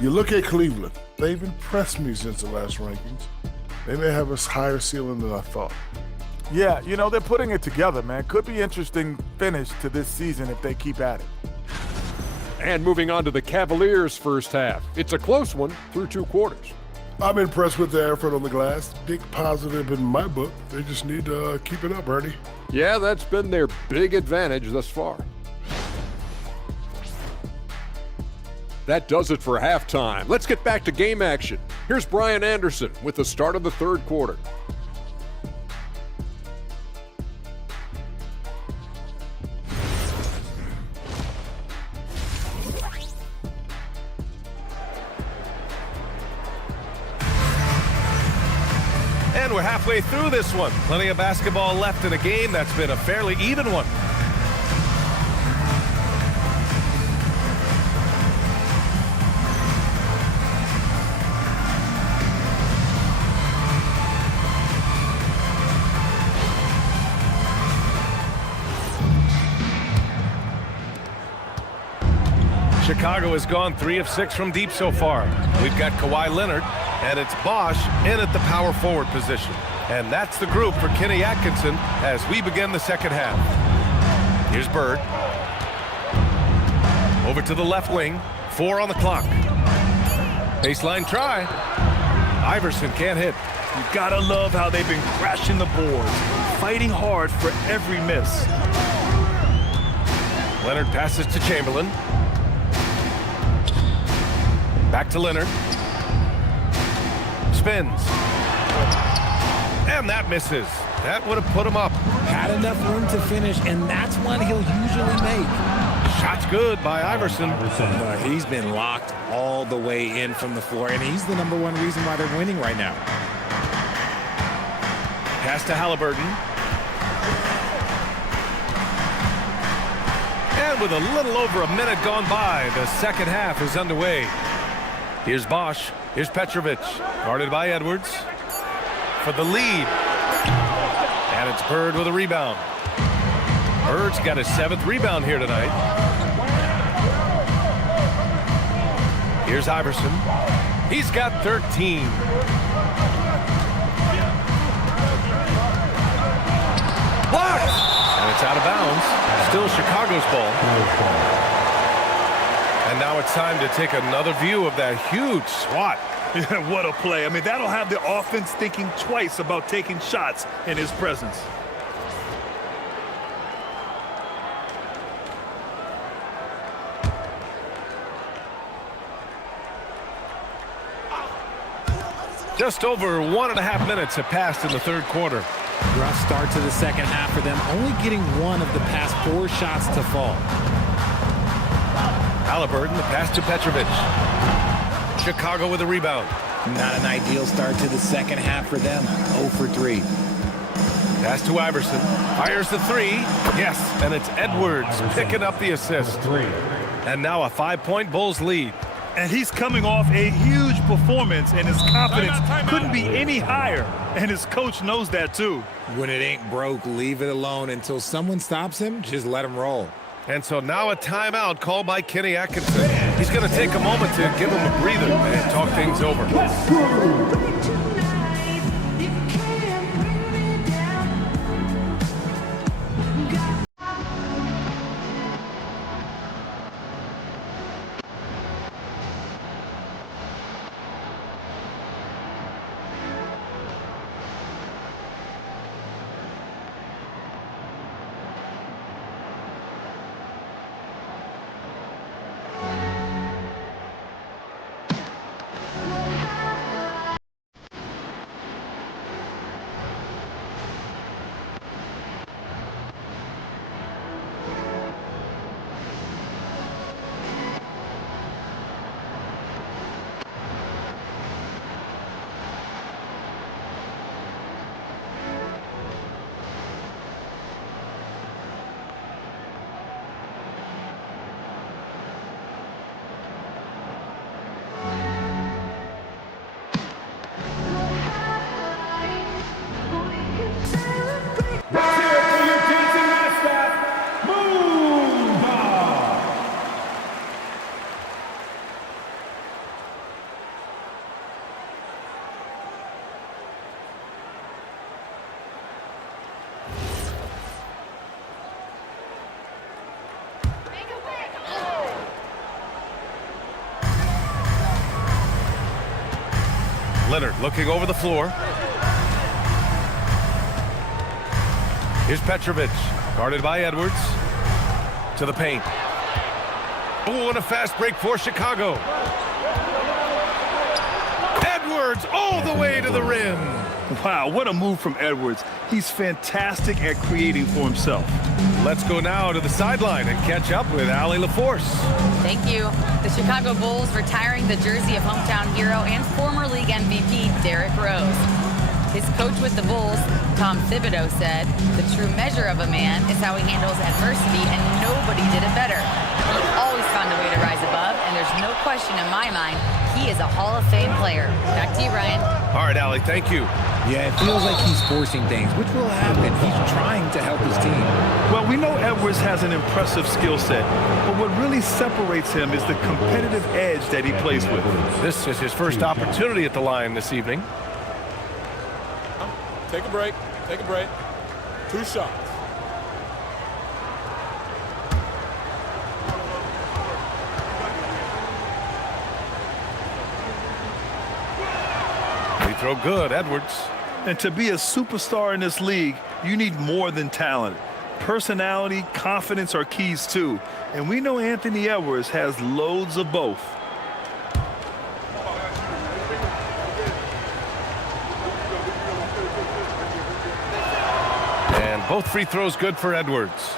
You look at Cleveland. They've impressed me since the last rankings. They may have a higher ceiling than I thought. Yeah, you know, they're putting it together, man. Could be interesting finish to this season if they keep at it. And moving on to the Cavaliers' first half. It's a close one through 2 quarters. I'm impressed with their effort on the glass. Big positive in my book. They just need to keep it up, Ernie. Yeah, that's been their big advantage thus far. That does it for halftime. Let's get back to game action. Here's Brian Anderson with the start of the third quarter. And we're halfway through this one. Plenty of basketball left in a game that's been a fairly even one. Chicago has gone 3 of 6 from deep so far. We've got Kawhi Leonard, and it's Bosch in at the power forward position. And that's the group for Kenny Atkinson as we begin the second half. Here's Bird. Over to the left wing. 4 on the clock. Baseline try. Iverson can't hit. You gotta love how they've been crashing the boards, fighting hard for every miss. Leonard passes to Chamberlain. Back to Leonard. Spins. And that misses. That would have put him up. Had enough room to finish, and that's one he'll usually make. Shot's good by Iverson. He's been locked all the way in from the floor, and he's the #1 reason why they're winning right now. Pass to Halliburton. And And with a little over a minute gone by, the second half is underway. Here's Bosch. Here's Petrovic. Guarded by Edwards. For the lead. And it's Bird with a rebound. Bird's got his 7th rebound here tonight. Here's Iverson. He's got 13. Blocked! And it's out of bounds. Still Chicago's ball. And now it's time to take another view of that huge swat. What a play. I mean, that'll have the offense thinking twice about taking shots in his presence. Just over 1.5 minutes have passed in the third quarter. Rough start to the second half for them, only getting one of the past 4 shots to fall. Halliburton, the pass to Petrovic. Chicago with a rebound. Not an ideal start to the second half for them. 0 for 3. Pass to Iverson. Fires the 3. Yes, and it's Edwards picking up the assist. And now a 5-point Bulls lead. And he's coming off a huge performance, and his confidence couldn't be any higher. And his coach knows that, too. When it ain't broke, leave it alone until someone stops him. Just let him roll. And so now a timeout called by Kenny Atkinson. He's going to take a moment to give him a breather and talk things over. Leonard looking over the floor. Here's Petrovic, guarded by Edwards. To the paint. Oh, and a fast break for Chicago. Edwards all the way to the rim. Wow, what a move from Edwards. He's fantastic at creating for himself. Let's go now to the sideline and catch up with Allie LaForce. Thank you. The Chicago Bulls retiring the jersey of hometown hero and former league MVP Derrick Rose. His coach with the Bulls, Tom Thibodeau, said, "The true measure of a man is how he handles adversity, and nobody did it better. He always found a way to rise above, and there's no question in my mind he is a Hall of Fame player." Back to you, Ryan. All right, Allie, thank you. Yeah, it feels like he's forcing things, which will happen. He's trying to help his team. Well, we know Edwards has an impressive skill set, but what really separates him is the competitive edge that he plays with. This is his first opportunity at the line this evening. Take a break. Take a break. 2 shots. Free throw good, Edwards. And to be a superstar in this league, you need more than talent. Personality, confidence are keys too. And we know Anthony Edwards has loads of both. And both free throws good for Edwards.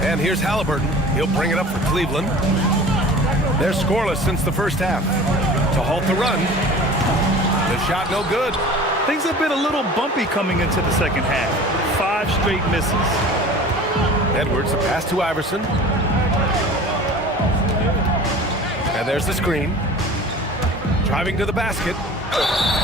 And here's Halliburton. He'll bring it up for Cleveland. They're scoreless since the first half. To halt the run. The shot no good. Things have been a little bumpy coming into the second half. 5 straight misses. Edwards, a pass to Iverson. And there's the screen. Driving to the basket.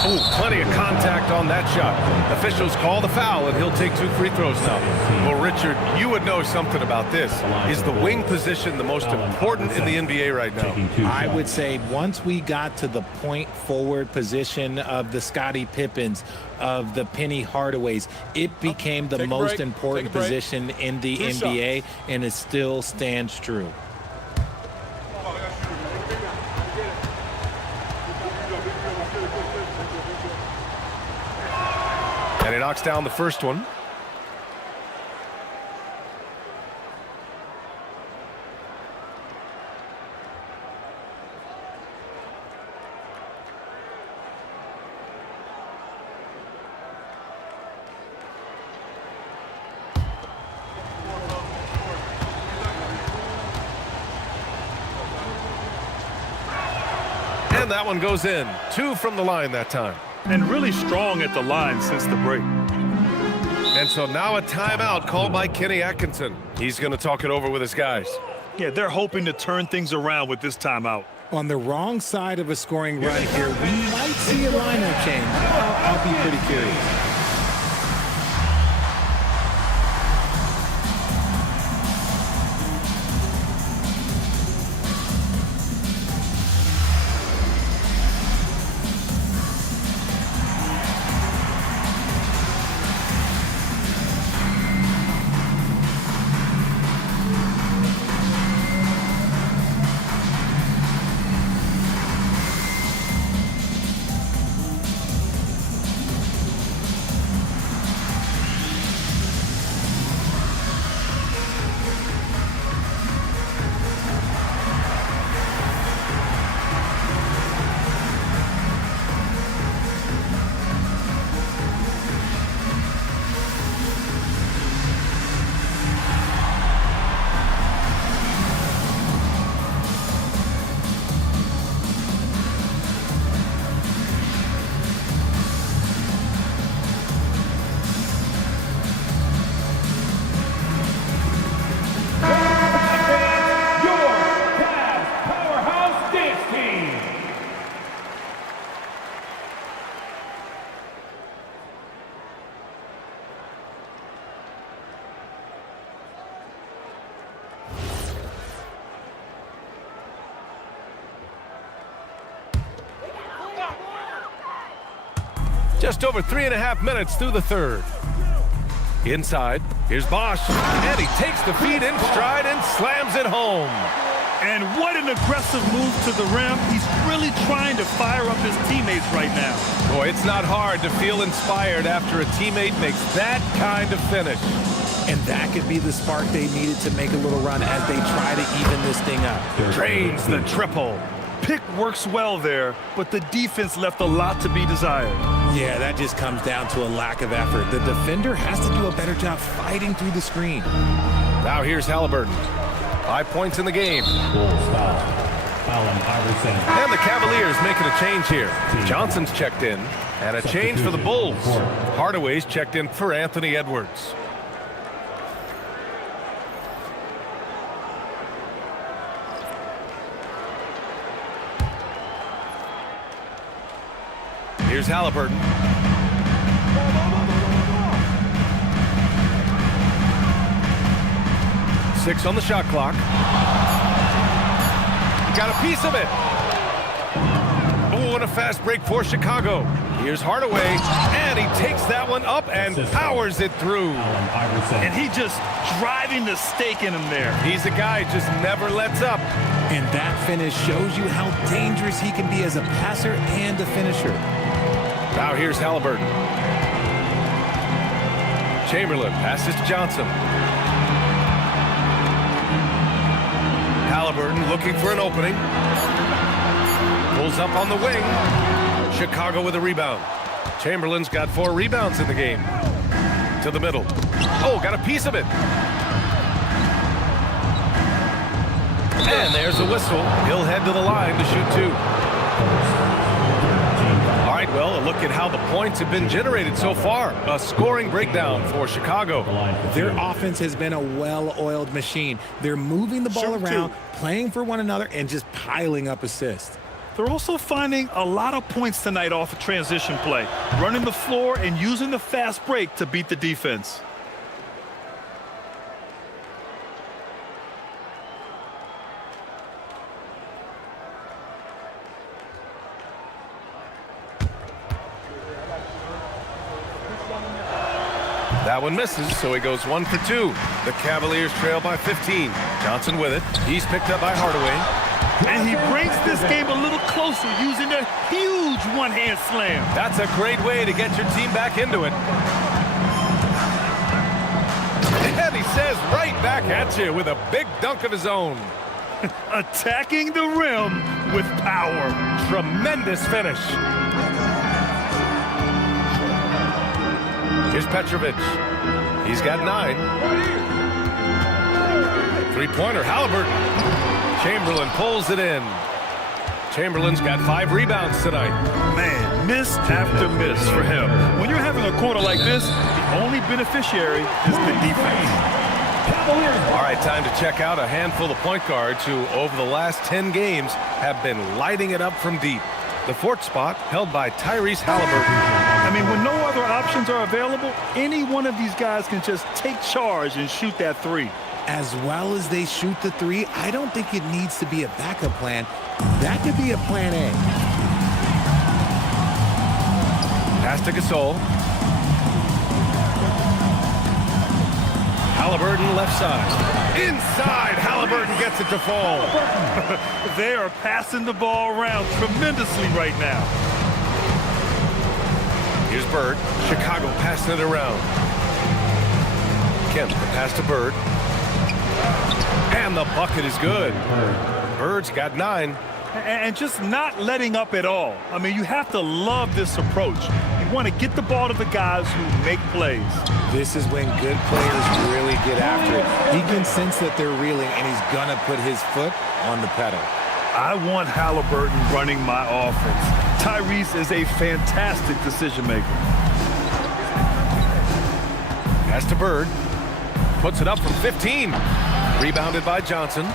Oh, plenty of contact on that shot. Officials call the foul, and he'll take 2 free throws now. Well, Richard, you would know something about this. Is the wing position the most important in the NBA right now? I would say once we got to the point forward position of the Scottie Pippens, of the Penny Hardaways, it became the most important position in the NBA, and it still stands true. And he knocks down the first one. And that one goes in. 2 from the line that time. And really strong at the line since the break. And so now a timeout called by Kenny Atkinson. He's going to talk it over with his guys. Yeah, they're hoping to turn things around with this timeout. On the wrong side of a scoring run here, we might see a lineup change. I'll be pretty curious. Just over 3.5 minutes through the third. Inside, here's Bosch, and he takes the feed in stride and slams it home. And what an aggressive move to the rim. He's really trying to fire up his teammates right now. Boy, it's not hard to feel inspired after a teammate makes that kind of finish. And that could be the spark they needed to make a little run as they try to even this thing up. Drains the triple. Pick works well there, but the defense left a lot to be desired. Yeah, that just comes down to a lack of effort. The defender has to do a better job fighting through the screen. Now here's Halliburton. 5 points in the game. And the Cavaliers making a change here. Johnson's checked in, and a change for the Bulls. Hardaway's checked in for Anthony Edwards. Here's Halliburton. Six on the shot clock. Got a piece of it. Oh, and a fast break for Chicago. Here's Hardaway, and he takes that one up and powers it through. And he just driving the stake in him there. He's a guy who just never lets up. And that finish shows you how dangerous he can be as a passer and a finisher. Now here's Halliburton. Chamberlain passes to Johnson. Halliburton looking for an opening. Pulls up on the wing. Chicago with a rebound. Chamberlain's got 4 rebounds in the game. To the middle. Oh, got a piece of it. And there's a whistle. He'll head to the line to shoot 2. All right, well, a look at how the points have been generated so far. A scoring breakdown for Chicago. Their offense has been a well-oiled machine. They're moving the ball around, playing for one another, and just piling up assists. They're also finding a lot of points tonight off of transition play, running the floor and using the fast break to beat the defense. That one misses, so he goes 1 for 2. The Cavaliers trail by 15. Johnson with it. He's picked up by Hardaway. And he brings this game a little closer using a huge one-hand slam. That's a great way to get your team back into it. And he says right back at you with a big dunk of his own. Attacking the rim with power. Tremendous finish. Here's Petrovic. He's got 9. Three-pointer, Halliburton. Chamberlain pulls it in. Chamberlain's got 5 rebounds tonight. Man, miss after miss for him. When you're having a quarter like this, the only beneficiary is the defense. All right, time to check out a handful of point guards who, over the last 10 games, have been lighting it up from deep. The 4th spot held by Tyrese Halliburton. I mean, when no other options are available, any one of these guys can just take charge and shoot that 3. As well as they shoot the 3, I don't think it needs to be a backup plan. That could be a plan A. Pass to Gasol. Halliburton left side. Inside, Halliburton gets it to fall. They are passing the ball around tremendously right now. Here's Bird. Chicago passing it around. Kemp, the pass to Bird. And the bucket is good. Bird's got 9. And just not letting up at all. I mean, you have to love this approach. You want to get the ball to the guys who make plays. This is when good players really get after it. He can sense that they're reeling, and he's going to put his foot on the pedal. I want Halliburton running my offense. Tyrese is a fantastic decision maker. Pass to Bird. Puts it up from 15. Rebounded by Johnson.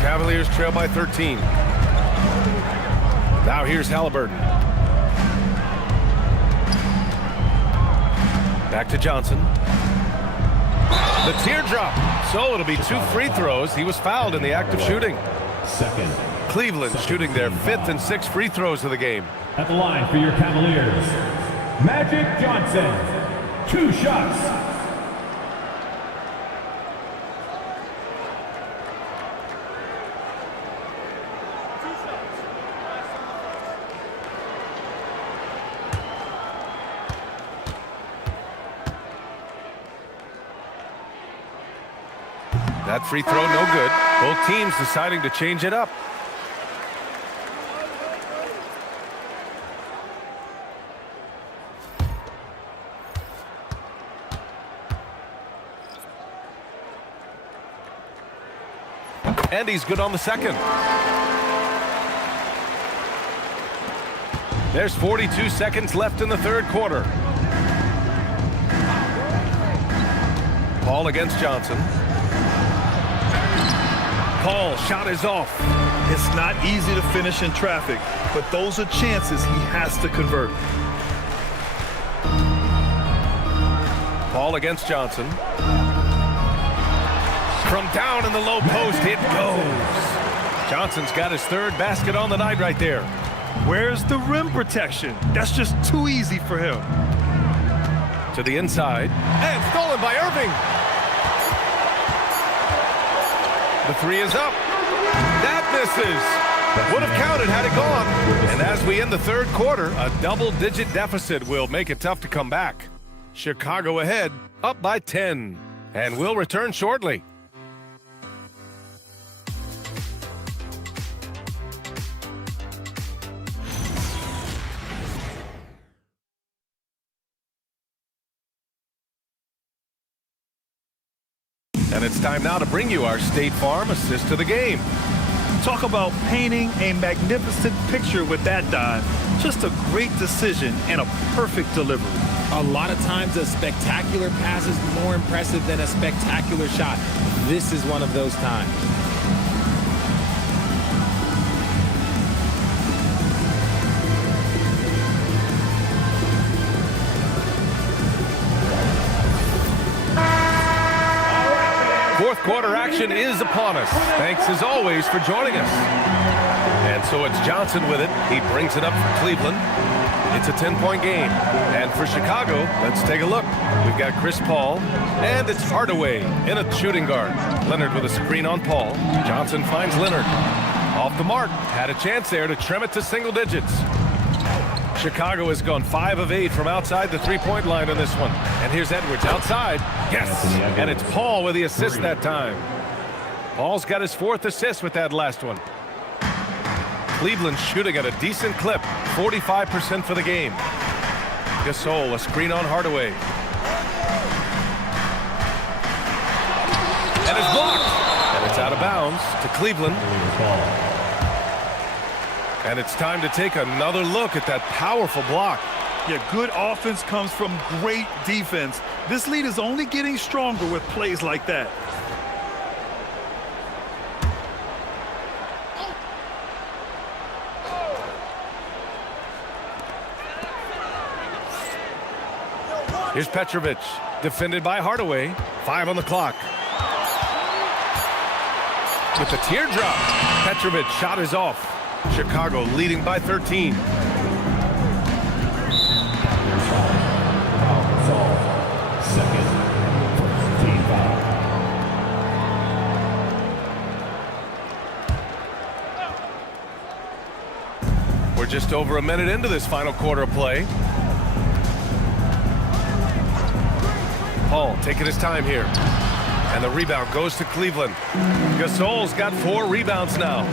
Cavaliers trail by 13. Now here's Halliburton. Back to Johnson. The teardrop. So it'll be 2 free throws. He was fouled in the act of shooting. Cleveland shooting their 5th and 6th free throws of the game. At the line for your Cavaliers, Magic Johnson. 2 shots. That free throw, no good. Both teams deciding to change it up. And he's good on the second. There's 42 seconds left in the 3rd quarter. Paul against Johnson. Paul, shot is off. It's not easy to finish in traffic, but those are chances he has to convert. Paul against Johnson. From down in the low post, it goes. Johnson's got his 3rd basket on the night right there. Where's the rim protection? That's just too easy for him. To the inside. And stolen by Irving. The 3 is up. That misses. Would have counted had it gone. And as we end the 3rd quarter, a double-digit deficit will make it tough to come back. Chicago ahead, up by 10. And we'll return shortly. And it's time now to bring you our State Farm assist to the game. Talk about painting a magnificent picture with that dive. Just a great decision and a perfect delivery. A lot of times a spectacular pass is more impressive than a spectacular shot. This is one of those times. Fourth quarter action is upon us. Thanks as always for joining us. And so it's Johnson with it. He brings it up for Cleveland. It's a 10-point game. And for Chicago, let's take a look. We've got Chris Paul, and it's Hardaway in a shooting guard. Leonard with a screen on Paul. Johnson finds Leonard. Off the mark. Had a chance there to trim it to single digits. Chicago has gone 5 of 8 from outside the three-point line on this one. And here's Edwards outside. Yes! And it's Paul with the assist that time. Paul's got his 4th assist with that last one. Cleveland shooting at a decent clip. 45% for the game. Gasol, a screen on Hardaway. And it's blocked. And it's out of bounds to Cleveland. And it's time to take another look at that powerful block. Yeah, good offense comes from great defense. This lead is only getting stronger with plays like that. Here's Petrovic, defended by Hardaway. 5 on the clock. With the teardrop, Petrovic shot is off. Chicago leading by 13. We're just over a minute into this final quarter of play. Paul taking his time here. And the rebound goes to Cleveland. Gasol's got 4 rebounds now.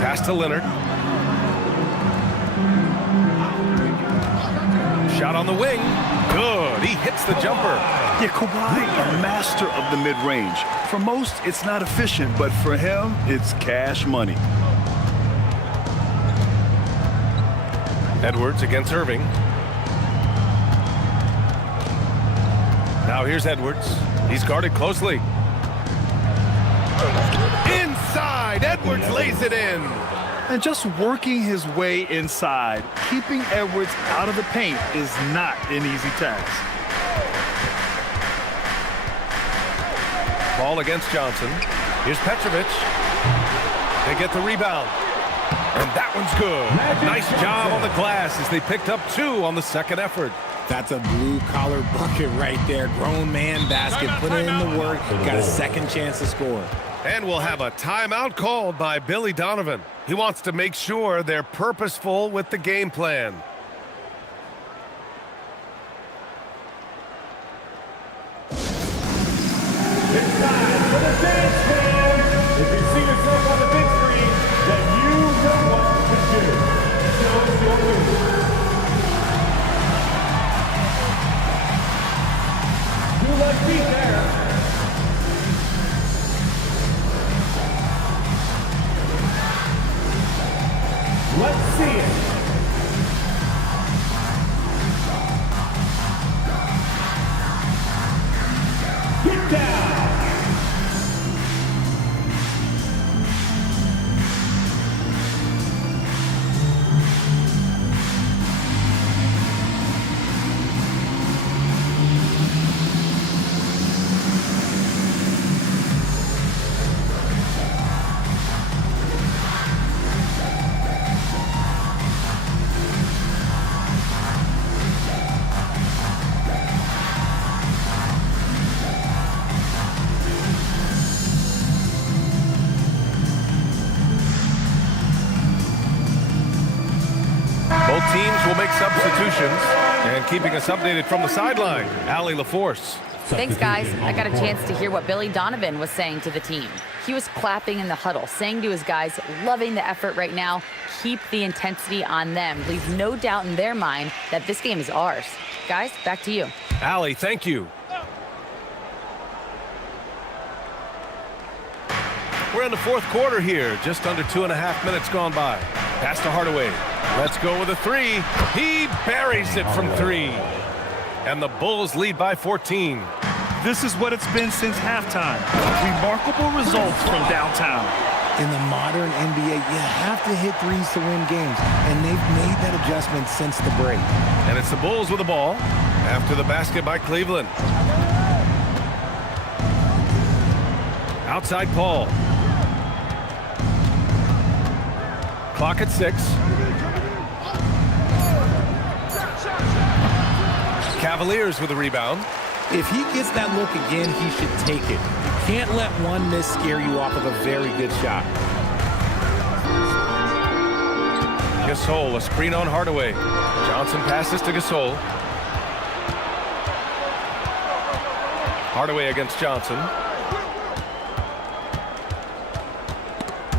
Pass to Leonard. Shot on the wing. Good. He hits the jumper. Yeah, Kawhi, a master of the mid-range. For most, it's not efficient, but for him, it's cash money. Edwards against Irving. Now here's Edwards. He's guarded closely. Inside. Edwards lays it in. And just working his way inside, keeping Edwards out of the paint is not an easy task. Ball against Johnson. Here's Petrovic. They get the rebound. And that one's good. Nice job on the glass as they picked up 2 on the second effort. That's a blue-collar bucket right there. Grown man basket. Put in the work. Got a second chance to score. And we'll have a timeout called by Billy Donovan. He wants to make sure they're purposeful with the game plan. It's time for the dance band. If you see yourself on the big screen, then you know what to do. Show your move. You like me there. Let's see it. Get down. Both teams will make substitutions. And keeping us updated from the sideline, Allie LaForce. Thanks, guys. I got a chance to hear what Billy Donovan was saying to the team. He was clapping in the huddle, saying to his guys, loving the effort right now, keep the intensity on them. Leave no doubt in their mind that this game is ours. Guys, back to you. Allie, thank you. We're in the fourth quarter here. Just under 2.5 minutes gone by. Pass to Hardaway. Let's go with a three. He buries it from three. And the Bulls lead by 14. This is what it's been since halftime. Remarkable results from downtown. In the modern NBA, you have to hit threes to win games, and they've made that adjustment since the break. And it's the Bulls with the ball after the basket by Cleveland. Outside Paul. Clock at 6. Cavaliers with the rebound. If he gets that look again, he should take it. You can't let one miss scare you off of a very good shot. Gasol, a screen on Hardaway. Johnson passes to Gasol. Hardaway against Johnson.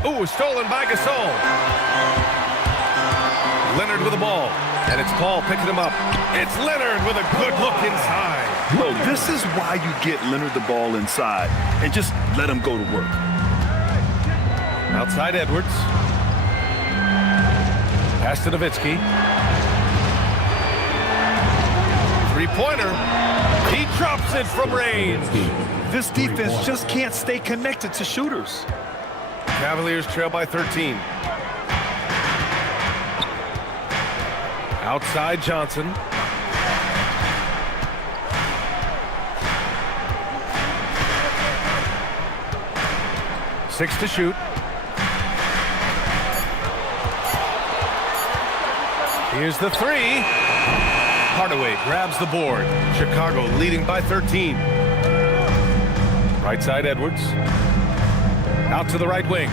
Ooh, stolen by Gasol. Leonard with the ball. And it's Paul picking him up. It's Leonard with a good look inside. Well, this is why you get Leonard the ball inside and just let him go to work. Outside Edwards. Pass to Nowitzki. Three-pointer. He drops it from range. This defense just can't stay connected to shooters. Cavaliers trail by 13. Outside Johnson. Six to shoot. Here's the three. Hardaway grabs the board. Chicago leading by 13. Right side Edwards. Out to the right wing.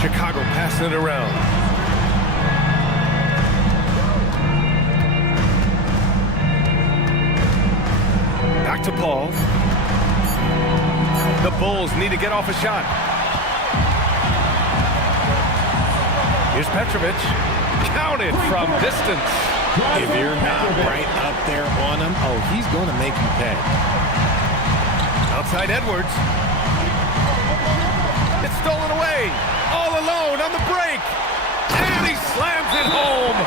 Chicago passing it around. Back to Paul. The Bulls need to get off a shot. Here's Petrovic. Counted from distance. If you're not right up there on him, oh, he's going to make you pay. Outside Edwards. It's stolen away. All alone on the break. And he slams it home.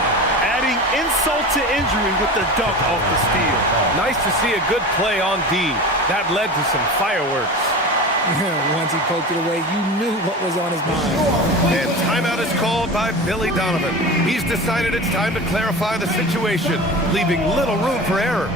Adding insult to injury with the dunk off the steal. Nice to see a good play on D. That led to some fireworks. Once he poked it away, you knew what was on his mind. And timeout is called by Billy Donovan. He's decided it's time to clarify the situation, leaving little room for error.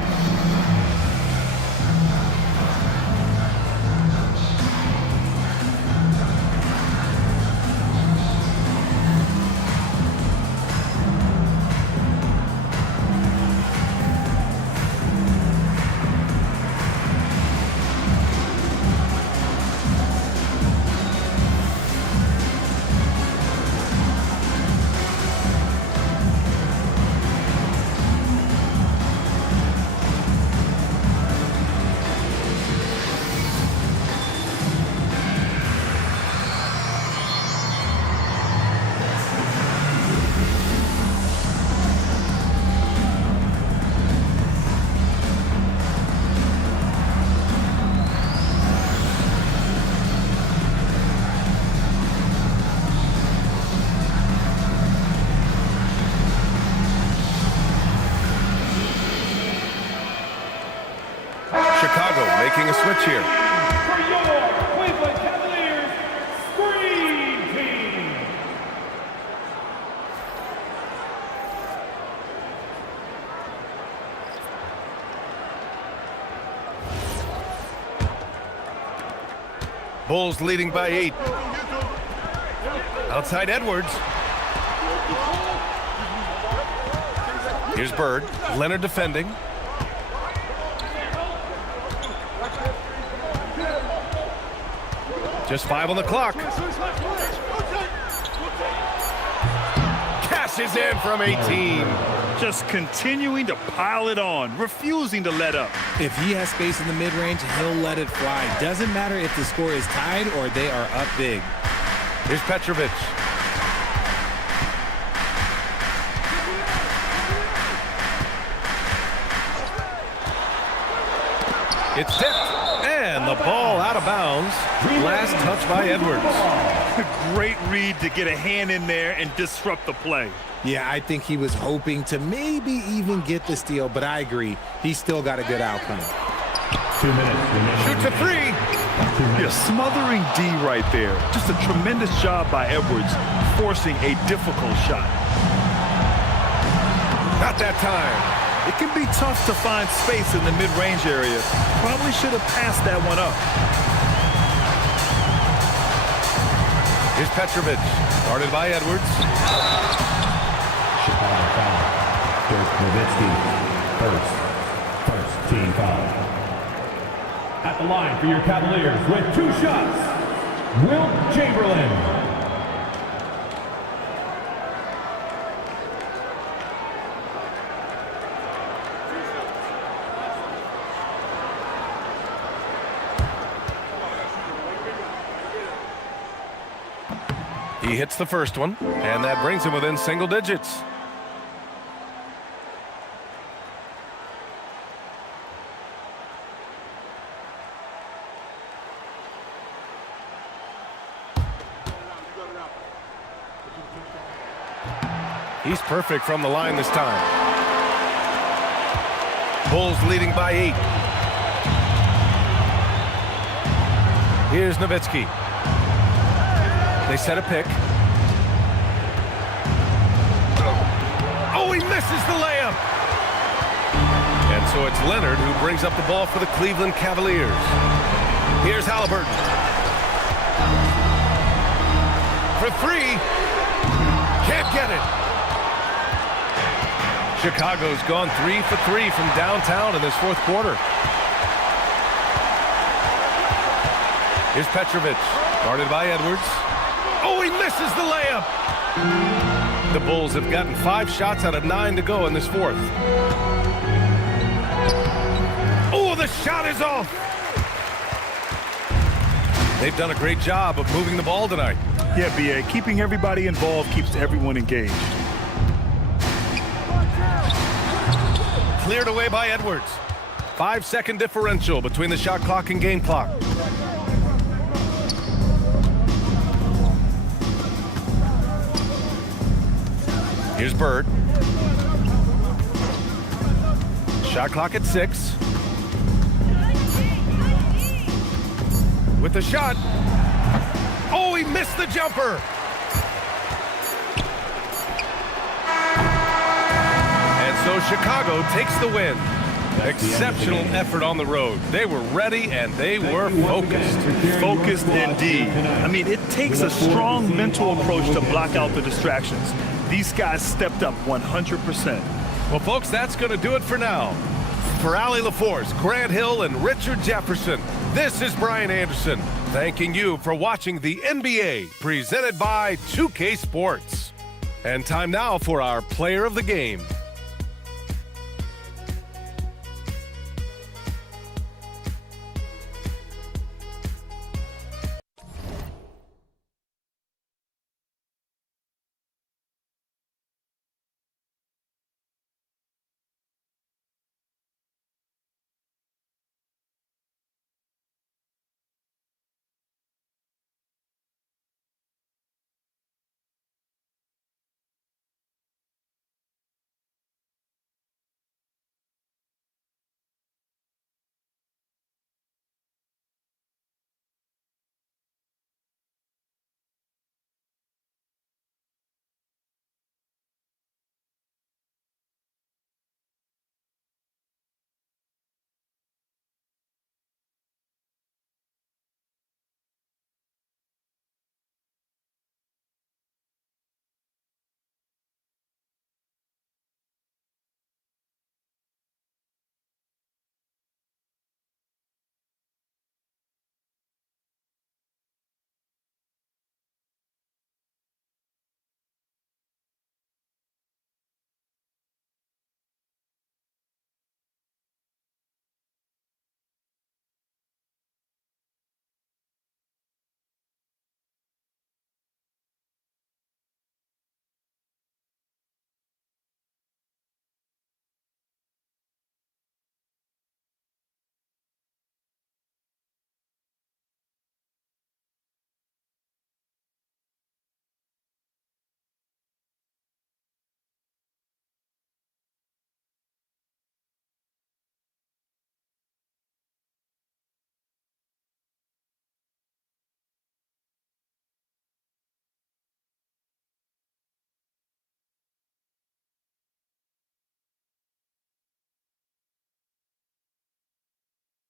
Chicago making a switch here. For your Cleveland Cavaliers, Screen Team. Bulls leading by 8. Outside Edwards. Here's Bird. Leonard defending. Just 5 on the clock. Cashes in from 18. Just continuing to pile it on, refusing to let up. If he has space in the mid-range, he'll let it fly. Doesn't matter if the score is tied or they are up big. Here's Petrovic. It's tipped, And the ball out of bounds. Last touch by Edwards. Great read to get a hand in there and disrupt the play. Yeah, I think he was hoping to maybe even get the steal, but I agree. He still got a good outcome. 2 minutes. Shoots a three. Yeah, smothering D right there. Just a tremendous job by Edwards, forcing a difficult shot. Not that time. It can be tough to find space in the mid-range area. Probably should have passed that one up. Here's Petrovic, guarded by Edwards. Chicago foul. Dirk Nowitzki, first team foul. At the line for your Cavaliers with 2 shots, Wilt Chamberlain. He hits the first one, and that brings him within single digits. He's perfect from the line this time. Bulls leading by 8. Here's Nowitzki. They set a pick. Oh, he misses the layup. And so it's Leonard who brings up the ball for the Cleveland Cavaliers. Here's Halliburton. For 3. Can't get it. Chicago's gone 3 for 3 from downtown in this fourth quarter. Here's Petrovic, guarded by Edwards. Oh, he misses the layup. The Bulls have gotten 5 shots out of 9 to go in this fourth. Oh, the shot is off. They've done a great job of moving the ball tonight. Yeah, B.A., keeping everybody involved keeps everyone engaged. Cleared away by Edwards. 5-second differential between the shot clock and game clock. Here's Bird. Shot clock at 6. With the shot. Oh, he missed the jumper. And so Chicago takes the win. Exceptional effort on the road. They were ready and they were focused. Focused indeed. I mean, it takes a strong mental approach to block out the distractions. These guys stepped up 100%. Well, folks, that's going to do it for now. For Allie LaForce, Grant Hill, and Richard Jefferson, this is Brian Anderson, thanking you for watching the NBA, presented by 2K Sports. And time now for our player of the game.